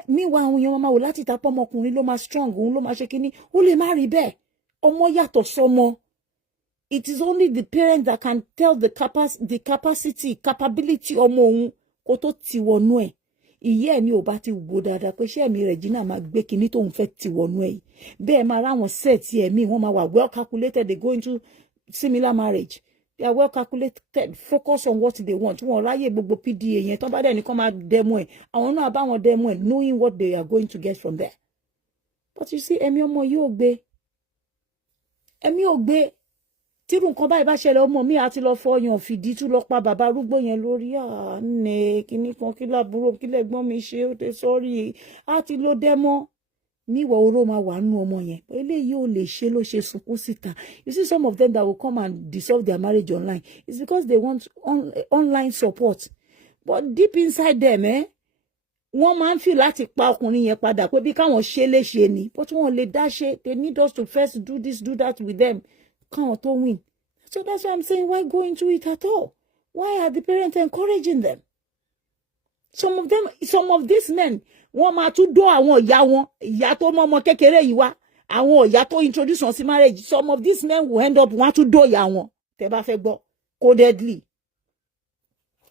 Meanwhile, àwọn èèyàn máa wò láti tapọ̀ ọmọkùnrin ló máa strong, òun ló máa ṣe kíní, ó lè má rí bẹ́ẹ̀. Ọmọ yàtọ̀ sọ́mọ. It is only the parent that can tell the capability ọmọ òun kó tó ti wọnú ẹ̀. ìyẹ́ ẹ̀ ní ò bá ti wò dáadáa pé ṣé ẹ̀mí Regina máa gbé kinní tóun fẹ́ ti wọnú ẹ̀ yìí bẹ́ẹ̀ máa ráwọn sẹ́ẹ̀tì ẹ̀mí wọ́n máa wà well calculated they go into similar marriage they are well calculated focus on what they want wọn ráyè gbogbo PDA yẹn tó bá dẹ̀ ní kó máa dẹ́mu ẹ̀ àwọn náà bá wọn dẹ́mu ẹ̀ knowing what they are going to get from there but you see ẹ̀mí ọmọ yóò gbé ẹ̀mí ò gbé tírú nǹkan báyìí bá ṣẹlẹ̀ ọmọ mi àti lọ fọyàn fìdí tún lọ pa bàbá arúgbó yẹn lórí àánẹ kíní kan kí lábúrò kí lẹ́gbọ́n mi ṣe ó tẹ sọ́rí àti ló dẹ́mọ́ níwọ̀ oró máa wà nù ọmọ yẹn eléyìí ò lè ṣe ló ṣe sunkún síta you see some of them that will come and dissolve their marriage online it's because they want online support but deep inside them wọ́n máa ń fi láti pa ọkùnrin yẹn padà pé bí káwọn ṣe léṣe ni but wọ́n lè dá ṣe they need us to first do this do that with them káwọn tó win so that's why I'm saying why go into it at all why are the parents encouraging them some of these men wọ́n máa tún dó àwọn ìyá tó mọ́ ọmọ kékeré yìí wá àwọn ìyá tó introduce wọn sí marriage some of these men will end up wọ́n á tún dó ìyá wọn tẹ́ bá fẹ́ gbọ́ codedly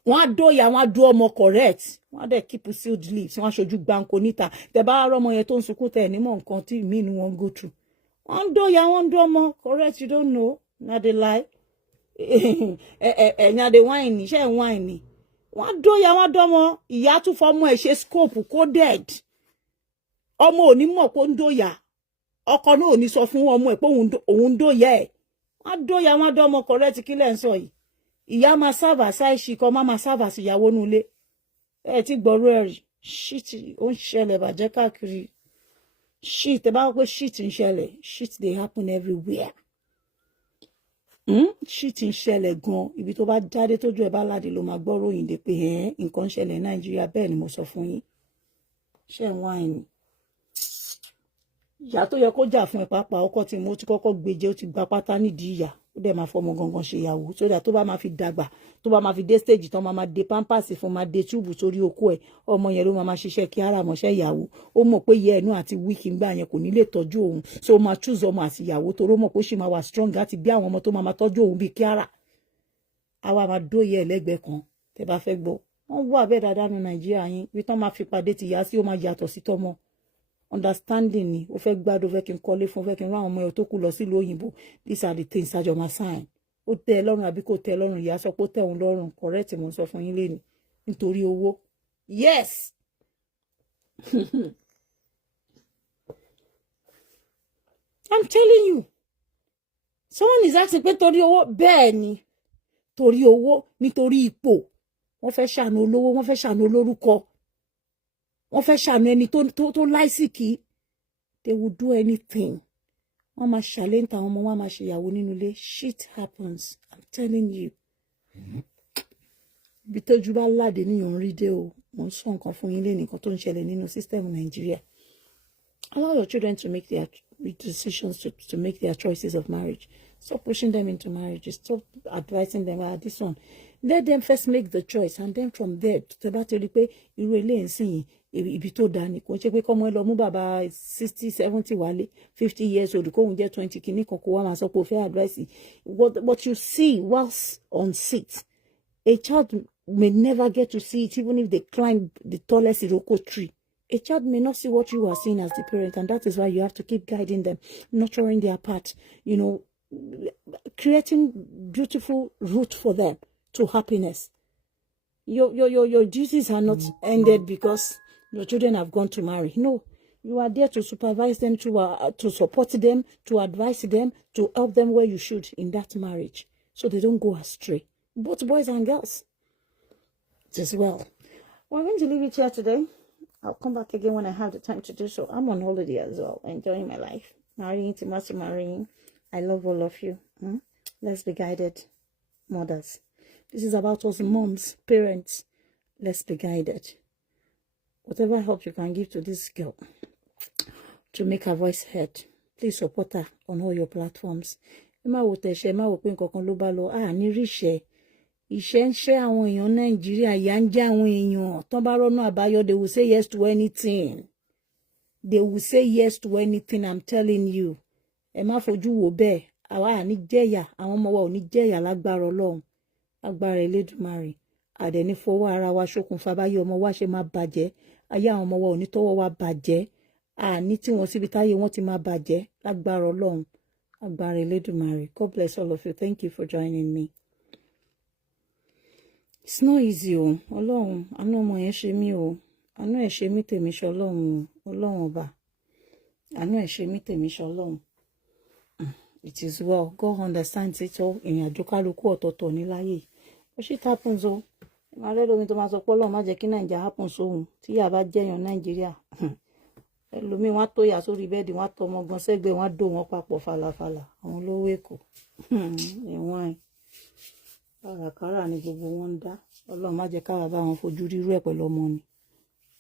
wọ́n á dó ìyá wọn á dó ọmọ correct wọ́n á dẹ̀ keep sealed lips wọ́n á ṣojú gbáǹkó níta tẹ́ bá rọ́ ọmọ yẹn tó ń sunkún tẹ̀ nímọ̀ nǹkan tí mí ni wọ́n go through wọ́n dó ìyá wọn dó ọmọ correct you don't know na dey lie ẹ̀yìn adé wáìnì ṣe wáìnì wọ́n dó ìyá wọn dọ́mọ ìyá tún fọmọ ẹ̀ ṣe scope coded ọmọ ò ní mọ̀ pé ó ń dó ìyá ọkọ náà ò ní sọ fún ọmọ ẹ̀ pé òun dó ìyá ẹ̀ wọ́n dó ìyá wọn dọ́mọ correct kí lẹ́ ń sọ yìí ìyá máa sábà ṣáìṣì kan máa sábà sí ìyàwó nulẹ̀ ẹ̀ tí gbọ́rọ̀ ẹ̀ rí shit ó ń ṣẹlẹ̀ bàjẹ́ káàkiri shit ẹ bá wọ́n pé shit ń ṣẹlẹ̀ shit dey happen everywhere shit ń ṣẹlẹ̀ gan ibi tó bá jáde tójú ẹ̀ bá láde ló máa gbọ́ ròyìn dé pé nǹkan ń ṣẹlẹ̀ Nàìjíríà bẹ́ẹ̀ ni mo sọ fún yín ṣe ń wá ẹni ìyá tó yẹ kó jà fún ẹ pàápàá ọkọ tí mo ti kọ́kọ́ gbèjẹ ó ti gba pátá nídìí ìyá ó dẹ̀ máa fọmọ gangan ṣe ìyàwó sódà tó bá máa fi dàgbà tó bá máa fi dé stage tán máa de pampers fún máa de túbù sórí okó ẹ̀ ọmọ yẹn ló máa ṣiṣẹ́ kí ara mọ̀ṣẹ́ ìyàwó ó mọ̀ pé ìyá ẹ̀ náà àti wíìkì ńgbà yẹn kò ní lè tọ́jú òun so máa choose ọmọ àti ìyàwó toró mọ̀ pé ó sì máa wà strong àti bí àwọn ọmọ tó máa tọ́jú òun bíi kí ara àwa máa dóye ẹlẹ́gbẹ̀ẹ́ kan tẹ́ bá fẹ́ gbọ́ wọ́n wà bẹ́ẹ̀ dáadáa ní Nàìjíríà yín bí tán máa fi pàdé ti yá sí ó máa yàtọ̀ sí tọmọ understanding ni ó fẹ́ gbádùn ó fẹ́ kí n kọ́lé fún ó fẹ́ kí n rán àwọn ọmọ ẹ̀ tó kù lọ sílùú òyìnbó these are the things àjọ máa sign ó tẹ́ ẹ lọ́rùn àbí kò tẹ́ ẹ lọ́rùn ìyá sọ pé ó tẹ́ òun lọ́rùn correct mo ń sọ fún yín lẹ́nu nítorí owó yes I'm telling you someone is asking pé torí owó bẹ́ẹ̀ ni torí owó nítorí ipò wọ́n fẹ́ ṣàánú olówó wọ́n fẹ́ ṣàánú olórúkọ wọ́n fẹ́ ṣàánú ẹni tó láìsìkí they will do anything wọ́n máa ṣàlẹ́ǹtà àwọn ọmọ wọn máa ṣèyàwó nínú ilé shit happens I'm telling you ibi tójú bá láde níyàn rí dé o mo ń sọ nǹkan fún yín lé nìkan tó ń ṣẹlẹ̀ nínú system Nàìjíríà allow your children to make their decisions to make their choices of marriage stop pushing them into marriage stop advising them this one let them first make the choice and then from there tẹ́ bá ti rí pé irú ilé ìsìn ibi tó dáa ni kò ń ṣe pé kọ́mọ ẹ lọ mú bàbá 60 70 wálé 50 years old kóhun jẹ́ 20 kìíní kan kó wá máa sọ pé o fẹ́ advice what you see whilst on seat a child may never get to see it even if they climb the tallest iroko tree a child may not see what you are seeing as the parent and that is why you have to keep guiding them nurturing their path creating beautiful route for them to happiness. Your duties are not ended because your children have gone to marry. No, you are there to supervise them, to support them, to advise them, to help them where you should in that marriage, so they don't go astray. Both boys and girls. As well. Well, I'm going to leave it here today. I'll come back again when I have the time to do so. I'm on holiday as well, enjoying my life. Marrying, Timothy, marrying. I love all of you. Let's be guided, mothers. This is about us moms, parents. Let's be guided. Whatever help you can give to this girl to make her voice heard, please support her on all your platforms. Ẹ má wò tẹ̀ṣẹ̀, ẹ má wò pé nǹkankan ló bá lọ. Ní ríṣẹ́. Ìṣẹ́ ń ṣẹ́ àwọn èèyàn Nàìjíríà, ìyà ń jẹ àwọn èèyàn. Tán bá rọ́nà àbáyọ, they will say yes to anything. They will say yes to anything, I'm telling you. Ẹ má fojú wò bẹ́ẹ̀. Àwa ní jẹ̀yà, àwọn ọmọ wa ò ní jẹ̀yà lágbára Ọlọ́run. Agbára Elédùmarè. àdẹ̀ní fọwọ́ ara wa ṣokùnfà báyé ọmọ wa ṣe máa bàjẹ́ ayé àwọn ọmọ wa ò ní tọ́wọ́ wa bàjẹ́ àní tí wọ́n síbi táyé wọ́n ti máa bàjẹ́ lágbára Ọlọ́run agbára Elédùmarè. God bless all of you. Thank you for joining me. It's not easy o Ọlọ́run àánú ọmọ yẹn ṣe mí o àánú ẹ̀ ṣe mí tèmi ṣe Ọlọ́run o Ọlọ́run ọba àánú ẹ̀ ṣe mí tèmi ṣe Ọlọ́run. It is well. God understands it all. Ìrìn àjò kálukú ọ̀tọ̀ọ̀tọ̀ ní láyé. But shit happens o. Màá rẹ́ lómi tó máa sọ pé Ọlọ́run má jẹ́ kí Nàìjíríà happen sóhun. Tí ìyà bá jẹ́yàn Nàìjíríà. Ẹlòmíì wọ́n á tó yà sórí bẹ́ẹ̀dì, wọ́n á tọ́ ọmọ gan sẹ́gbẹ̀ẹ́, wọ́n á dò wọ́n papọ̀ falafala. Àwọn olówó Èkó. Ẹ̀wọ̀n ẹ̀. Kàràkàrà ni gbogbo wọn ń dá. Ọlọ́run má jẹ́ káwa bá wọn fojú rírú ẹ̀ pẹ̀lú ọmọ ni.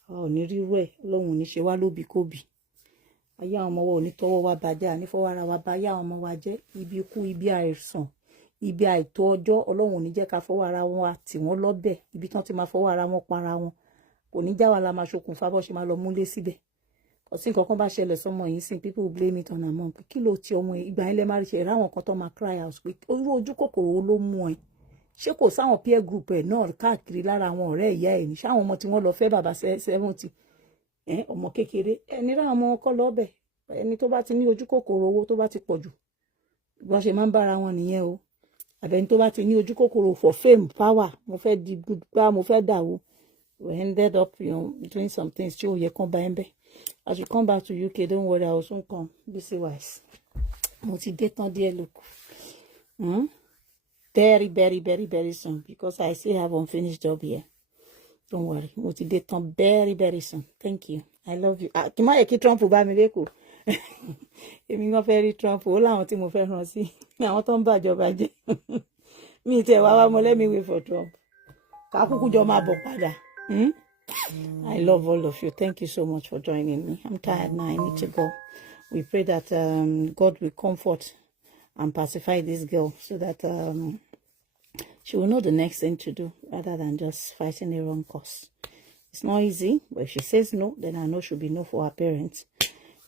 A ò ní rírú ẹ̀. Ọlọ́run ò ní ṣe wá lóbìkóbì. Ayé àwọn ọmọ wa ò ní tọ́wọ́ wa bàjẹ́ àní fọwọ́ ara wa bà ayé àwọn ọmọ wa jẹ́ ibi ikú ibi àìsàn ibi àìtó ọjọ́ Ọlọ́run ò ní jẹ́ ká fọwọ́ ara wọn tì wọ́n lọ́bẹ̀ ibi tán ti máa fọwọ́ ara wọn para wọn kò ní já wa la máa ṣokùnfà bọ́ ṣe máa lọ múlé síbẹ̀ kò sí nǹkan kan bá ṣẹlẹ̀ sọmọ yìí sí people blame it on among pé kí ló ti ọmọ yìí ìgbà yẹn lẹ́ máa rí ṣe ìráwọn kan tó máa cry out pé irú ojú kòkòrò wo ló mú ẹ ṣé kò sáwọn peer group ẹ̀ náà káàkiri lára àwọn ọ̀rẹ́ ìyá ẹ̀ ní ṣáwọn ọmọ tí wọ́n lọ fẹ́ bàbá 70 ọmọ kékeré ẹni ráwọn ọmọ ọkọ lọ́bẹ̀ ẹni tó bá ti ní ojú kòkòrò owó tó bá ti pọ̀ jù wọ́n ṣe máa ń bára wọn nìyẹn o àbẹ̀ni tó bá ti ní ojú kòkòrò for fame power mo fẹ́ di gbá mo fẹ́ dàwó we ended up doing some things tí ó yẹ kán bá ẹ bẹ́ as you come back to UK don't worry I will soon come be say wise mo ti dé tán díẹ̀ lóko very very very very soon because I still have unfinished job here don't worry mo ti dé tán very very soon thank you I love you kí má yẹ kí Trump bá mi lẹ́kọ̀ọ́ èmi gan fẹ́ rí Trump ó láwọn tí mo fẹ́ ràn sí àwọn tó ń bàjọba jẹ́ mi tẹ̀ wá mo let me wait for Trump ká kúkú jọ máa bọ̀ padà. I love all of you. Thank you so much for joining me. I'm tired now. I need to go. We pray that God will comfort and pacify this girl so that she will know the next thing to do rather than just fighting a wrong cause. It's not easy, but if she says no, then I know she'll be no for her parents.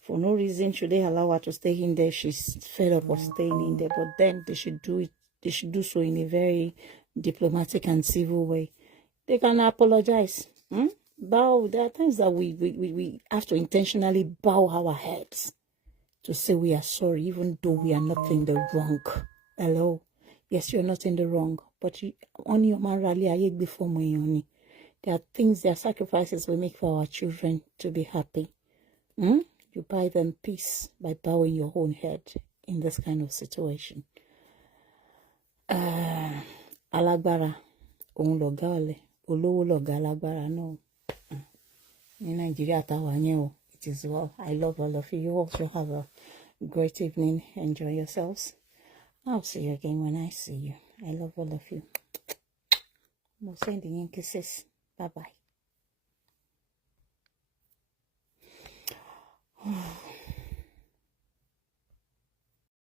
For no reason should they allow her to stay in there. She's fed up of staying in there. But then they should do it. They should do so in a very diplomatic and civil way. They can apologize. Bow. There are times that we have to intentionally bow our heads to say we are sorry, even though we are not in the wrong. Hello. Yes, you're not in the wrong. But only your man rally before me. There are things, there are sacrifices we make for our children to be happy. You buy them peace by bowing your own head in this kind of situation. Alágbára, òun lọ̀gá ọ̀lẹ, olówó lọ̀gá alágbára náà. Ní Nàìjíríà táwa yẹn o, it is well. I love all of you. You also have a great evening. Enjoy yourselves. I'll see you again when I see you. I love all of you. I'm sending you kisses. Bye-bye.